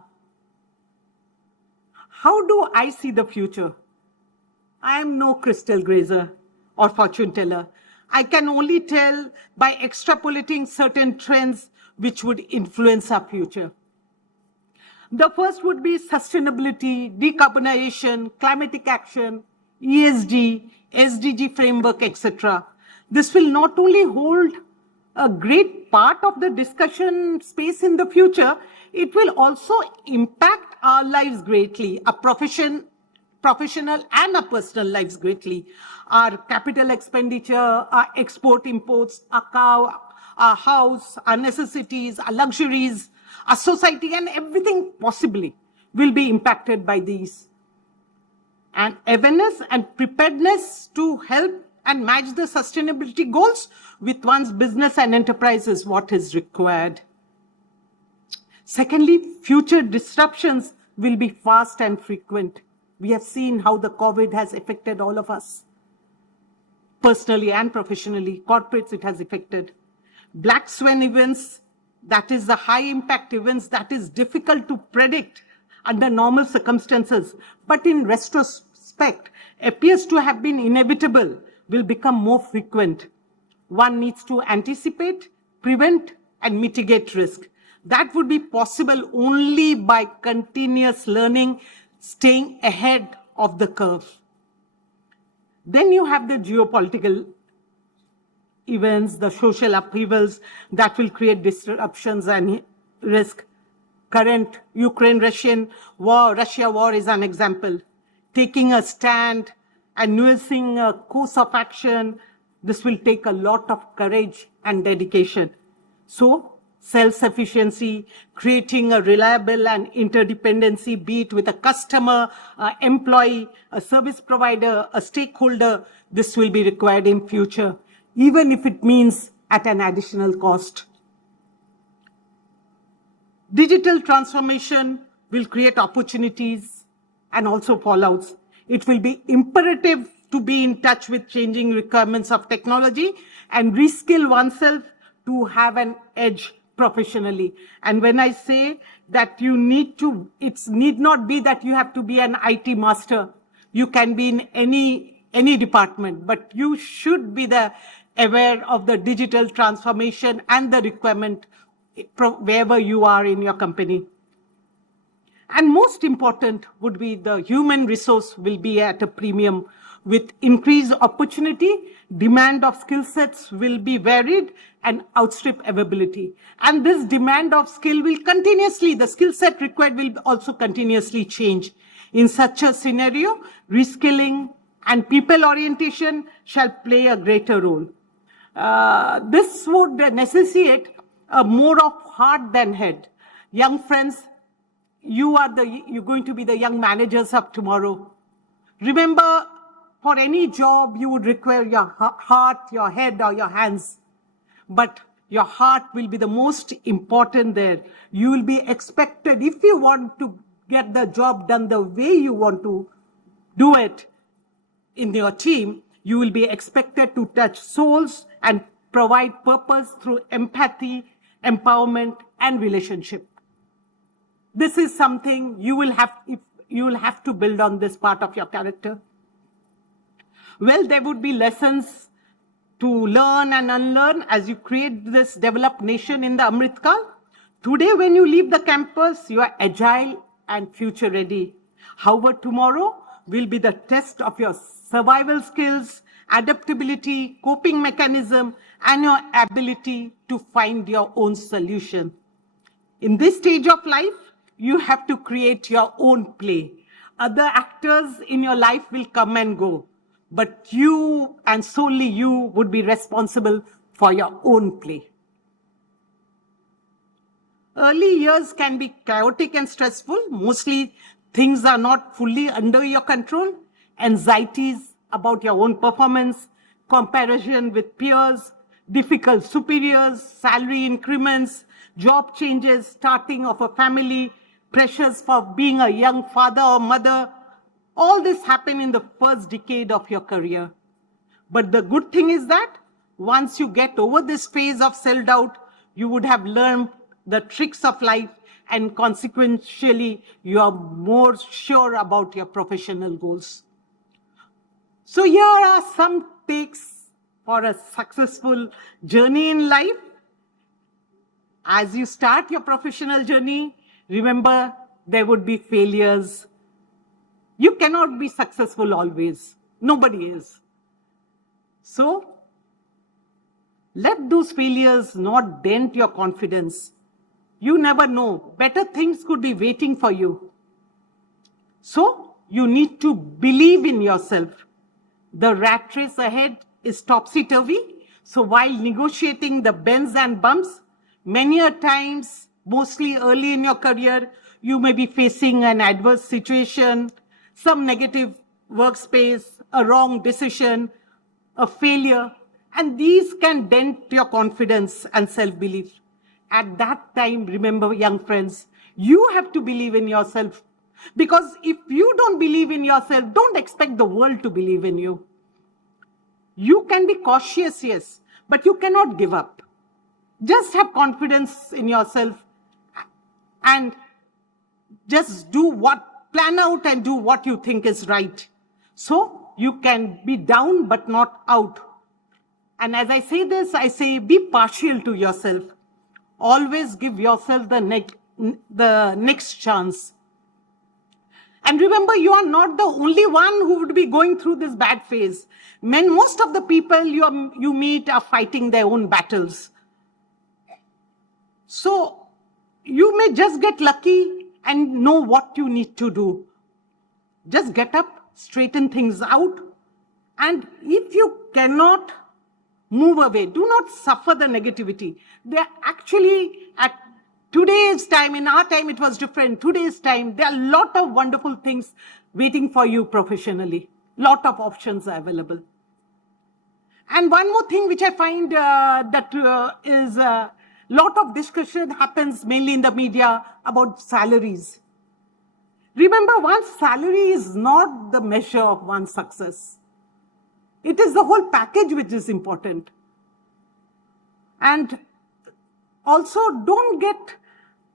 How do I see the future? I am no crystal gazer or fortune teller. I can only tell by extrapolating certain trends which would influence our future. The first would be sustainability, decarbonization, climatic action, ESG, SDG framework, etc. This will not only hold a great part of the discussion space in the future, it will also impact our lives greatly, our professional and our personal lives greatly. Our capital expenditure, our export imports, our car, our house, our necessities, our luxuries, our society, and everything possibly will be impacted by these. And awareness and preparedness to help and match the sustainability goals with one's business and enterprise is what is required. Secondly, future disruptions will be fast and frequent. We have seen how the COVID has affected all of us, personally and professionally. Corporates it has affected. Black swan events, that is the high impact events that is difficult to predict under normal circumstances, but in retrospect appears to have been inevitable, will become more frequent. One needs to anticipate, prevent, and mitigate risk. That would be possible only by continuous learning, staying ahead of the curve. Then you have the geopolitical events, the social upheavals that will create disruptions and risk. Current Ukraine-Russia war is an example. Taking a stand and nuancing a course of action, this will take a lot of courage and dedication. So, self-sufficiency, creating a reliable and interdependency, be it with a customer, an employee, a service provider, a stakeholder, this will be required in future, even if it means at an additional cost. Digital transformation will create opportunities and also fallouts. It will be imperative to be in touch with changing requirements of technology and reskill oneself to have an edge professionally. And when I say that you need to, it need not be that you have to be an IT master. You can be in any department, but you should be aware of the digital transformation and the requirement wherever you are in your company. And most important would be the human resource will be at a premium With increased opportunity, demand of skill sets will be varied and outstrip availability. And this demand of skill will continuously, the skill set required will also continuously change. In such a scenario, reskilling and people orientation shall play a greater role. This would necessitate more of heart than head. Young friends, you're going to be the young managers of tomorrow. Remember, for any job, you would require your heart, your head, or your hands. But your heart will be the most important there. You will be expected, if you want to get the job done the way you want to do it in your team, you will be expected to touch souls and provide purpose through empathy, empowerment, and relationship. This is something you will have to build on this part of your character. Well, there would be lessons to learn and unlearn as you create this developed nation in the Amritkal. Today, when you leave the campus, you are agile and future ready. However, tomorrow will be the test of your survival skills, adaptability, coping mechanism, and your ability to find your own solution. In this stage of life, you have to create your own play. Other actors in your life will come and go, but you and solely you would be responsible for your own play. Early years can be chaotic and stressful. Mostly things are not fully under your control. Anxieties about your own performance, comparison with peers, difficult superiors, salary increments, job changes, starting of a family, pressures for being a young father or mother. All this happen in the first decade of your career. But the good thing is that once you get over this phase of self-doubt, you would have learned the tricks of life, and consequentially, you are more sure about your professional goals. So here are some takes for a successful journey in life. As you start your professional journey, remember there would be failures. You cannot be successful always. Nobody is. So, let those failures not dent your confidence. You never know. Better things could be waiting for you. So, you need to believe in yourself. The rat race ahead is topsy-turvy. So, while negotiating the bends and bumps, many a times, mostly early in your career, you may be facing an adverse situation, some negative workspace, a wrong decision, a failure, and these can dent your confidence and self-belief. At that time, remember, young friends, you have to believe in yourself. Because if you don't believe in yourself, don't expect the world to believe in you. You can be cautious, yes, but you cannot give up. Just have confidence in yourself and just plan out and do what you think is right. So you can be down but not out. And as I say this, I say be partial to yourself. Always give yourself the next chance. And remember, you are not the only one who would be going through this bad phase. Most of the people you meet are fighting their own battles. So you may just get lucky and know what you need to do. Just get up, straighten things out. And if you cannot move away, do not suffer the negativity. They're actually, at today's time, in our time it was different, today's time, there are a lot of wonderful things waiting for you professionally. Lot of options are available. And one more thing which I find is a lot of discussion happens mainly in the media about salaries. Remember, one's salary is not the measure of one's success. It is the whole package which is important. And also, don't get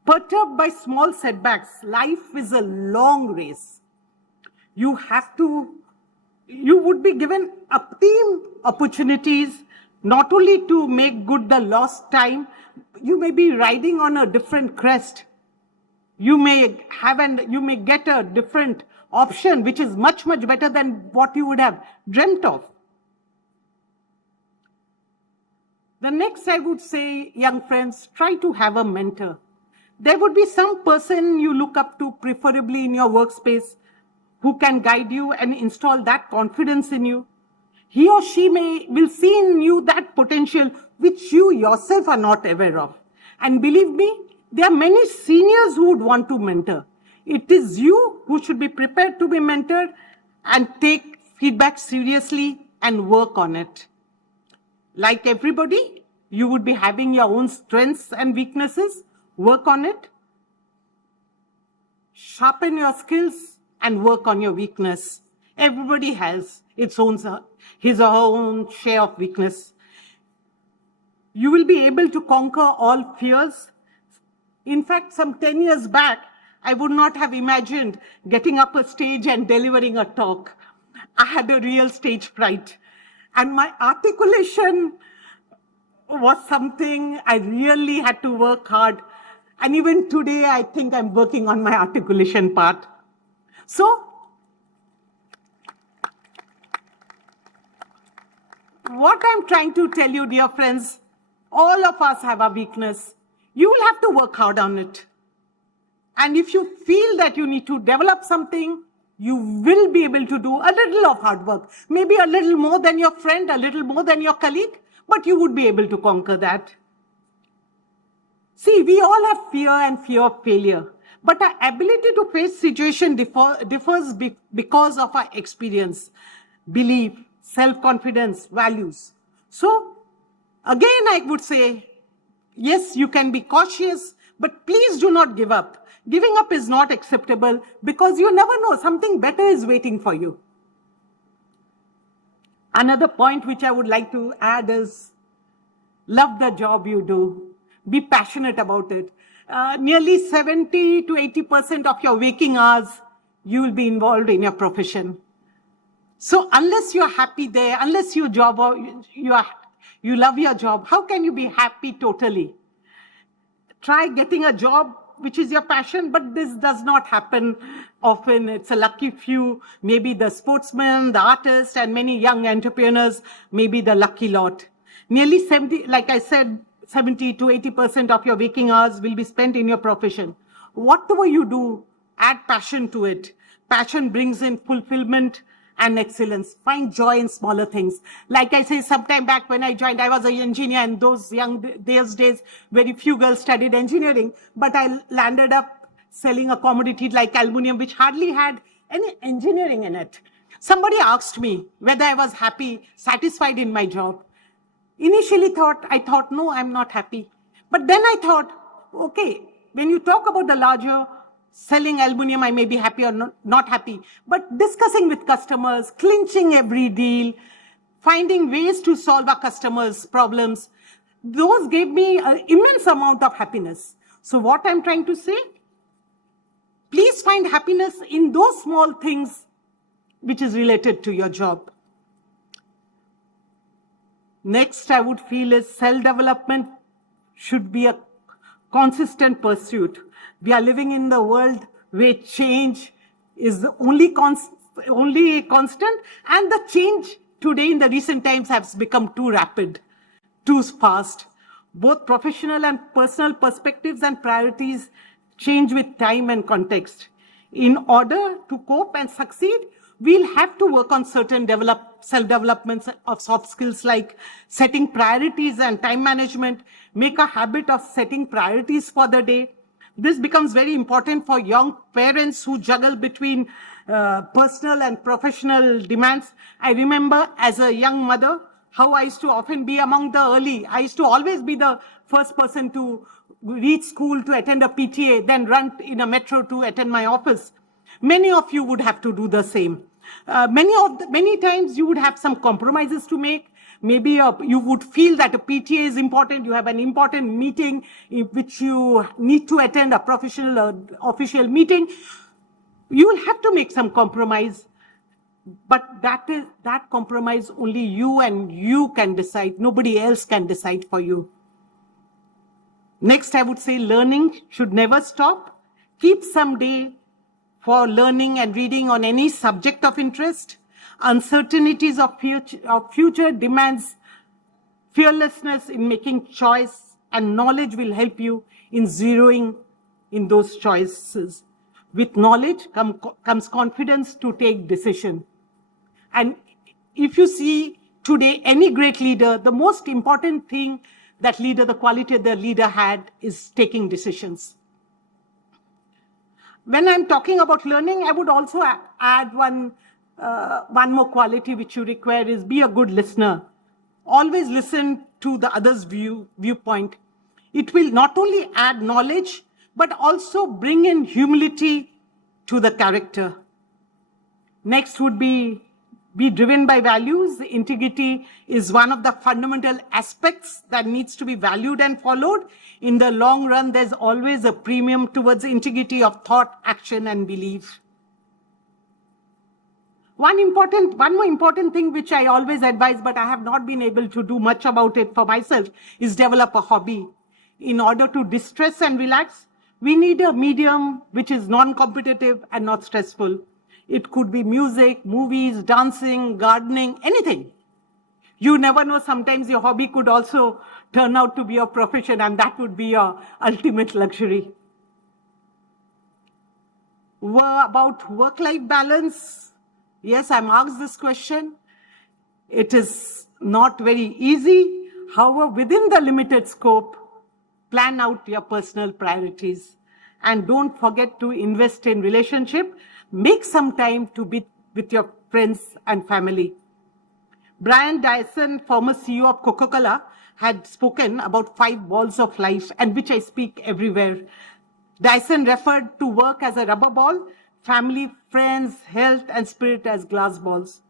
perturbed by small setbacks. Life is a long race. You would be given team opportunities not only to make good the lost time, you may be riding on a different crest. You may get a different option which is much, much better than what you would have dreamt of. The next, I would say, young friends, try to have a mentor. There would be some person you look up to, preferably in your workspace, who can guide you and install that confidence in you. He or she will see in you that potential which you yourself are not aware of. And believe me, there are many seniors who would want to mentor. It is you who should be prepared to be mentored and take feedback seriously and work on it. Like everybody, you would be having your own strengths and weaknesses. Work on it. Sharpen your skills and work on your weakness. Everybody has his or her own share of weakness. You will be able to conquer all fears. In fact, some 10 years back, I would not have imagined getting up a stage and delivering a talk. I had a real stage fright. And my articulation was something I really had to work hard. And even today, I think I'm working on my articulation part. So, what I'm trying to tell you, dear friends, all of us have a weakness. You will have to work hard on it. And if you feel that you need to develop something, you will be able to do a little of hard work. Maybe a little more than your friend, a little more than your colleague, but you would be able to conquer that. See, we all have fear and fear of failure, but our ability to face situation differs because of our experience, belief, self-confidence, values. So, again, I would say, yes, you can be cautious, but please do not give up. Giving up is not acceptable because you never know, something better is waiting for you. Another point which I would like to add is, love the job you do. Be passionate about it. Nearly 70 to 80% of your waking hours, you will be involved in your profession. So unless you're happy there, unless you love your job, how can you be happy totally? Try getting a job which is your passion, but this does not happen often. It's a lucky few, maybe the sportsman, the artist, and many young entrepreneurs, maybe the lucky lot. Nearly 70, like I said, 70 to 80% of your waking hours will be spent in your profession. Whatever you do, add passion to it. Passion brings in fulfillment and excellence. Find joy in smaller things. Like I say, sometime back when I joined, I was an engineer, and those days, very few girls studied engineering, but I landed up selling a commodity like aluminum, which hardly had any engineering in it. Somebody asked me whether I was happy, satisfied in my job. Initially I thought, no, I'm not happy. But then I thought, okay, when you talk about the larger selling aluminum, I may be happy or not happy, but discussing with customers, clinching every deal, finding ways to solve our customers' problems, those gave me an immense amount of happiness. So what I'm trying to say, please find happiness in those small things which is related to your job. Next, I would feel is self-development should be a consistent pursuit. We are living in the world where change is the only constant, and the change today in the recent times has become too rapid, too fast. Both professional and personal perspectives and priorities change with time and context. In order to cope and succeed, we'll have to work on certain self-developments of soft skills like setting priorities and time management, make a habit of setting priorities for the day. This becomes very important for young parents who juggle between personal and professional demands. I remember as a young mother, how I used to often be among the early. I used to always be the first person to reach school to attend a PTA, then run in a metro to attend my office. Many of you would have to do the same. Many times you would have some compromises to make. Maybe you would feel that a PTA is important. You have an important meeting in which you need to attend, a professional official meeting. You will have to make some compromise. But that compromise only you and you can decide. Nobody else can decide for you. Next, I would say learning should never stop. Keep some day for learning and reading on any subject of interest. Uncertainties of future demands fearlessness in making choice, and knowledge will help you in zeroing in those choices. With knowledge comes confidence to take decision. And if you see today any great leader, the most important thing the quality the leader had is taking decisions. When I'm talking about learning, I would also add one more quality which you require is be a good listener. Always listen to the other's viewpoint. It will not only add knowledge, but also bring in humility to the character. Next would be driven by values. Integrity is one of the fundamental aspects that needs to be valued and followed. In the long run, there's always a premium towards integrity of thought, action, and belief. One more important thing which I always advise, but I have not been able to do much about it for myself, is develop a hobby. In order to distress and relax, we need a medium which is non-competitive and not stressful. It could be music, movies, dancing, gardening, anything. You never know, sometimes your hobby could also turn out to be a profession, and that would be your ultimate luxury. About work-life balance, yes, I'm asked this question. It is not very easy. However, within the limited scope, plan out your personal priorities. And don't forget to invest in relationship. Make some time to be with your friends and family. Brian Dyson, former CEO of Coca-Cola, had spoken about 5 balls of life, and which I speak everywhere. Dyson referred to work as a rubber ball, family, friends, health, and spirit as glass balls.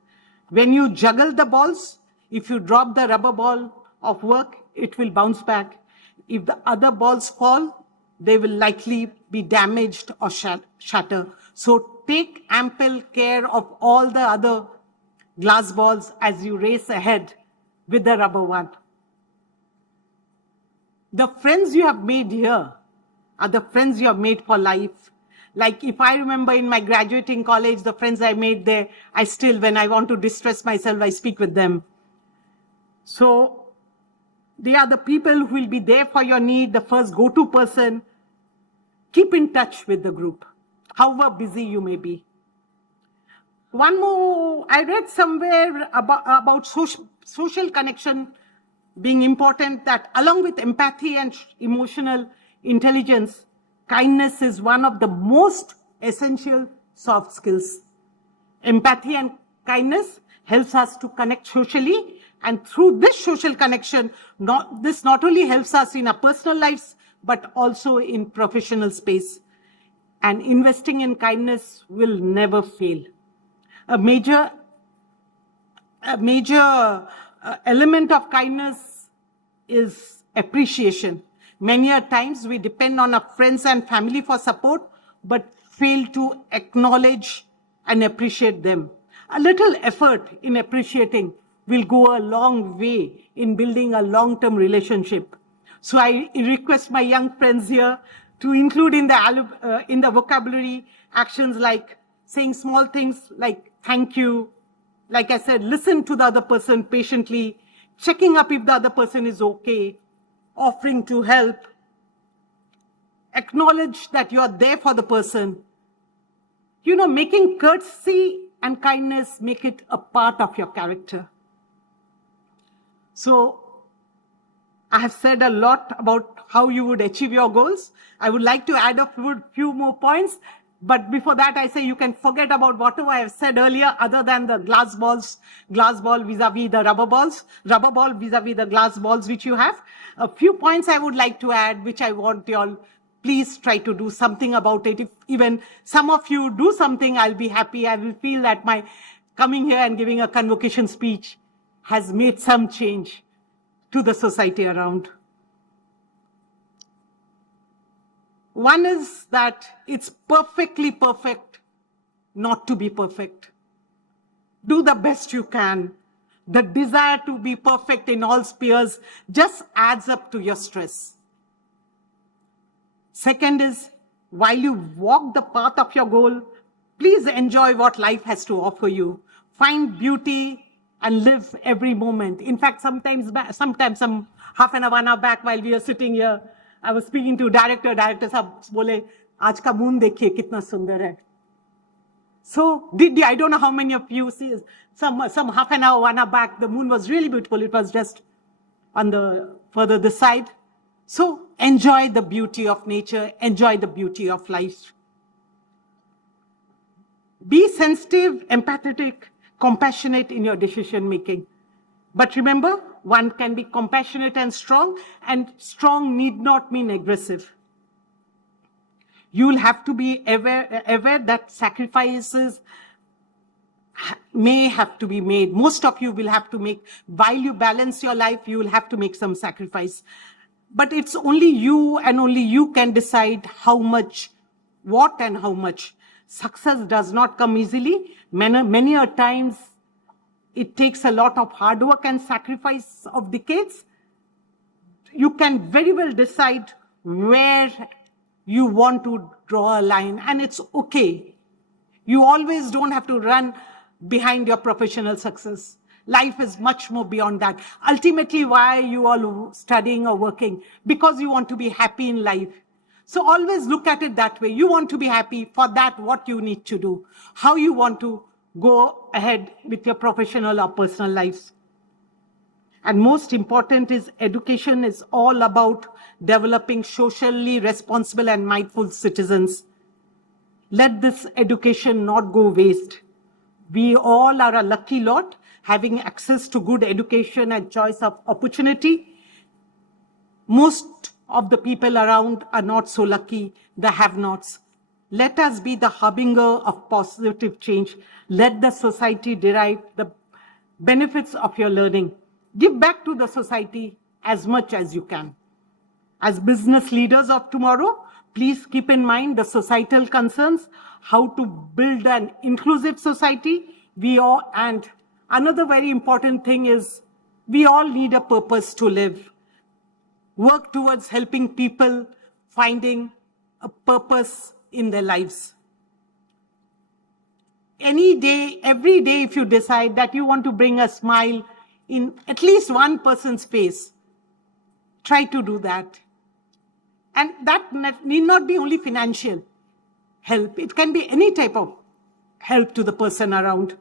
When you juggle the balls, if you drop the rubber ball of work, it will bounce back. If the other balls fall, they will likely be damaged or shatter. So take ample care of all the other glass balls as you race ahead with the rubber one. The friends you have made here are the friends you have made for life. Like if I remember in my graduating college, the friends I made there, I still, when I want to distress myself, I speak with them. So they are the people who will be there for your need, the first go-to person. Keep in touch with the group, however busy you may be. One more, I read somewhere about social connection being important, that along with empathy and emotional intelligence, kindness is one of the most essential soft skills. Empathy and kindness helps us to connect socially, and through this social connection, this not only helps us in our personal lives, but also in professional space. And investing in kindness will never fail. A major element of kindness is appreciation. Many a times we depend on our friends and family for support, but fail to acknowledge and appreciate them. A little effort in appreciating will go a long way in building a long-term relationship. So I request my young friends here to include in the vocabulary actions like saying small things like thank you. Like I said, listen to the other person patiently, checking up if the other person is okay, offering to help, acknowledge that you are there for the person. You know, making courtesy and kindness, make it a part of your character. So I have said a lot about how you would achieve your goals. I would like to add a few more points. But before that, I say you can forget about whatever I have said earlier, other than the glass ball vis-a-vis the rubber balls, rubber ball vis-a-vis the glass balls which you have. A few points I would like to add, which I want you all, please try to do something about it. If even some of you do something, I'll be happy. I will feel that my coming here and giving a convocation speech has made some change to the society around. One is that it's perfectly perfect not to be perfect. Do the best you can. The desire to be perfect in all spheres just adds up to your stress. Second is, while you walk the path of your goal, Please enjoy what life has to offer you. Find beauty and live every moment. In fact, sometimes some half an hour back while we were sitting here, I was speaking to director साहब बोले आज का moon देखिए कितना सुंदर है. So I don't know how many of you see some half an hour, 1 hour back, the moon was really beautiful. It was just on the further this side. So enjoy the beauty of nature, enjoy the beauty of life. Be sensitive, empathetic, compassionate in your decision making. But remember, one can be compassionate and strong need not mean aggressive. You will have to be aware that sacrifices may have to be made. Most of you will have to make, while you balance your life, you will have to make some sacrifice. But it's only you and only you can decide how much, what and how much. Success does not come easily. Many a times it takes a lot of hard work and sacrifice of decades. You can very well decide where you want to draw a line, and it's okay. You always don't have to run behind your professional success. Life is much more beyond that. Ultimately, why are you all studying or working? Because you want to be happy in life. So always look at it that way. You want to be happy. For that, what you need to do, how you want to go ahead with your professional or personal lives. And most important is education is all about developing socially responsible and mindful citizens. Let this education not go waste. We all are a lucky lot having access to good education and choice of opportunity. Most of the people around are not so lucky, the have-nots. Let us be the harbinger of positive change. Let the society derive the benefits of your learning. Give back to the society as much as you can. As business leaders of tomorrow, please keep in mind the societal concerns, how to build an inclusive society. And another very important thing is we all need a purpose to live. Work towards helping people finding a purpose in their lives. Any day, every day, if you decide that you want to bring a smile in at least one person's face, try to do that. And that need not be only financial help. It can be any type of help to the person around.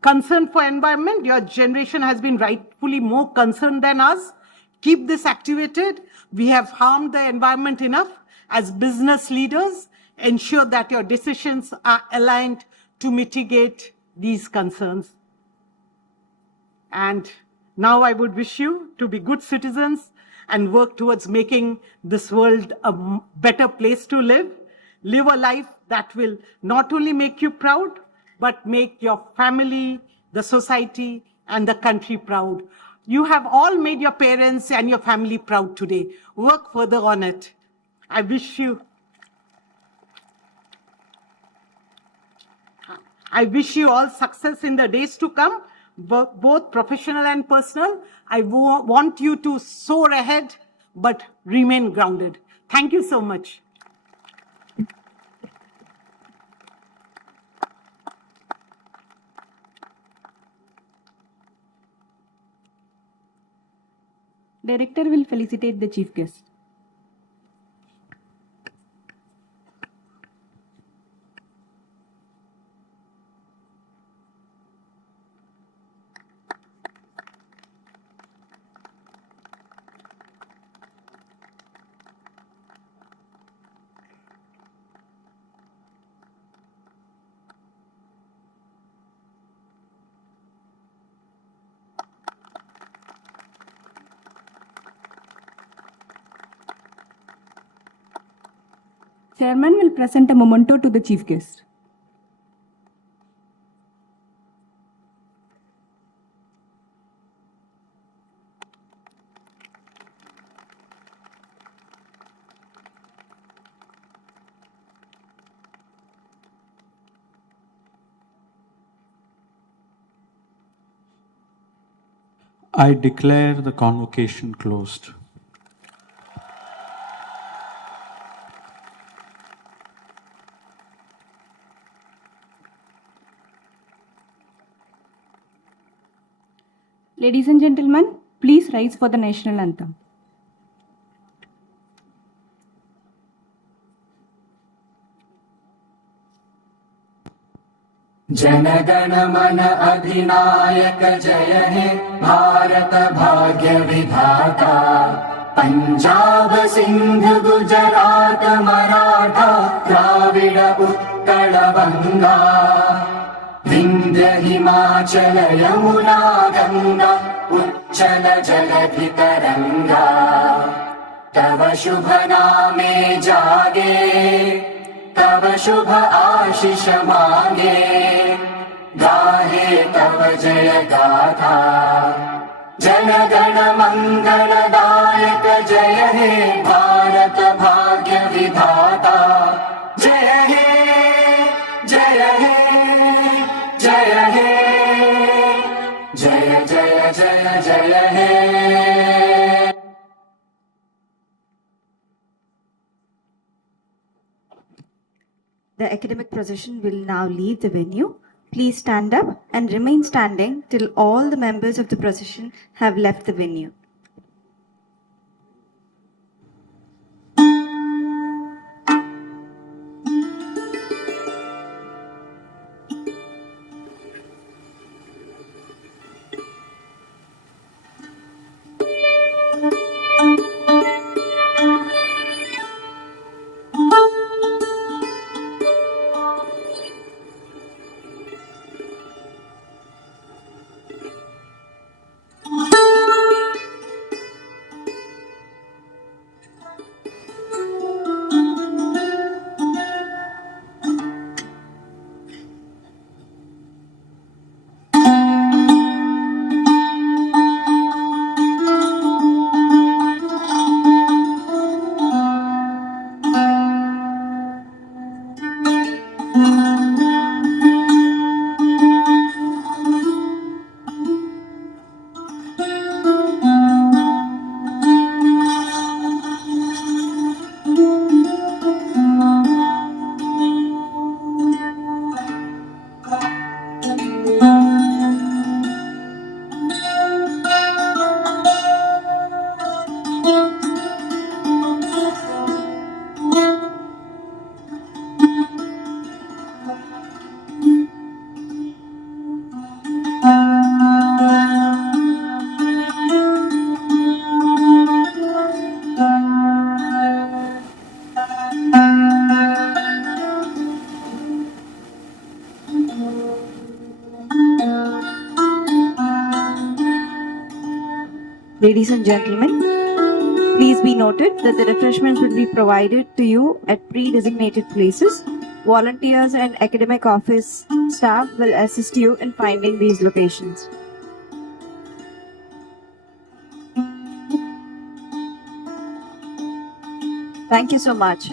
Concern for environment, your generation has been rightfully more concerned than us. Keep this activated. We have harmed the environment enough. As business leaders, ensure that your decisions are aligned to mitigate these concerns. And now I would wish you to be good citizens and work towards making this world a better place to live. Live a life that will not only make you proud, but make your family, the society, and the country proud. You have all made your parents and your family proud today. Work further on it. I wish you all success in the days to come, both professional and personal. I want you to soar ahead, but remain grounded. Thank you so much. Director will felicitate the chief guest. Chairman will present a memento to the chief guest. I declare the convocation closed. Ladies and gentlemen, please rise for the national anthem. जनगण मन अधिनायक जय हे भारत भाग्य विधाता पंजाब सिंध गुजरात मराठा द्राविड उत्कल बंगा विंध्य हिमाचल यमुना गंगा उच्चल जलधि तरंगा तव शुभ नामे जागे तव शुभ आशीष मांगे गाहे तव जय गाथा जन गण मंगलदायक जय हे भारत भाग्य विधाता जय हे जय हे जय हे जय जय जय जय हे The academic procession will now leave the venue. Please stand up and remain standing till all the members of the procession have left the venue. Ladies and gentlemen, please be noted that the refreshments will be provided to you at pre-designated places. Volunteers and academic office staff will assist you in finding these locations. Thank you so much.